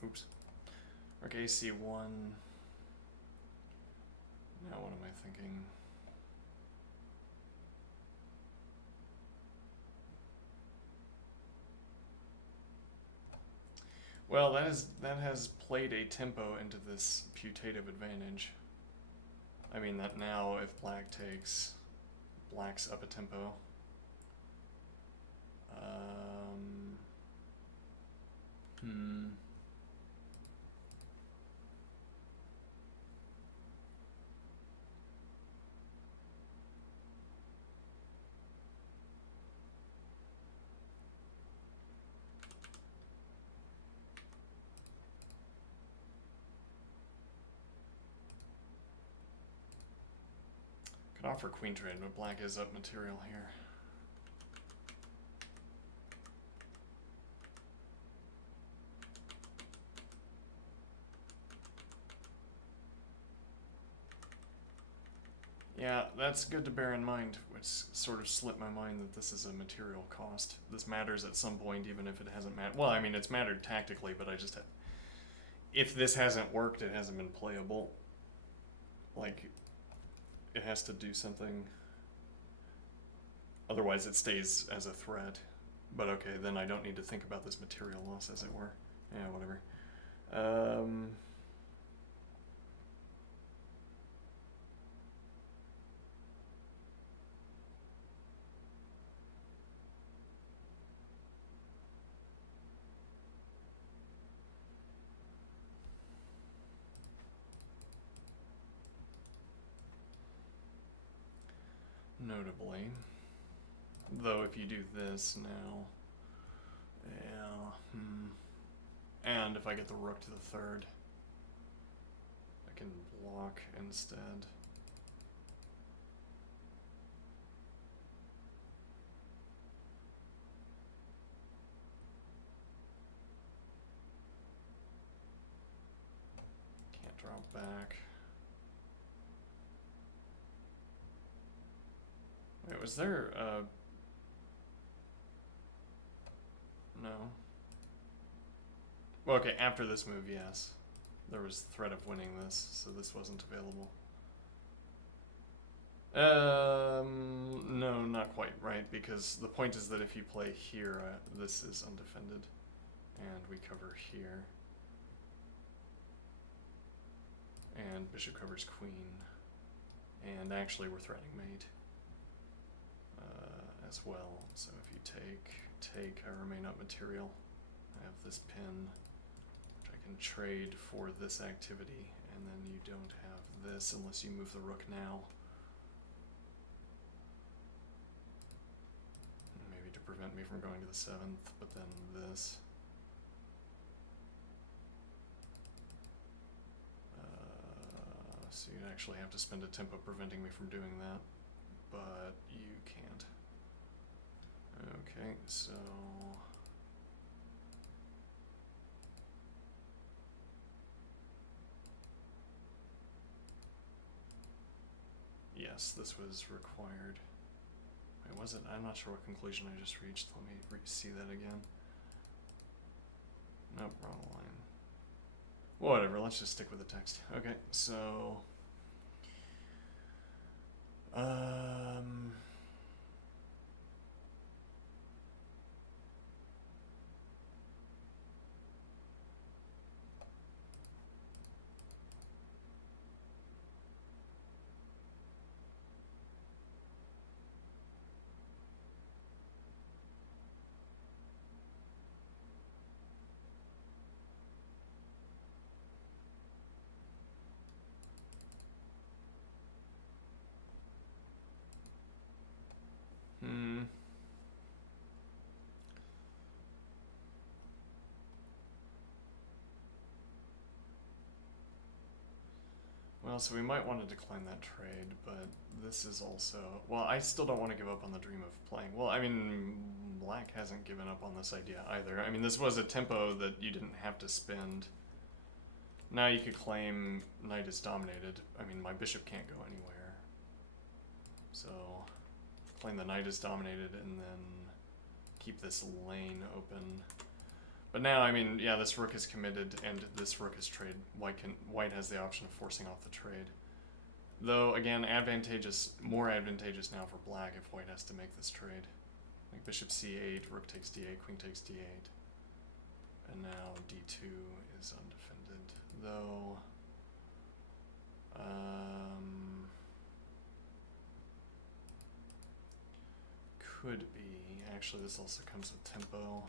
Oops. Rook ac1. Now what am I thinking? Well, that has played a tempo into this putative advantage. I mean that now if black takes, black's up a tempo. Could offer queen trade, but black is up material here. Yeah, that's good to bear in mind, which sort of slipped my mind that this is a material cost. This matters at some point, even if it hasn't mattered. Well, I mean, it's mattered tactically, but I just had... If this hasn't worked, it hasn't been playable. Like, it has to do something. Otherwise, it stays as a threat. But okay, then I don't need to think about this material loss, as it were. Yeah, whatever. Notably. Though if you do this now... Yeah, And if I get the rook to the third, I can block instead. Can't drop back. Wait, was there no. Well, okay, after this move, yes. There was threat of winning this, so this wasn't available. No, not quite, right? Because the point is that if you play here, this is undefended, and we cover here, and bishop covers queen, and actually we're threatening mate as well. So if you take, I remain up material. I have this pin, which I can trade for this activity, and then you don't have this unless you move the rook now. Maybe to prevent me from going to the 7th, but then this. So you'd actually have to spend a tempo preventing me from doing that, but you can't. Okay, so... Yes, this was required. Wait, was it? I'm not sure what conclusion I just reached. Let me see that again. Nope, wrong line. Whatever, let's just stick with the text. Okay, so... Well, so we might want to decline that trade, but this is also... Well, I still don't want to give up on the dream of playing. Well, I mean, black hasn't given up on this idea either. I mean, this was a tempo that you didn't have to spend. Now you could claim knight is dominated. I mean, my bishop can't go anywhere. So, claim the knight is dominated and then keep this lane open. But now, I mean, yeah, this rook is committed, and this rook is trade. White has the option of forcing off the trade. Though, again, more advantageous now for black if white has to make this trade. Like bishop c8, rook takes d8, queen takes d8. And now d2 is undefended. Though, could be. Actually, this also comes with tempo.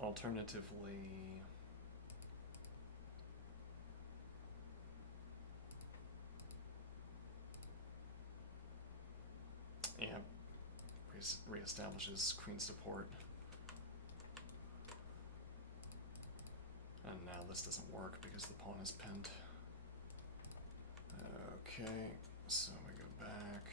Alternatively, yeah, reestablishes queen support. And now this doesn't work because the pawn is pinned. Okay, so we go back.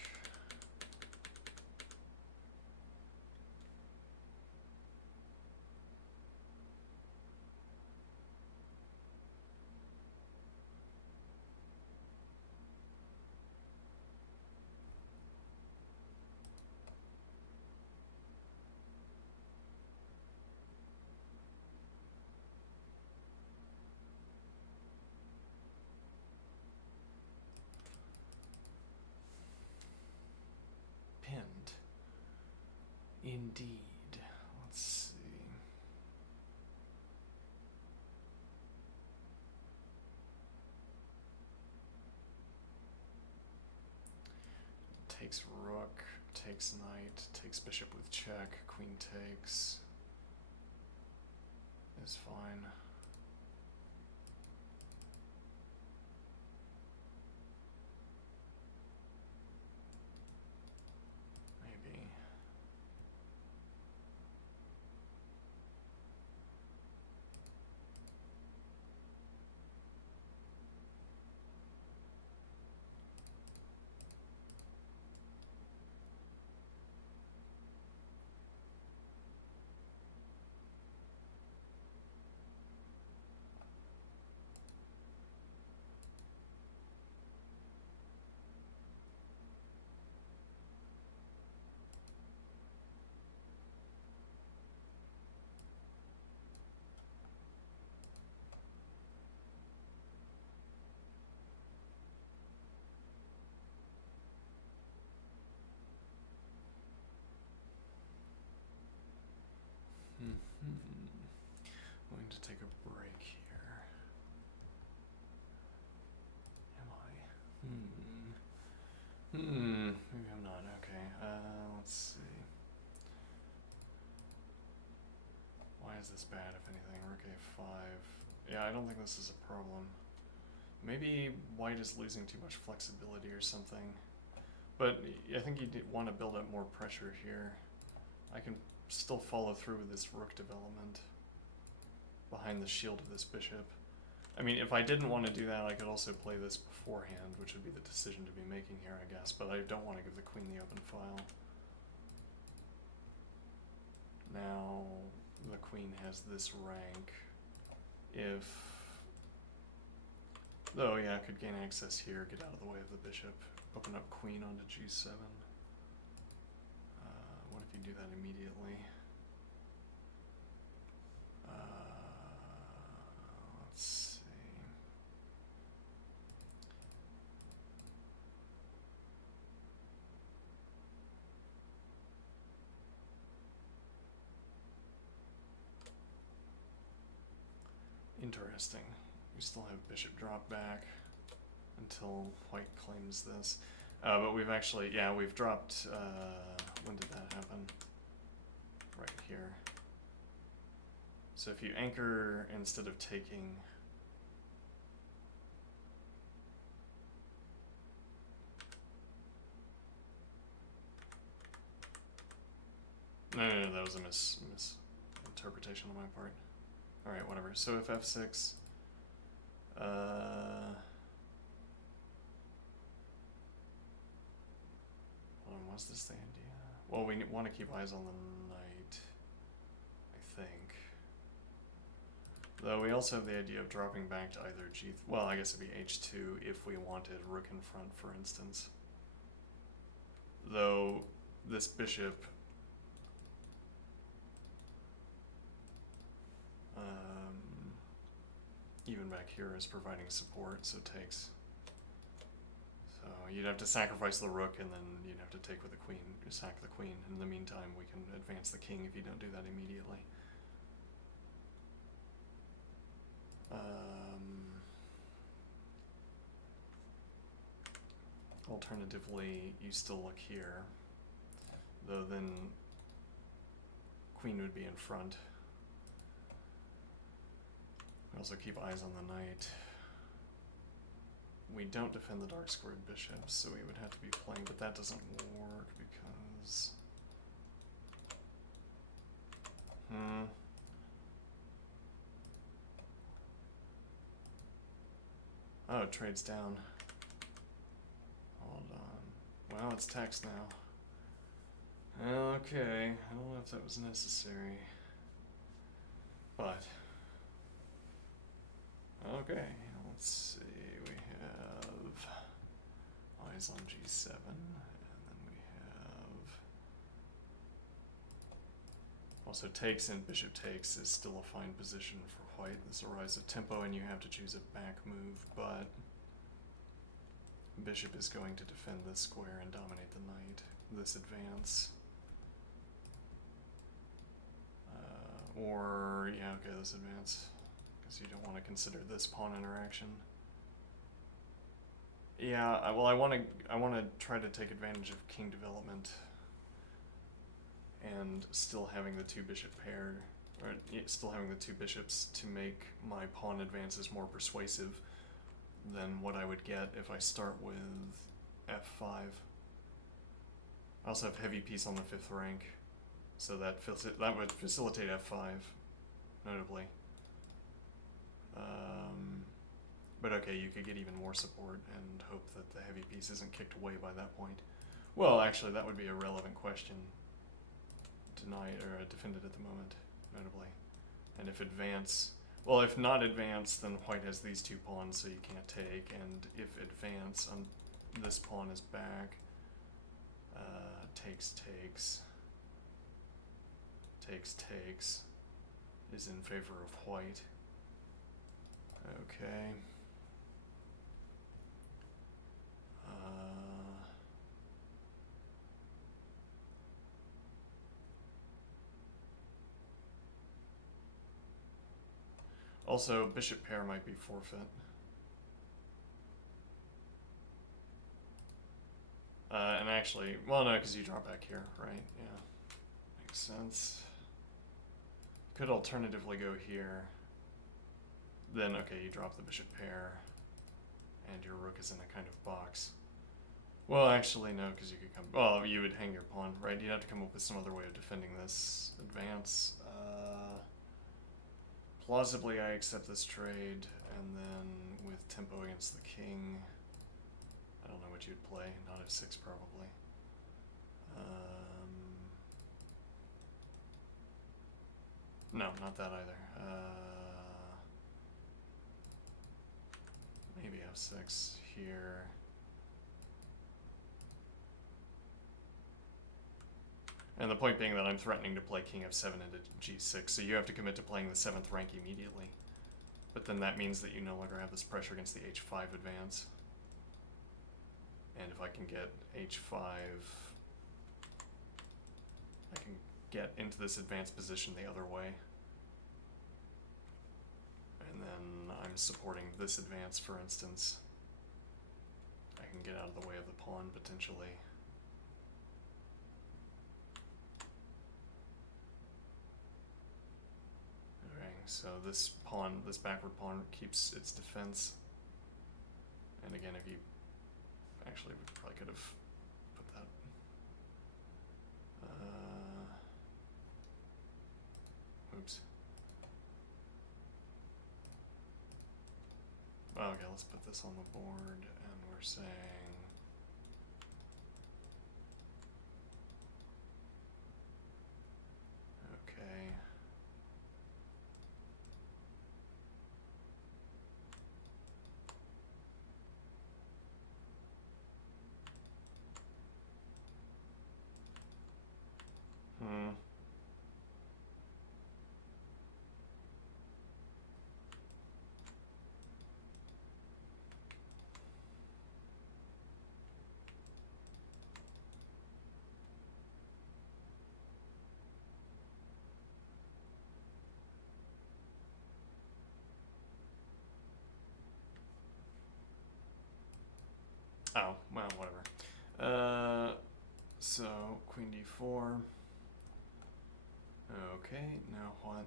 Pinned. Indeed. Let's see. Takes rook, takes knight, takes bishop with check, queen takes. Is fine. Maybe. Going to take a break here. Am I? Maybe I'm not. Okay. Let's see. Why is this bad, if anything? Rook a5. Yeah, I don't think this is a problem. Maybe white is losing too much flexibility or something. But I think you want to build up more pressure here. I can still follow through with this rook development behind the shield of this bishop. I mean, if I didn't want to do that, I could also play this beforehand, which would be the decision to be making here, I guess. But I don't want to give the queen the open file. Now the queen has this rank. If... Though, yeah, I could gain access here, get out of the way of the bishop, open up queen onto g7. What if you do that immediately? Let's see. Interesting. We still have bishop drop back until white claims this. But we've actually, yeah, we've dropped, when did that happen? Right here. So if you anchor instead of taking, no, that was a misinterpretation on my part. All right, whatever. So if f6, was this the idea? Well, we want to keep eyes on the knight, I think. Though we also have the idea of dropping back to either g... Well, I guess it'd be h2 if we wanted rook in front, for instance. Though this bishop... even back here is providing support, so takes. So you'd have to sacrifice the rook, and then you'd have to take with the queen, sack the queen. In the meantime, we can advance the king if you don't do that immediately. Alternatively, you still look here, though then queen would be in front. We also keep eyes on the knight. We don't defend the dark squared bishops, so we would have to be playing, but that doesn't work because Oh, it trades down. Hold on. Well, it's text now. Okay, I don't know if that was necessary. But, okay, let's see. We have eyes on G7, and then we have also takes, and bishop takes is still a fine position for white. This will rise a tempo, and you have to choose a back move, but bishop is going to defend this square and dominate the knight. This advance. Or, yeah, okay, this advance. Because you don't want to consider this pawn interaction. Yeah, well, I want to try to take advantage of king development and still having the two bishop pair, or still having the two bishops to make my pawn advances more persuasive than what I would get if I start with f5. I also have heavy piece on the 5th rank, so that would facilitate f5, notably. But okay, you could get even more support and hope that the heavy piece isn't kicked away by that point. Well, actually, that would be a relevant question. Denied or defended at the moment, notably. And if advance, well, if not advance, then white has these two pawns, so you can't take. And if advance, this pawn is back. Takes is in favor of white. Okay. Also, bishop pair might be forfeit. And actually, well, no, because you drop back here, right? Yeah, makes sense. Could alternatively go here. Then, okay, you drop the bishop pair, and your rook is in a kind of box. Well, actually, no, because you could come. Well, you would hang your pawn, right? You'd have to come up with some other way of defending this advance. Plausibly, I accept this trade, and then with tempo against the king, I don't know what you'd play. Not f6, probably. No, not that either. Maybe f6 here. And the point being that I'm threatening to play king f7 into g6, so you have to commit to playing the 7th rank immediately. But then that means that you no longer have this pressure against the h5 advance. And if I can get h5, I can get into this advanced position the other way. And then I'm supporting this advance, for instance. I can get out of the way of the pawn, potentially. So this pawn, this backward pawn, keeps its defense. And again, if you actually, we probably could have put that. Oops. Okay, let's put this on the board, and we're saying. Okay. Oh, well, whatever. So, queen d4. Okay, now what?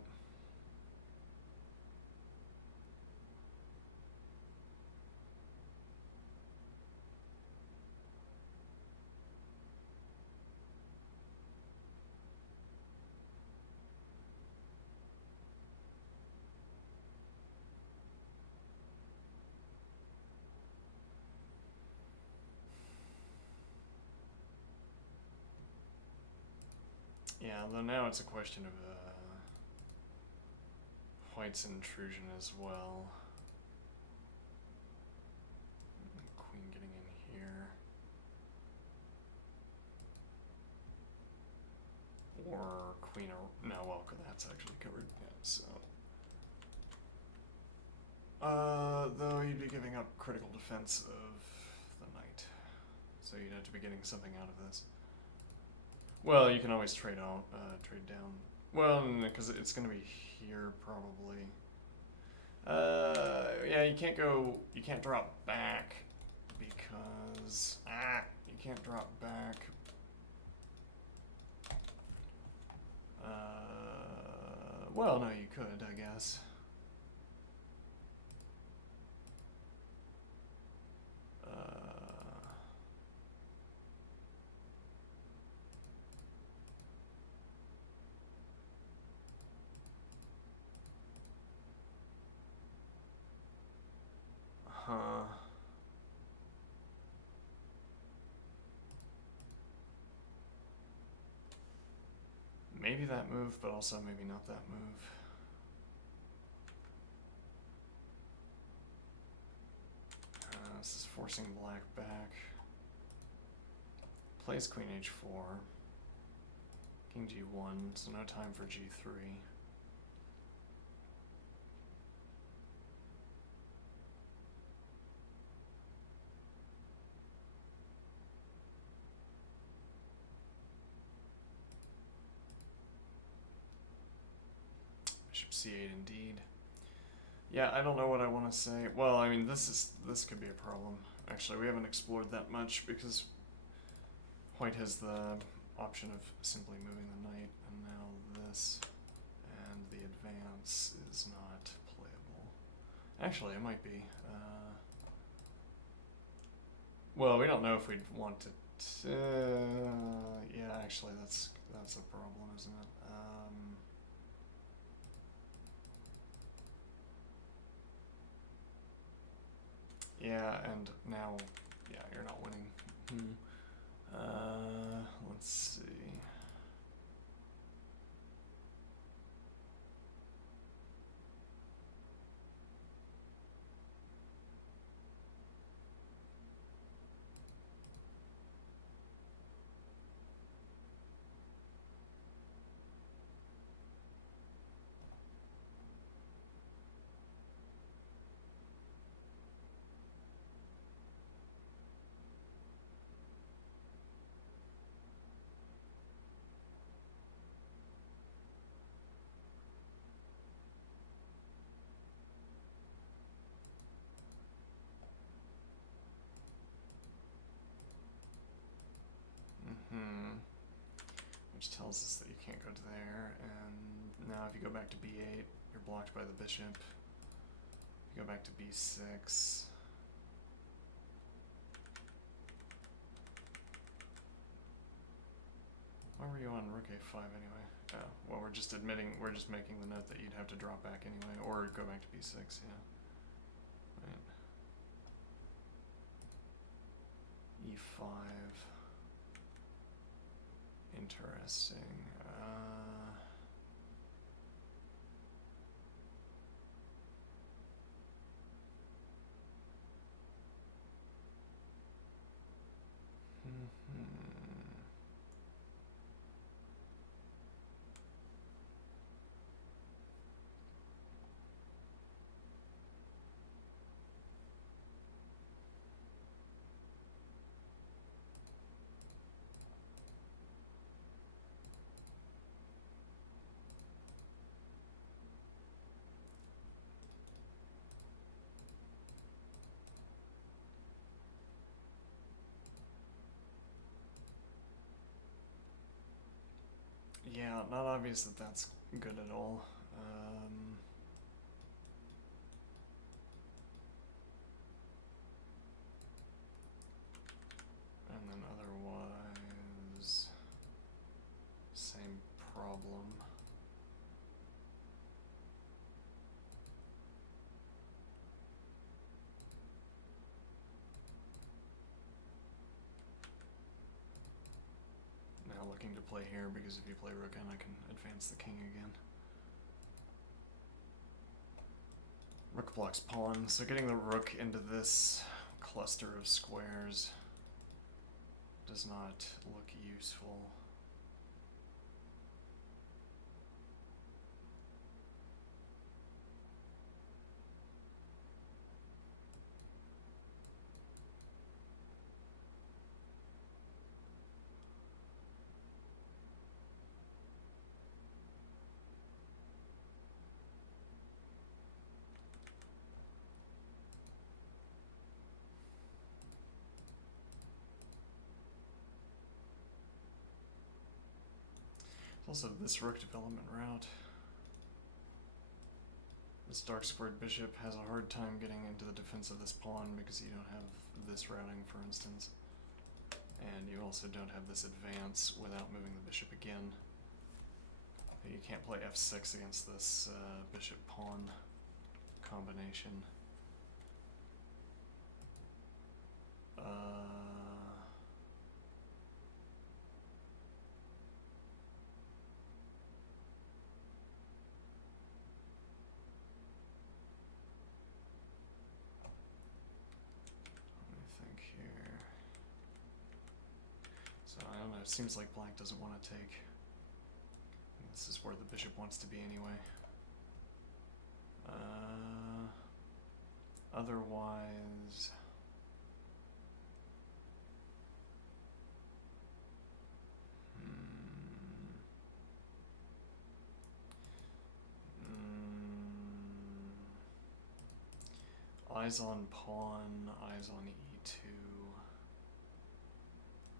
Yeah, though now it's a question of white's intrusion as well. Queen getting in here. Or queen or no, well, that's actually covered. Yeah, so. Though you'd be giving up critical defense of the knight, so you'd have to be getting something out of this. Well, you can always trade out, trade down. Well, because it's gonna be here probably. Yeah, you can't drop back because you can't drop back. Well, no, you could, I guess. Huh. Maybe that move, but also maybe not that move. This is forcing black back. Plays queen h4. King g1, so no time for g3. Bishop c8 indeed. Yeah, I don't know what I want to say. Well, I mean, this could be a problem. Actually, we haven't explored that much because white has the option of simply moving the knight, and now this, and the advance is not playable. Actually, it might be. Well, we don't know if we'd want to. Yeah, actually, that's a problem, isn't it? Yeah, and now, yeah, you're not winning. Let's see. Which tells us that you can't go to there, and now if you go back to b8, you're blocked by the bishop. If you go back to b6. Why were you on rook a5 anyway? Oh, well, we're just making the note that you'd have to drop back anyway, or go back to b6, yeah. Right. e5. Interesting. Yeah, not obvious that that's good at all. And then otherwise, same problem. Now looking to play here, because if you play rook in, I can advance the king again. Rook blocks pawn, so getting the rook into this cluster of squares does not look useful. Also, this rook development route. This dark squared bishop has a hard time getting into the defense of this pawn because you don't have this routing, for instance. And you also don't have this advance without moving the bishop again. You can't play f6 against this bishop-pawn combination. I don't know, it seems like black doesn't want to take. This is where the bishop wants to be anyway. Otherwise... Eyes on pawn, eyes on e2.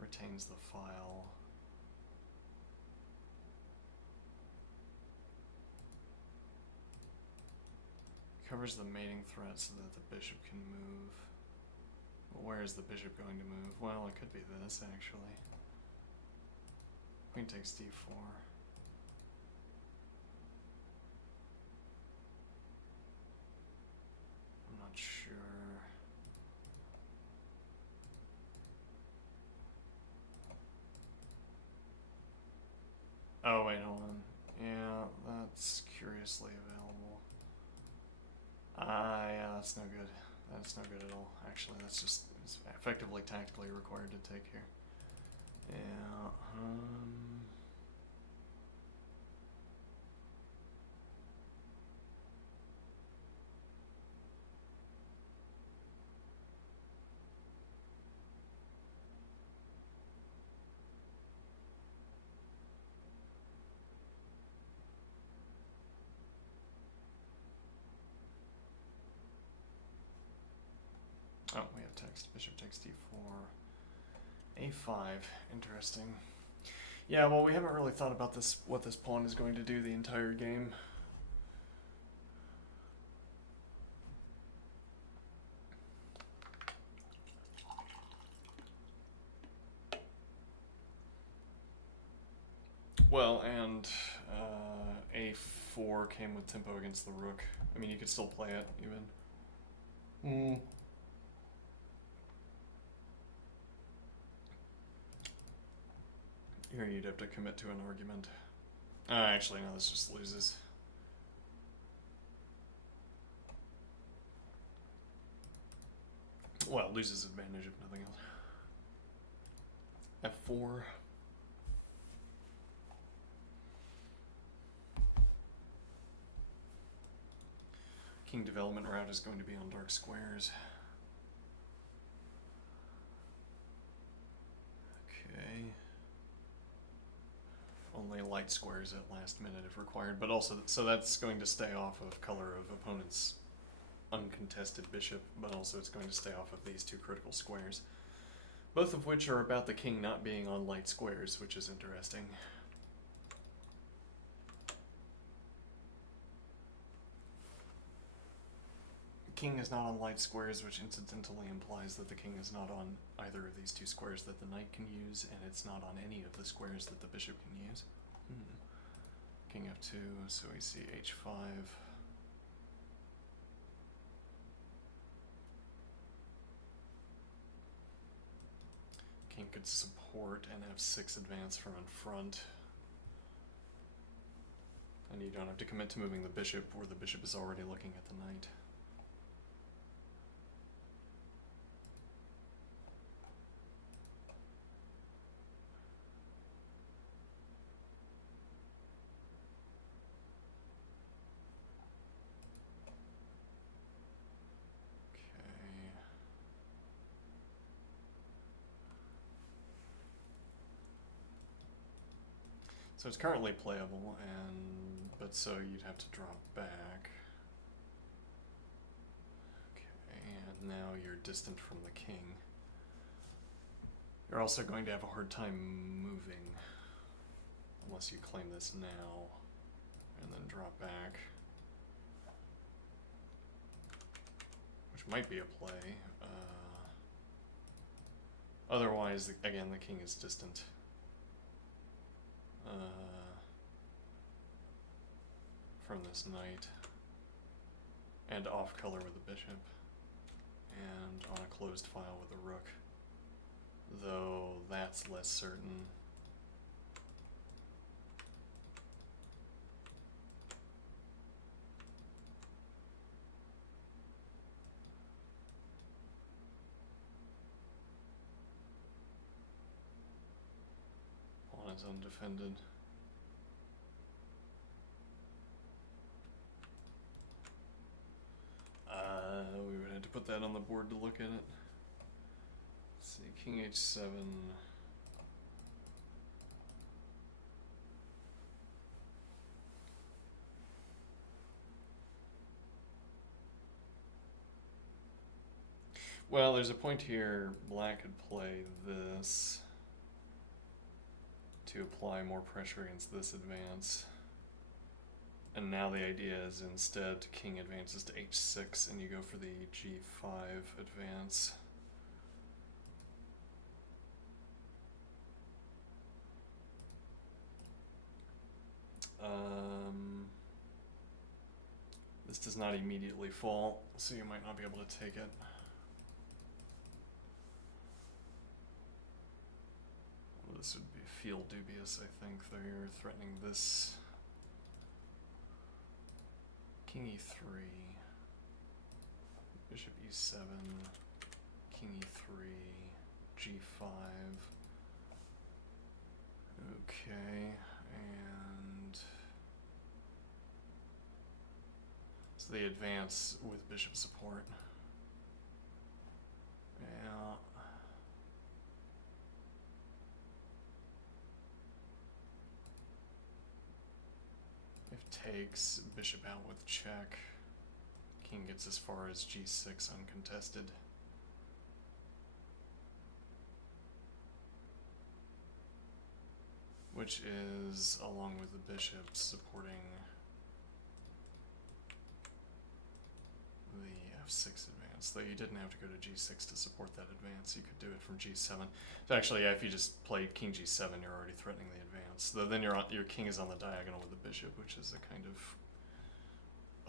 Retains the file. Covers the mating threat so that the bishop can move. But where is the bishop going to move? Well, it could be this, actually. Queen takes d4. I'm not sure. Oh, wait, hold on. Yeah, that's curiously available. Yeah, that's no good. That's no good at all. Actually, that's just it's effectively tactically required to take here. Yeah, oh, we have text. Bishop takes d4. a5. Interesting. Yeah, well, we haven't really thought about this, what this pawn is going to do the entire game. Well, and a4 came with tempo against the rook. I mean, you could still play it, even. Here you'd have to commit to an argument. Actually, no, this just loses. Well, loses advantage if nothing else. f4. King development route is going to be on dark squares. Okay. Only light squares at last minute if required, but also, so that's going to stay off of color of opponent's uncontested bishop, but also it's going to stay off of these two critical squares. Both of which are about the king not being on light squares, which is interesting. King is not on light squares, which incidentally implies that the king is not on either of these two squares that the knight can use, and it's not on any of the squares that the bishop can use. King f2, so we see h5. king could support an f6 advance from in front. And you don't have to commit to moving the bishop, or the bishop is already looking at the knight. Okay. So it's currently playable, but so you'd have to drop back. Okay, and now you're distant from the king. You're also going to have a hard time moving, unless you claim this now, and then drop back. Which might be a play. Otherwise, again, the king is distant. From this knight, and off color with the bishop, and on a closed file with the rook, though that's less certain. Pawn is undefended. We would have to put that on the board to look at it. Let's see, king h7. Well, there's a point here, black could play this to apply more pressure against this advance. And now the idea is instead king advances to h6 and you go for the g5 advance. This does not immediately fall, so you might not be able to take it. Well, this would feel dubious, I think. They're threatening this. King e3, bishop e7, king e3, g5. Okay, and so they advance with bishop support. Yeah. If takes, bishop out with check. King gets as far as g6 uncontested. Which is, along with the bishop, supporting the f6 advance. Though you didn't have to go to g6 to support that advance, you could do it from g7. So actually, yeah, if you just played king g7, you're already threatening the advance. Though then your king is on the diagonal with the bishop, which is a kind of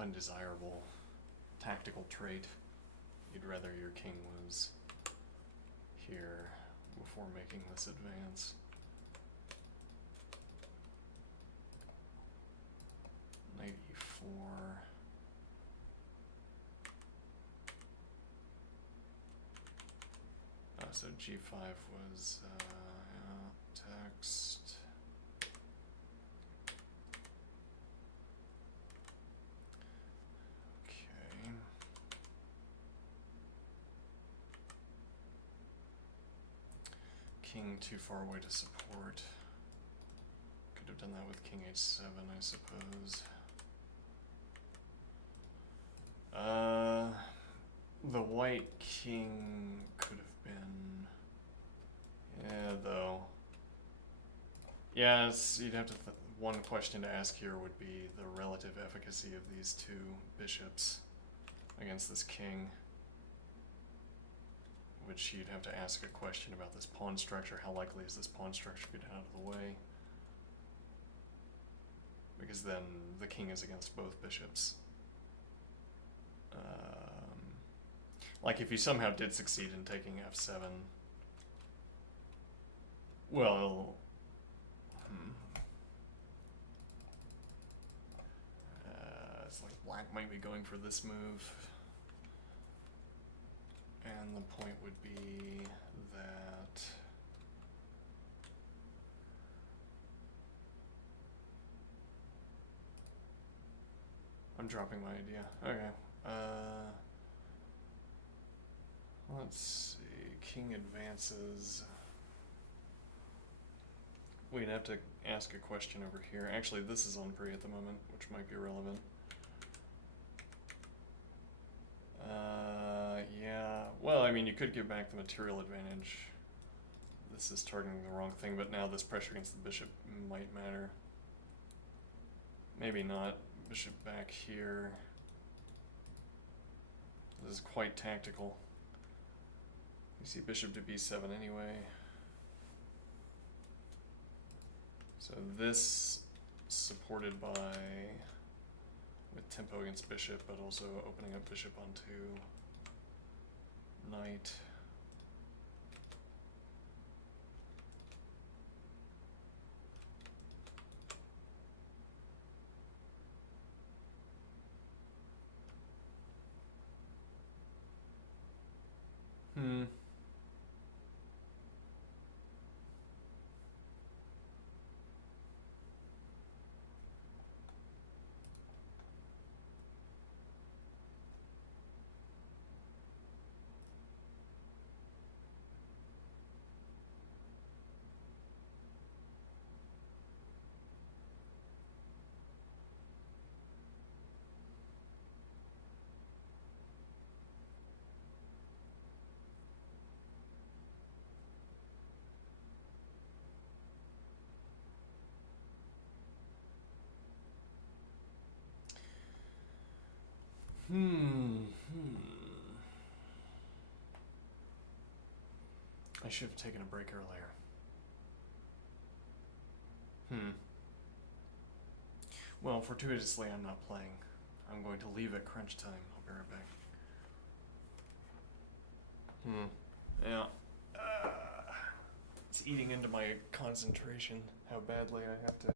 undesirable tactical trait. You'd rather your king was here before making this advance. Knight e4. So g5 was text. Okay. King too far away to support. Could have done that with king h7, I suppose. The white king could have been, yeah, though. Yes, you'd have to, one question to ask here would be the relative efficacy of these two bishops against this king, which you'd have to ask a question about this pawn structure. How likely is this pawn structure to get out of the way? Because then the king is against both bishops. Like if you somehow did succeed in taking f7, Well, hmm. It's like black might be going for this move. And the point would be that I'm dropping my idea. Okay. Let's see. King advances. We'd have to ask a question over here. Actually, this is on pre at the moment, which might be relevant. Yeah. Well, I mean, you could give back the material advantage. This is targeting the wrong thing, but now this pressure against the bishop might matter. Maybe not. Bishop back here. This is quite tactical. You see bishop to b7 anyway. So this supported by with tempo against bishop, but also opening up bishop onto knight. Hmm. I should have taken a break earlier. Well, fortuitously, I'm not playing. I'm going to leave at crunch time. I'll be right back. Yeah. It's eating into my concentration, how badly I have to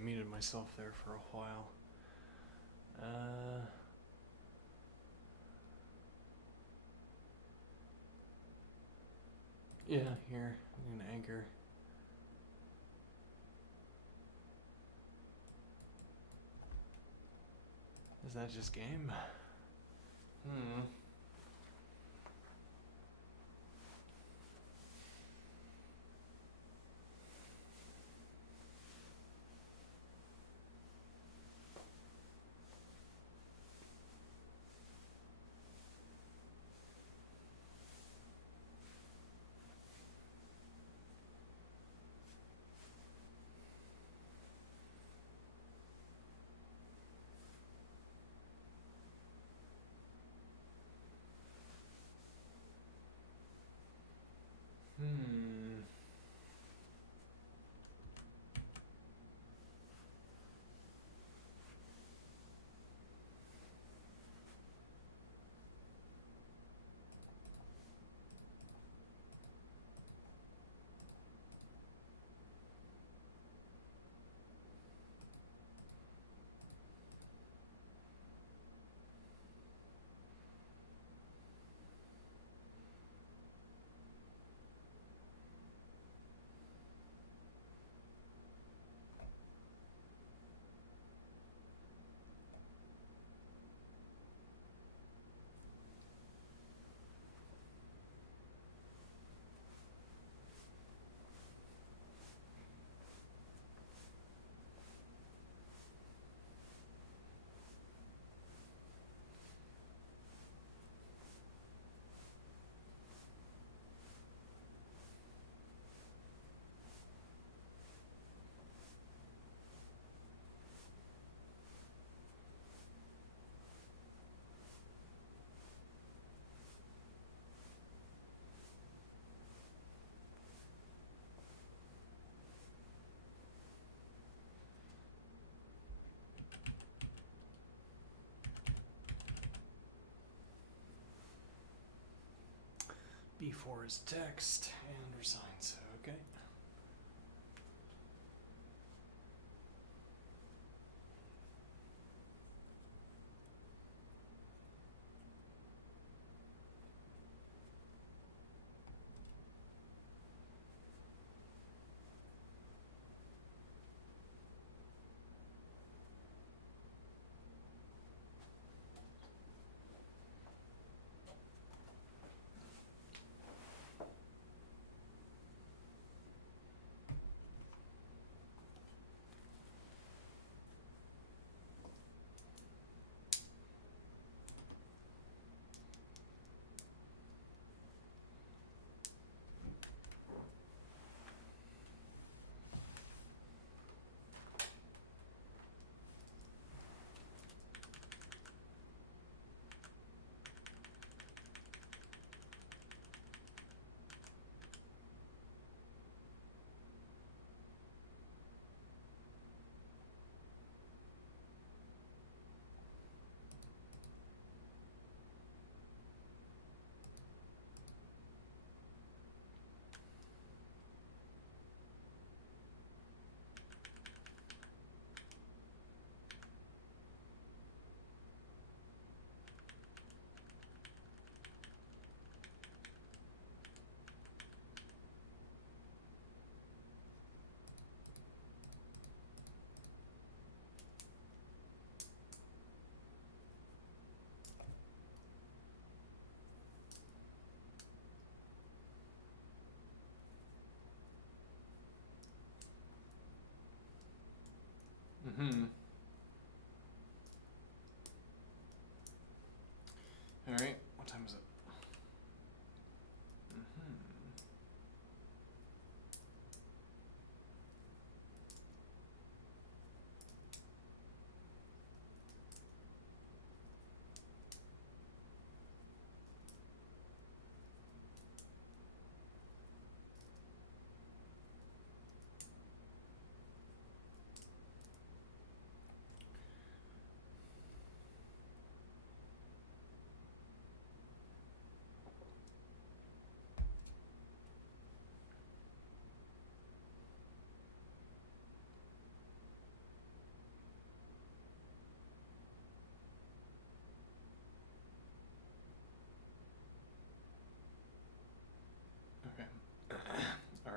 muted myself there for a while. Yeah, here, I'm gonna anchor. Is that just game? B4 is text and resign, so okay.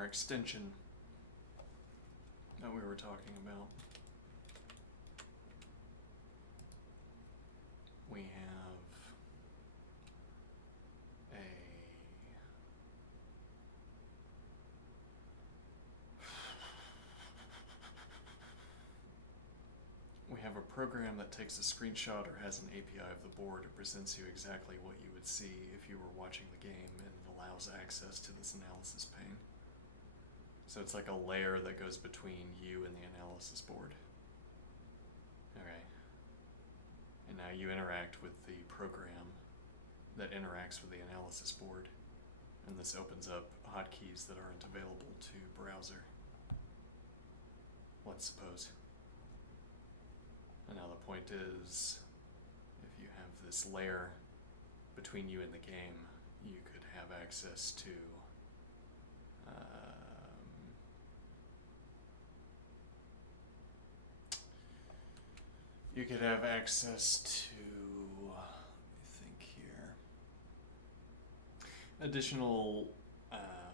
our extension that we were talking about. We have a program that takes a screenshot or has an API of the board. It presents you exactly what you would see if you were watching the game, and it allows access to this analysis pane. So it's like a layer that goes between you and the analysis board. Okay. And now you interact with the program that interacts with the analysis board, and this opens up hotkeys that aren't available to browser. Let's suppose. And now the point is, if you have this layer between you and the game, you could have access to let me think here, additional,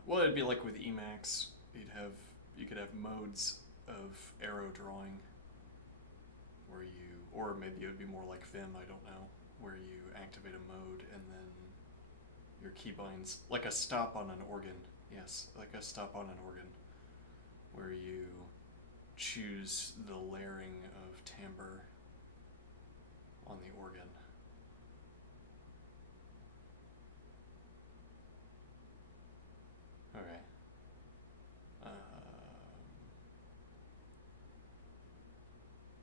well, it'd be like with Emacs, you could have modes of arrow drawing where you, or maybe it would be more like Vim, I don't know, where you activate a mode and then your keybinds, like a stop on an organ, yes, like a stop on an organ, where you choose the layering of timbre on the organ. Okay.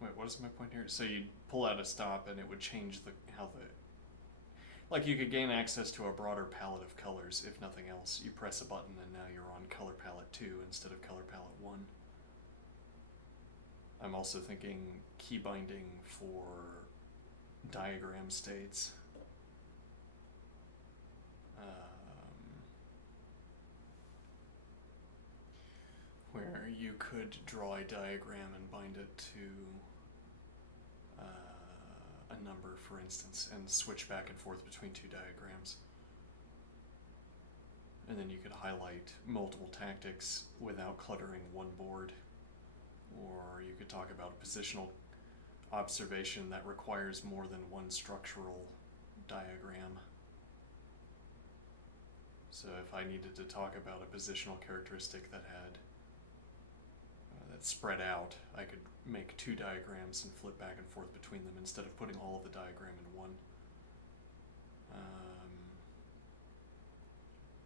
Wait, what is my point here? So you'd pull out a stop and it would change like you could gain access to a broader palette of colors, if nothing else. You press a button and now you're on color palette 2 instead of color palette 1. I'm also thinking key binding for diagram states. Where you could draw a diagram and bind it to a number, for instance, and switch back and forth between two diagrams. And then you could highlight multiple tactics without cluttering one board. Or you could talk about positional observation that requires more than one structural diagram. So if I needed to talk about a positional characteristic that had that spread out, I could make two diagrams and flip back and forth between them instead of putting all of the diagram in one.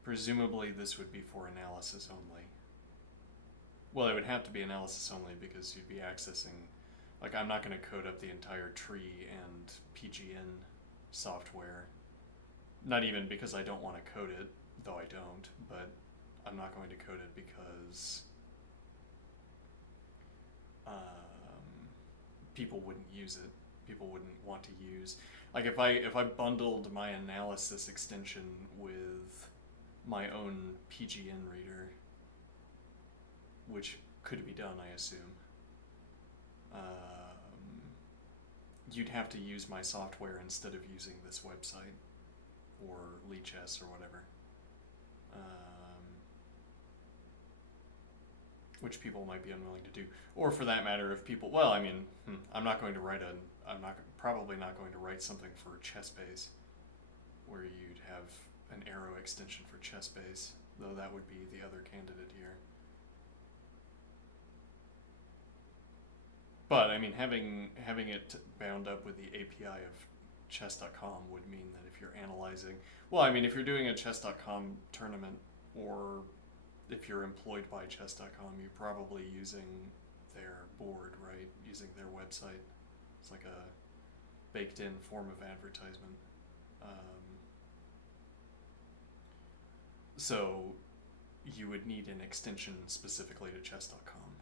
Presumably this would be for analysis only. Well, it would have to be analysis only because you'd be accessing, like, I'm not going to code up the entire tree and PGN software. Not even because I don't want to code it, though I don't, but I'm not going to code it because people wouldn't use it. People wouldn't want to use, like, if I bundled my analysis extension with my own PGN reader, which could be done, I assume, you'd have to use my software instead of using this website or Lichess or whatever, which people might be unwilling to do. Or for that matter, if people, well, I mean, I'm probably not going to write something for ChessBase where you'd have an arrow extension for ChessBase, though that would be the other candidate here. But I mean, having it bound up with the API of chess.com would mean that if you're analyzing, well, I mean, if you're doing a chess.com tournament, or if you're employed by chess.com, you're probably using their board, right? Using their website. It's like a baked-in form of advertisement. So you would need an extension specifically to chess.com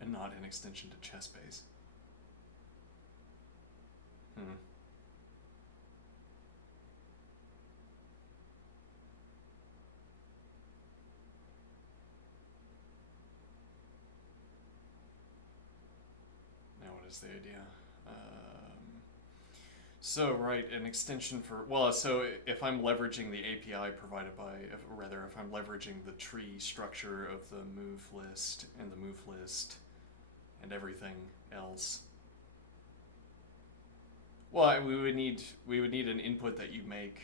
and not an extension to ChessBase. Now what is the idea? So, right, an extension for, well, so if I'm leveraging the API provided by, if I'm leveraging the tree structure of the move list and the move list and everything else, well, we would need an input that you make,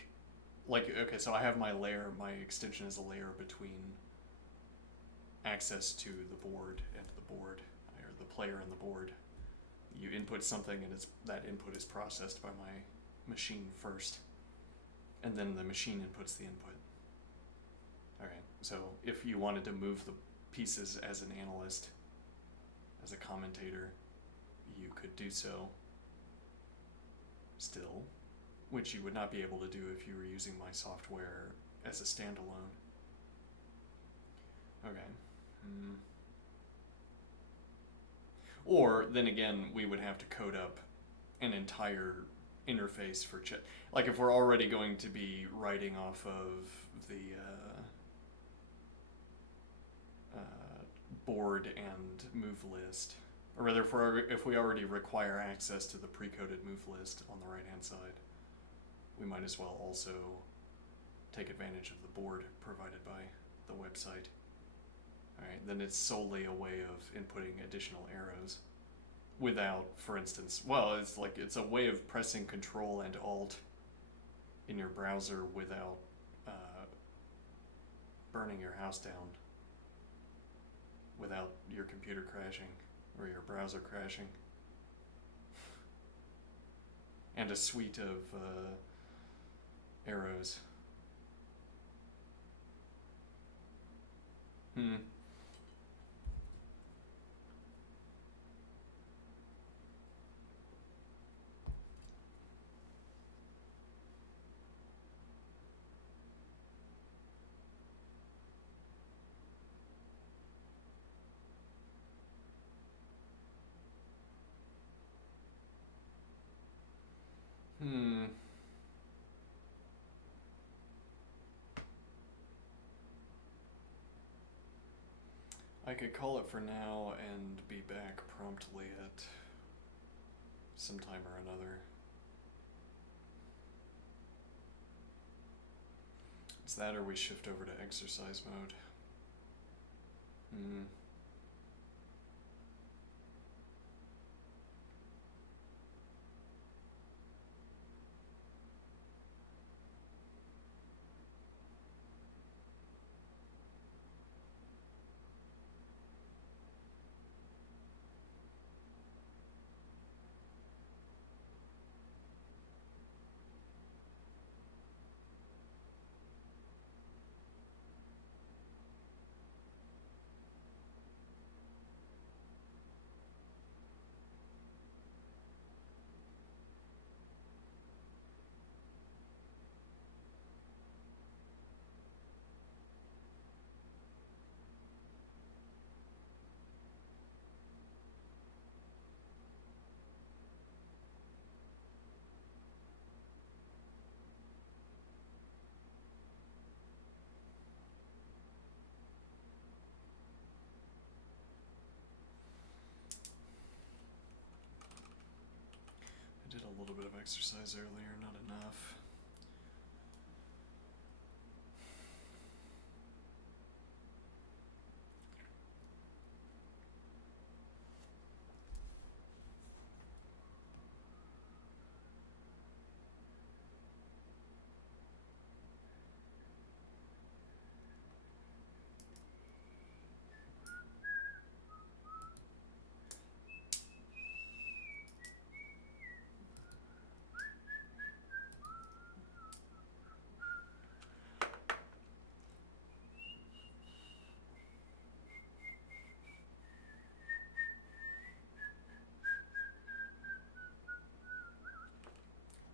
like, okay, so I have my layer, my extension is a layer between access to the board and the board, or the player and the board. You input something and that input is processed by my machine first, and then the machine inputs the input. Okay, so if you wanted to move the pieces as an analyst, as a commentator, you could do so still, which you would not be able to do if you were using my software as a standalone. Okay. Or then again, we would have to code up an entire interface for chat. Like if we're already going to be writing off of the board and move list, or rather, if we already require access to the pre-coded move list on the right-hand side, we might as well also take advantage of the board provided by the website. Alright, then it's solely a way of inputting additional arrows without, for instance, well, it's a way of pressing Control and Alt in your browser without burning your house down, without your computer crashing or your browser crashing. And a suite of arrows. I could call it for now and be back promptly at some time or another. It's that or we shift over to exercise mode. I did a little bit of exercise earlier, not enough.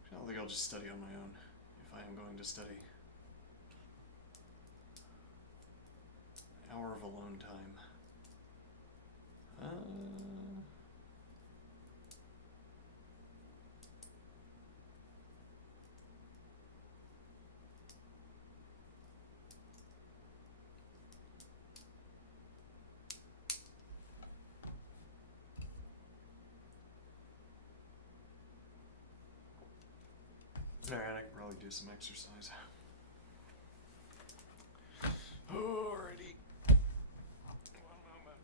I don't think I'll just study on my own, if I am going to study. An hour of alone time. Alright, I can probably do some exercise. Alrighty. One moment.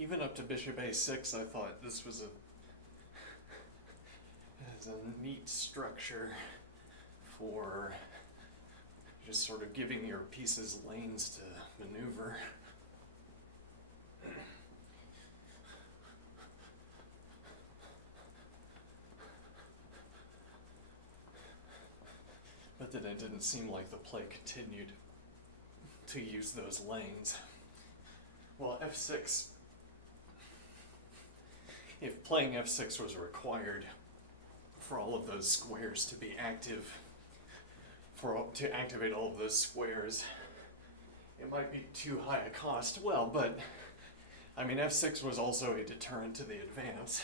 Even up to bishop a6, I thought this was a neat structure for just sort of giving your pieces lanes to maneuver. But then it didn't seem like the play continued to use those lanes. Well, f6, if playing f6 was required for all of those squares to be active, to activate all of those squares, it might be too high a cost. Well, but I mean, f6 was also a deterrent to the advance.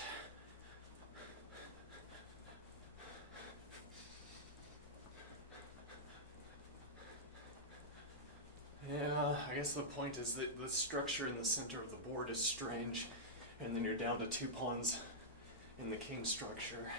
Yeah, I guess the point is that the structure in the center of the board is strange, and then you're down to 2 pawns in the king structure.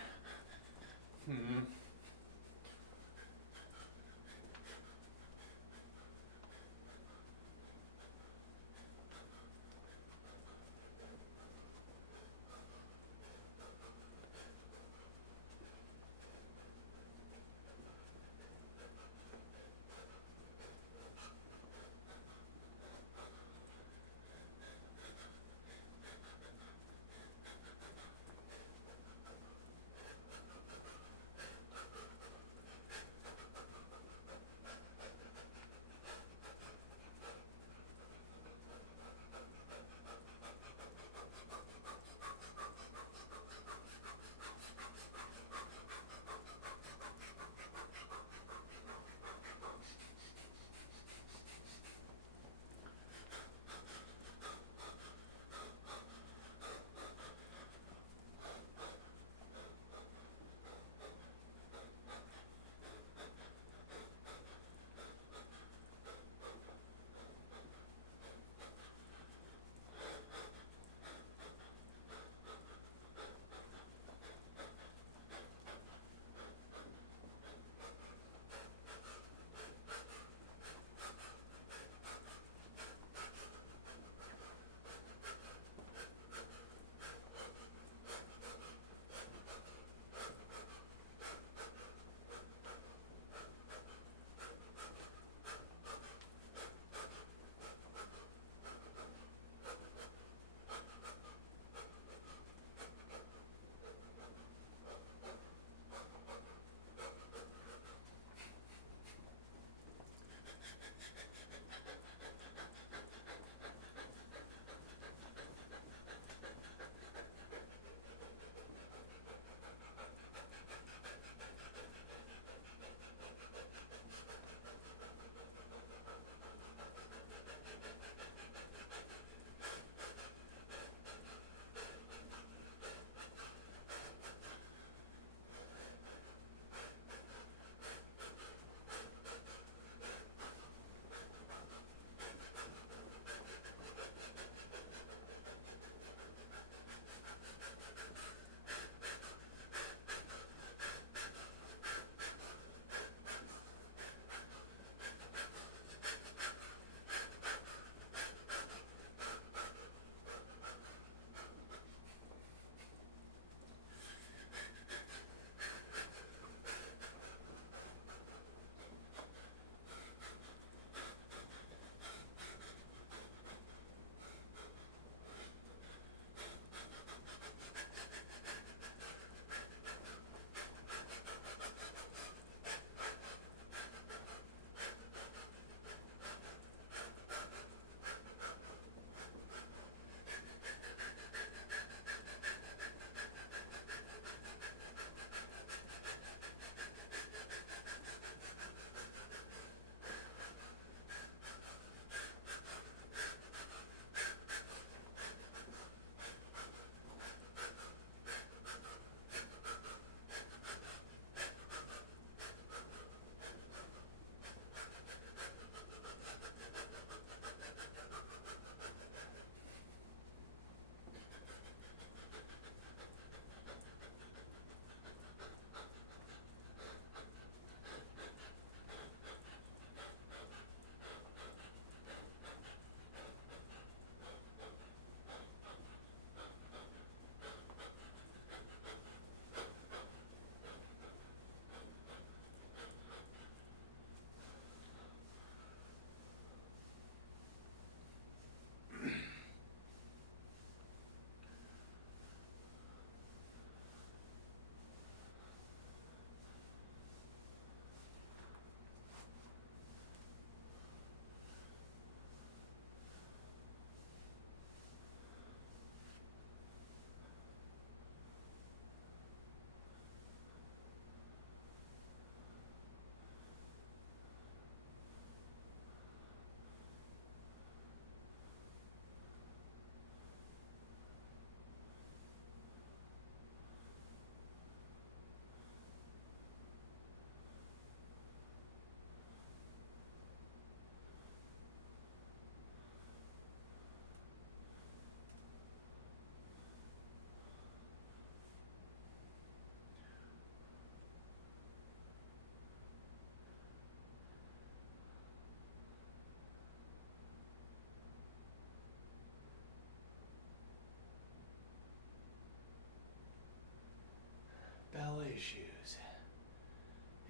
ballet shoes.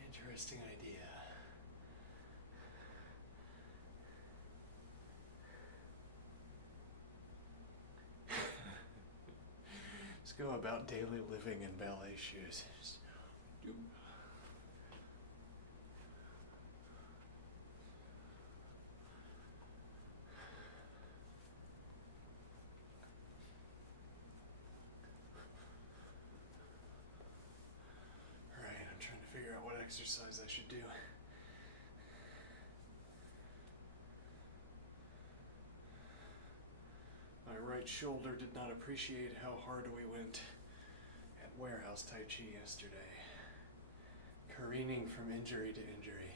Interesting idea. Just go about daily living in ballet shoes. Just do. Alright, I'm trying to figure out what exercise I should do. My right shoulder did not appreciate how hard we went at warehouse Tai Chi yesterday. Careening from injury to injury.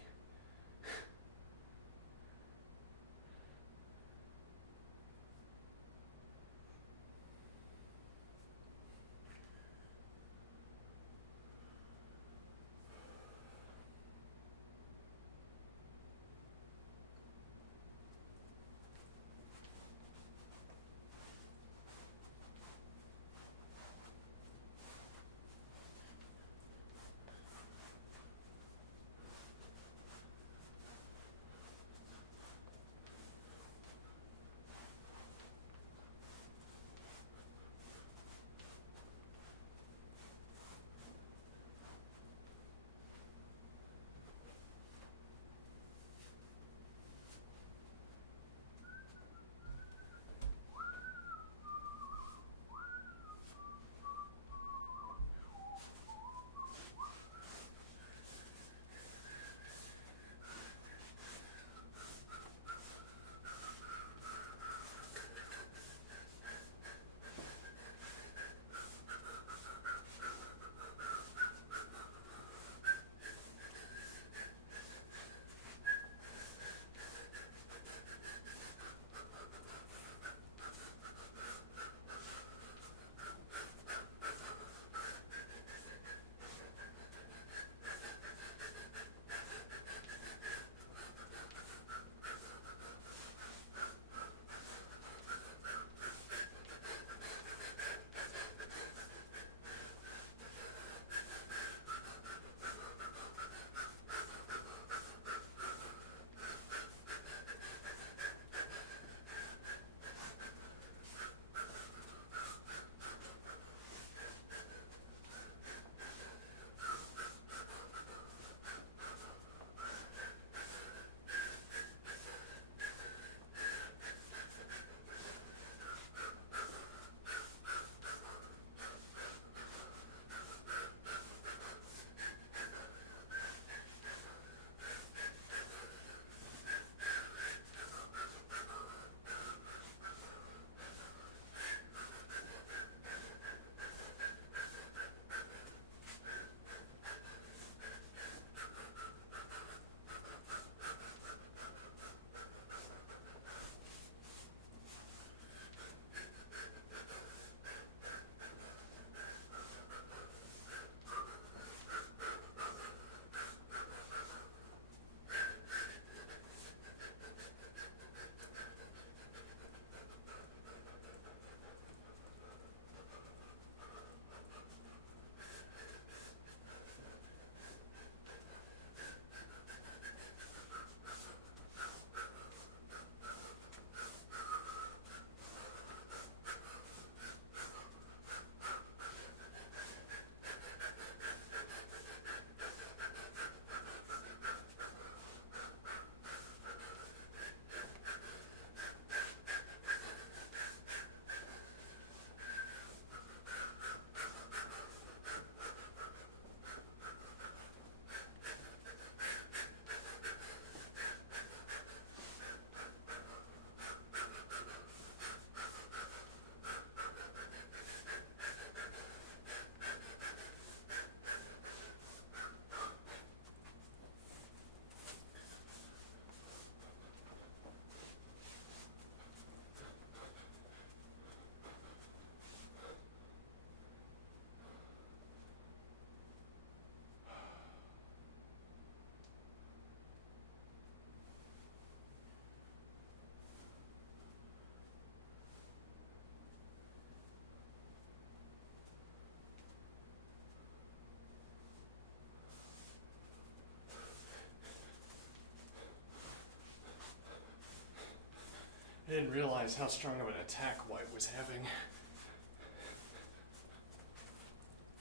I didn't realize how strong of an attack white was having.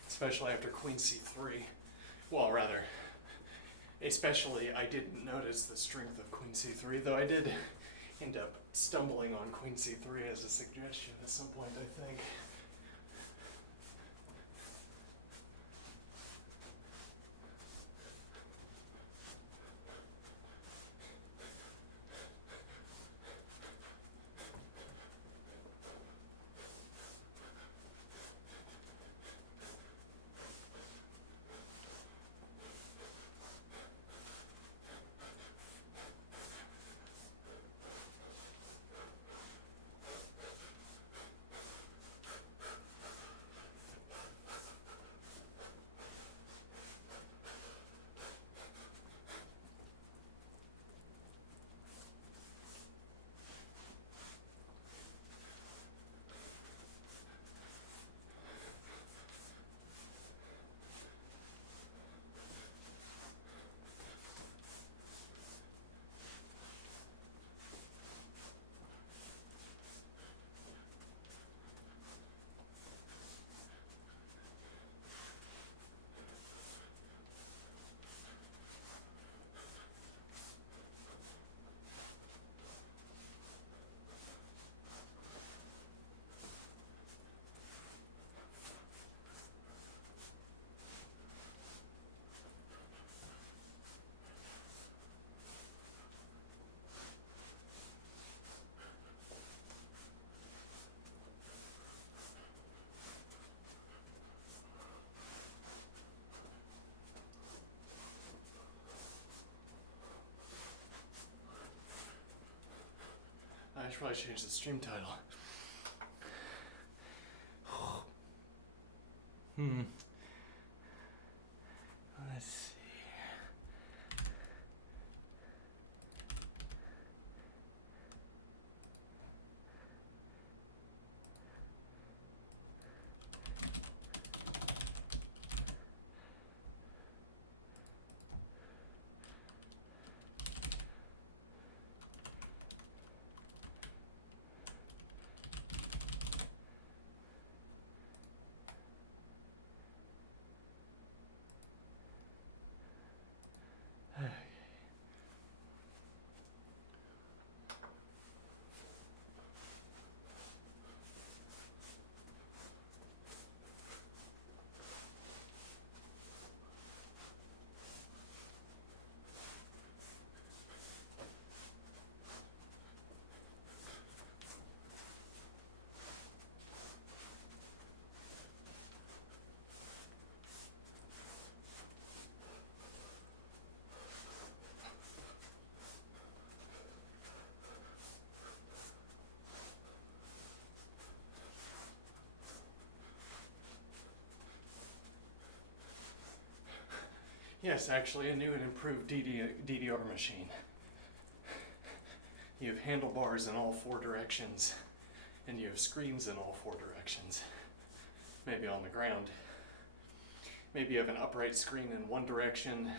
Especially after queen c3. Well, rather, especially I didn't notice the strength of queen c3, though I did end up stumbling on queen c3 as a suggestion at some point, I think. I should probably change the stream title. Let's see. Yes, actually a new and improved DDR machine. You have handlebars in all 4 directions, and you have screens in all 4 directions. Maybe on the ground. Maybe you have an upright screen in one direction,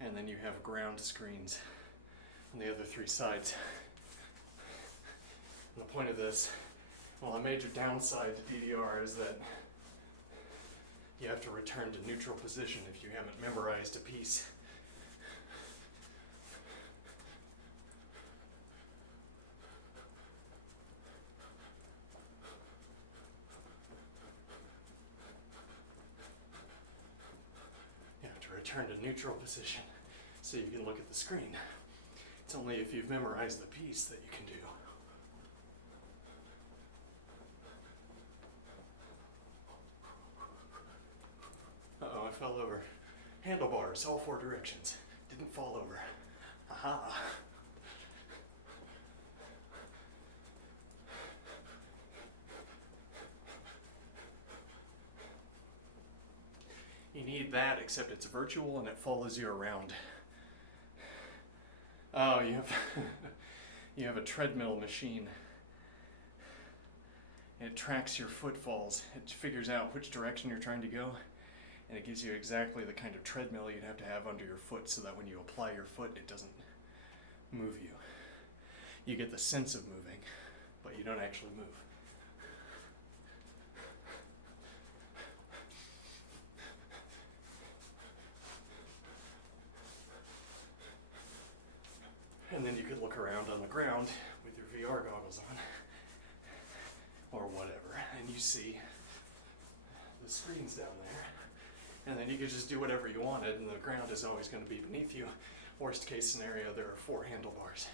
and then you have ground screens on the other 3 sides. And the point of this, well, a major downside to DDR is that you have to return to neutral position if you haven't memorized a piece. You have to return to neutral position so you can look at the screen. It's only if you've memorized the piece that you can do. Uh-oh, I fell over. Handlebars, all 4 directions. Didn't fall over. Aha. You need that, except it's virtual and it follows you around. Oh, you have you have a treadmill machine. It tracks your footfalls. It figures out which direction you're trying to go, and it gives you exactly the kind of treadmill you'd have to have under your foot so that when you apply your foot, it doesn't move you. You get the sense of moving, but you don't actually move. And then you could look around on the ground with your VR goggles on, or whatever, and you see the screens down there. And then you could just do whatever you wanted, and the ground is always going to be beneath you. Worst case scenario, there are 4 handlebars.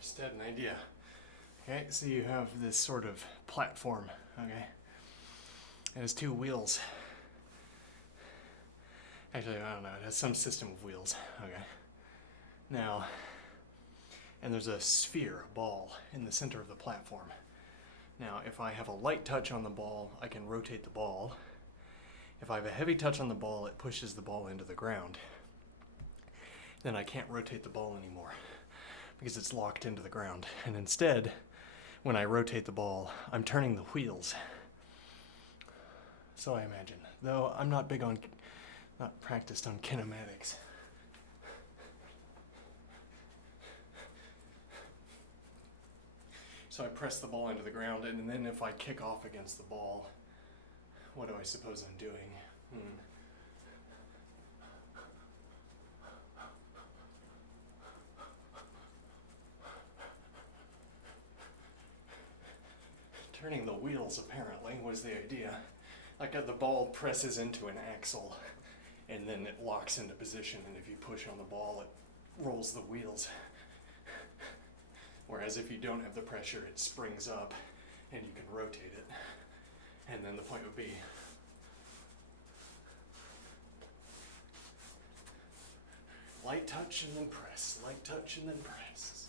Just had an idea. Okay, so you have this sort of platform, okay? It has 2 wheels. Actually, I don't know, it has some system of wheels, okay? Now, and there's a sphere, a ball, in the center of the platform. Now, if I have a light touch on the ball, I can rotate the ball. If I have a heavy touch on the ball, it pushes the ball into the ground. Then I can't rotate the ball anymore because it's locked into the ground. And instead, when I rotate the ball, I'm turning the wheels. So I imagine, though I'm not practiced on kinematics. So I press the ball into the ground, and then if I kick off against the ball, what do I suppose I'm doing? Turning the wheels, apparently, was the idea. Like the ball presses into an axle, and then it locks into position, and if you push on the ball, it rolls the wheels. Whereas if you don't have the pressure, it springs up, and you can rotate it. And then the point would be light touch and then press, light touch and then press.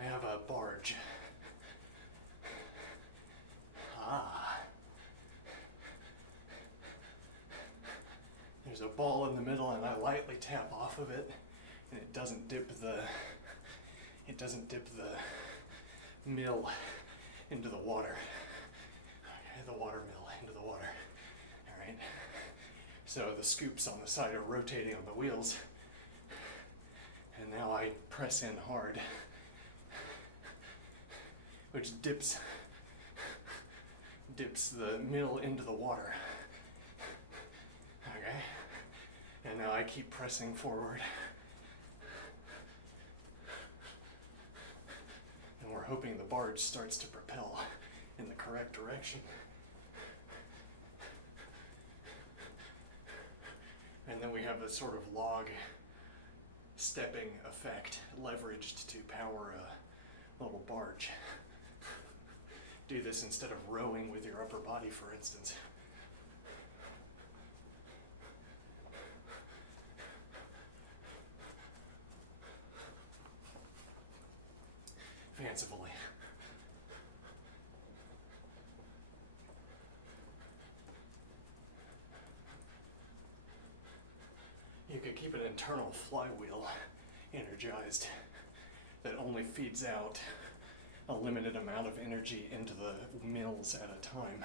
I have a barge. There's a ball in the middle, and I lightly tap off of it, and it doesn't dip the mill into the water. The water mill into the water. All right. So the scoops on the side are rotating on the wheels, and now I press in hard, which dips the mill into the water. Okay? And now I keep pressing forward. And we're hoping the barge starts to propel in the correct direction. And then we have this sort of log stepping effect leveraged to power a little barge. Do this instead of rowing with your upper body, for instance. Fancifully. You could keep an internal flywheel energized that only feeds out a limited amount of energy into the mills at a time,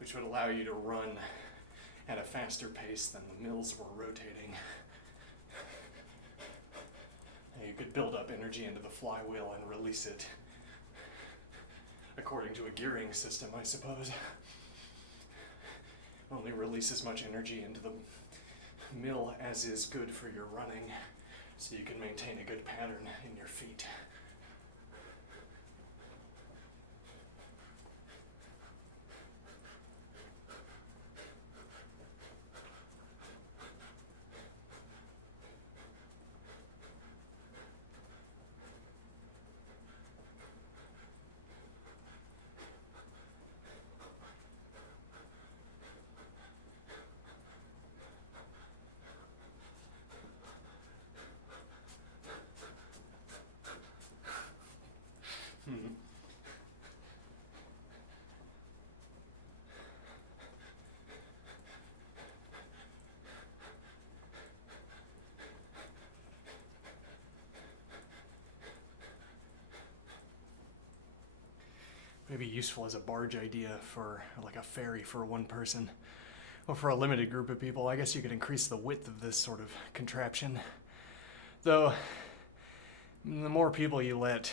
which would allow you to run at a faster pace than the mills were rotating. And you could build up energy into the flywheel and release it according to a gearing system, I suppose. Only release as much energy into the mill as is good for your running, so you can maintain a good pattern in your feet. Hmm. Maybe useful as a barge idea for like a ferry for one person. Or for a limited group of people. I guess you could increase the width of this sort of contraption. Though, the more people you let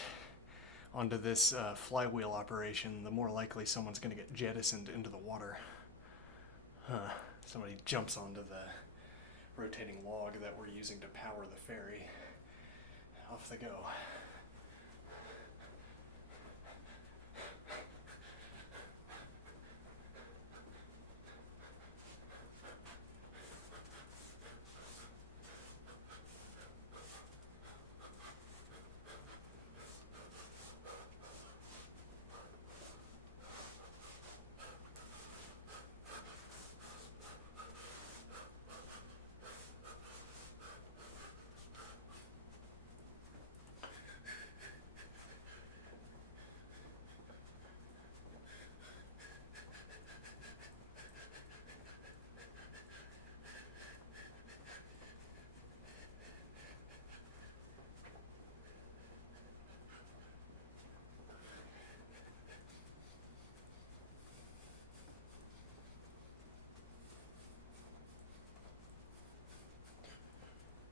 onto this flywheel operation, the more likely someone's going to get jettisoned into the water. Somebody jumps onto the rotating log that we're using to power the ferry. Off they go.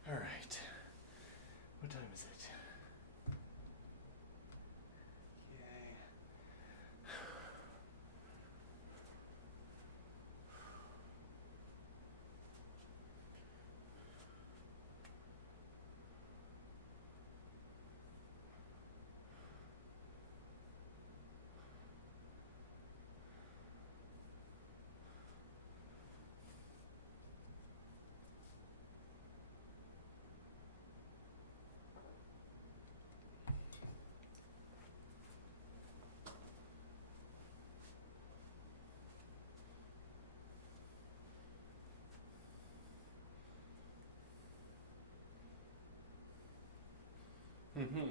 All right. What time is it? Yay. Mm-hmm.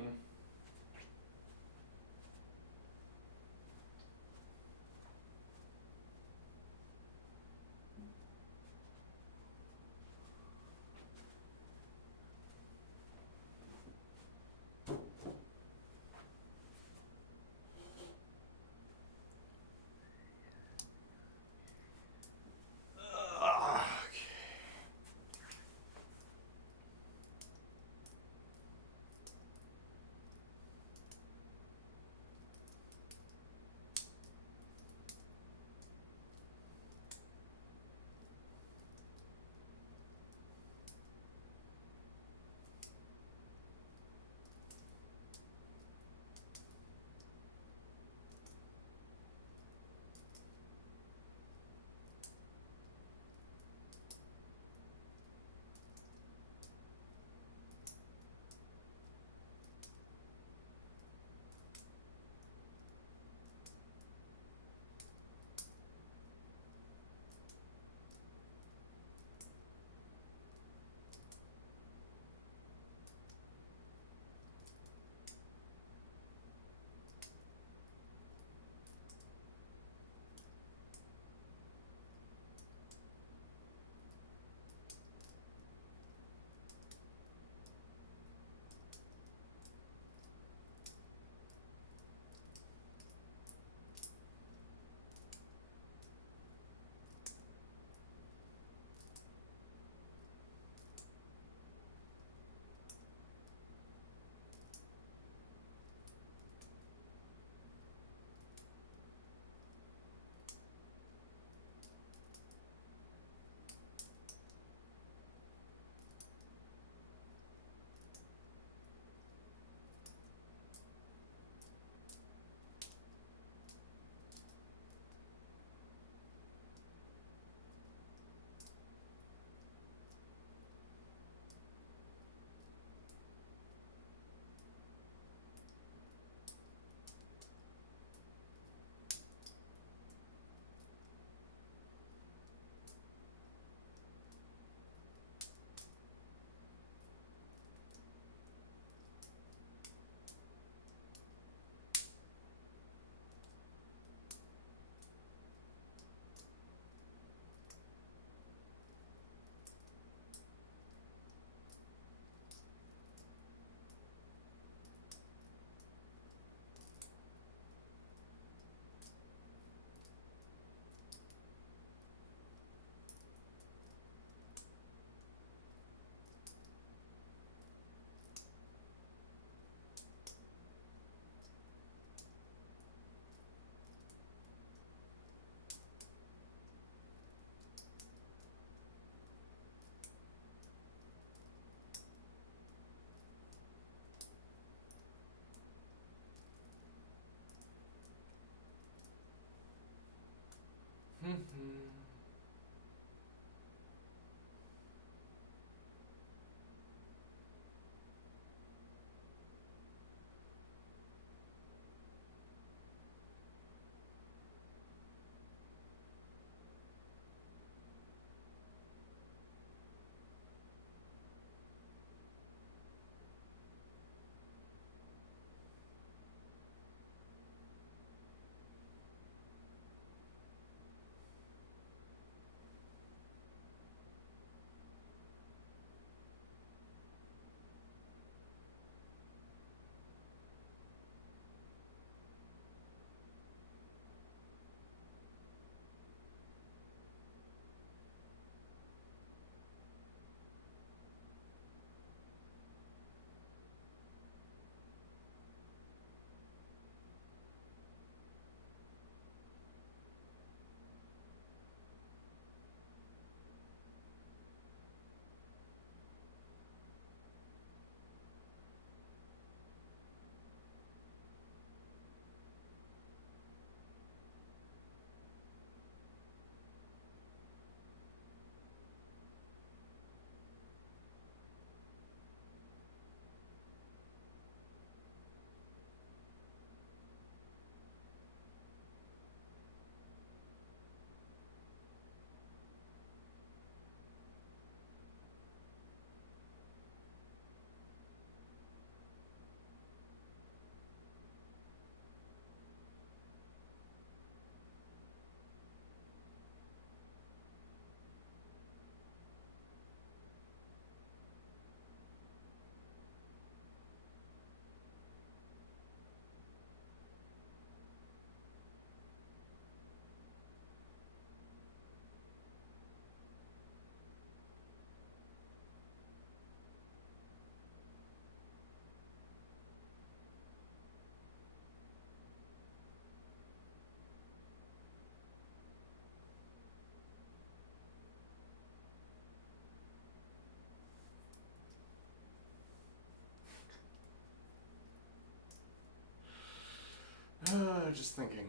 Just thinking.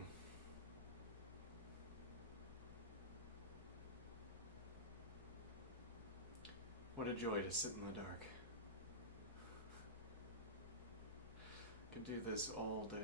What a joy to sit in the dark. Could do this all day.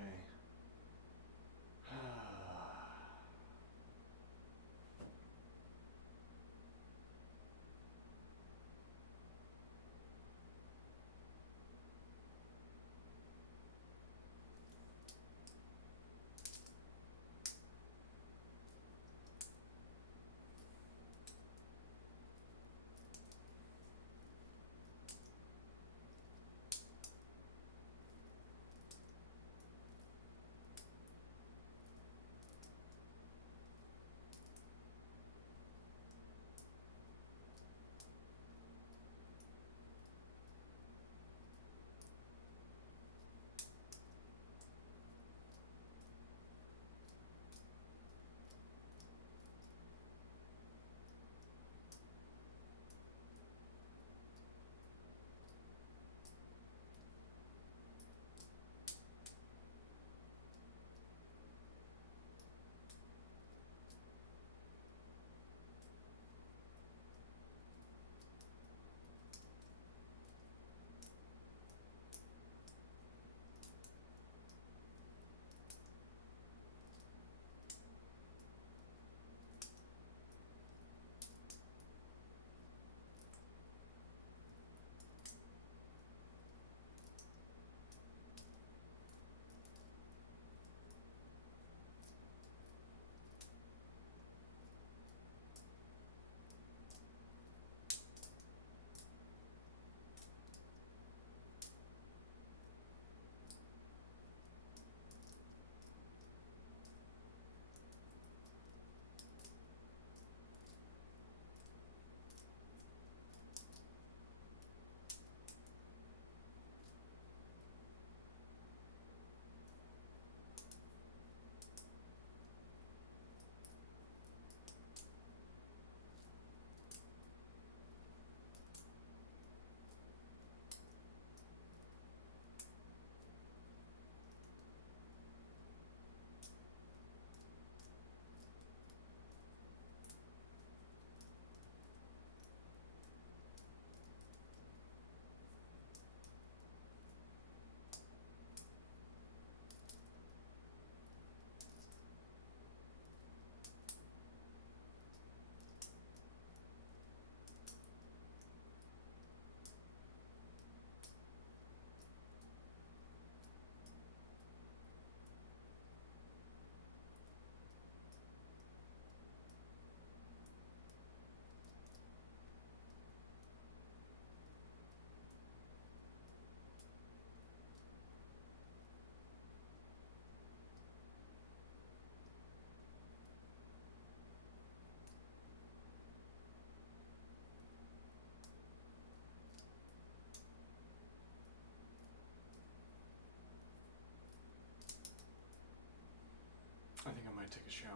I think I might take a shower.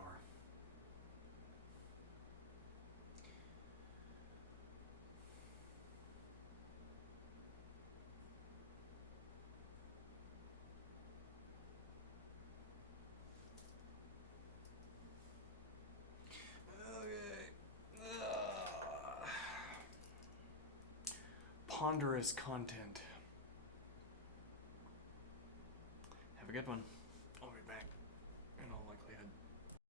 Okay. Ponderous content. Have a good one.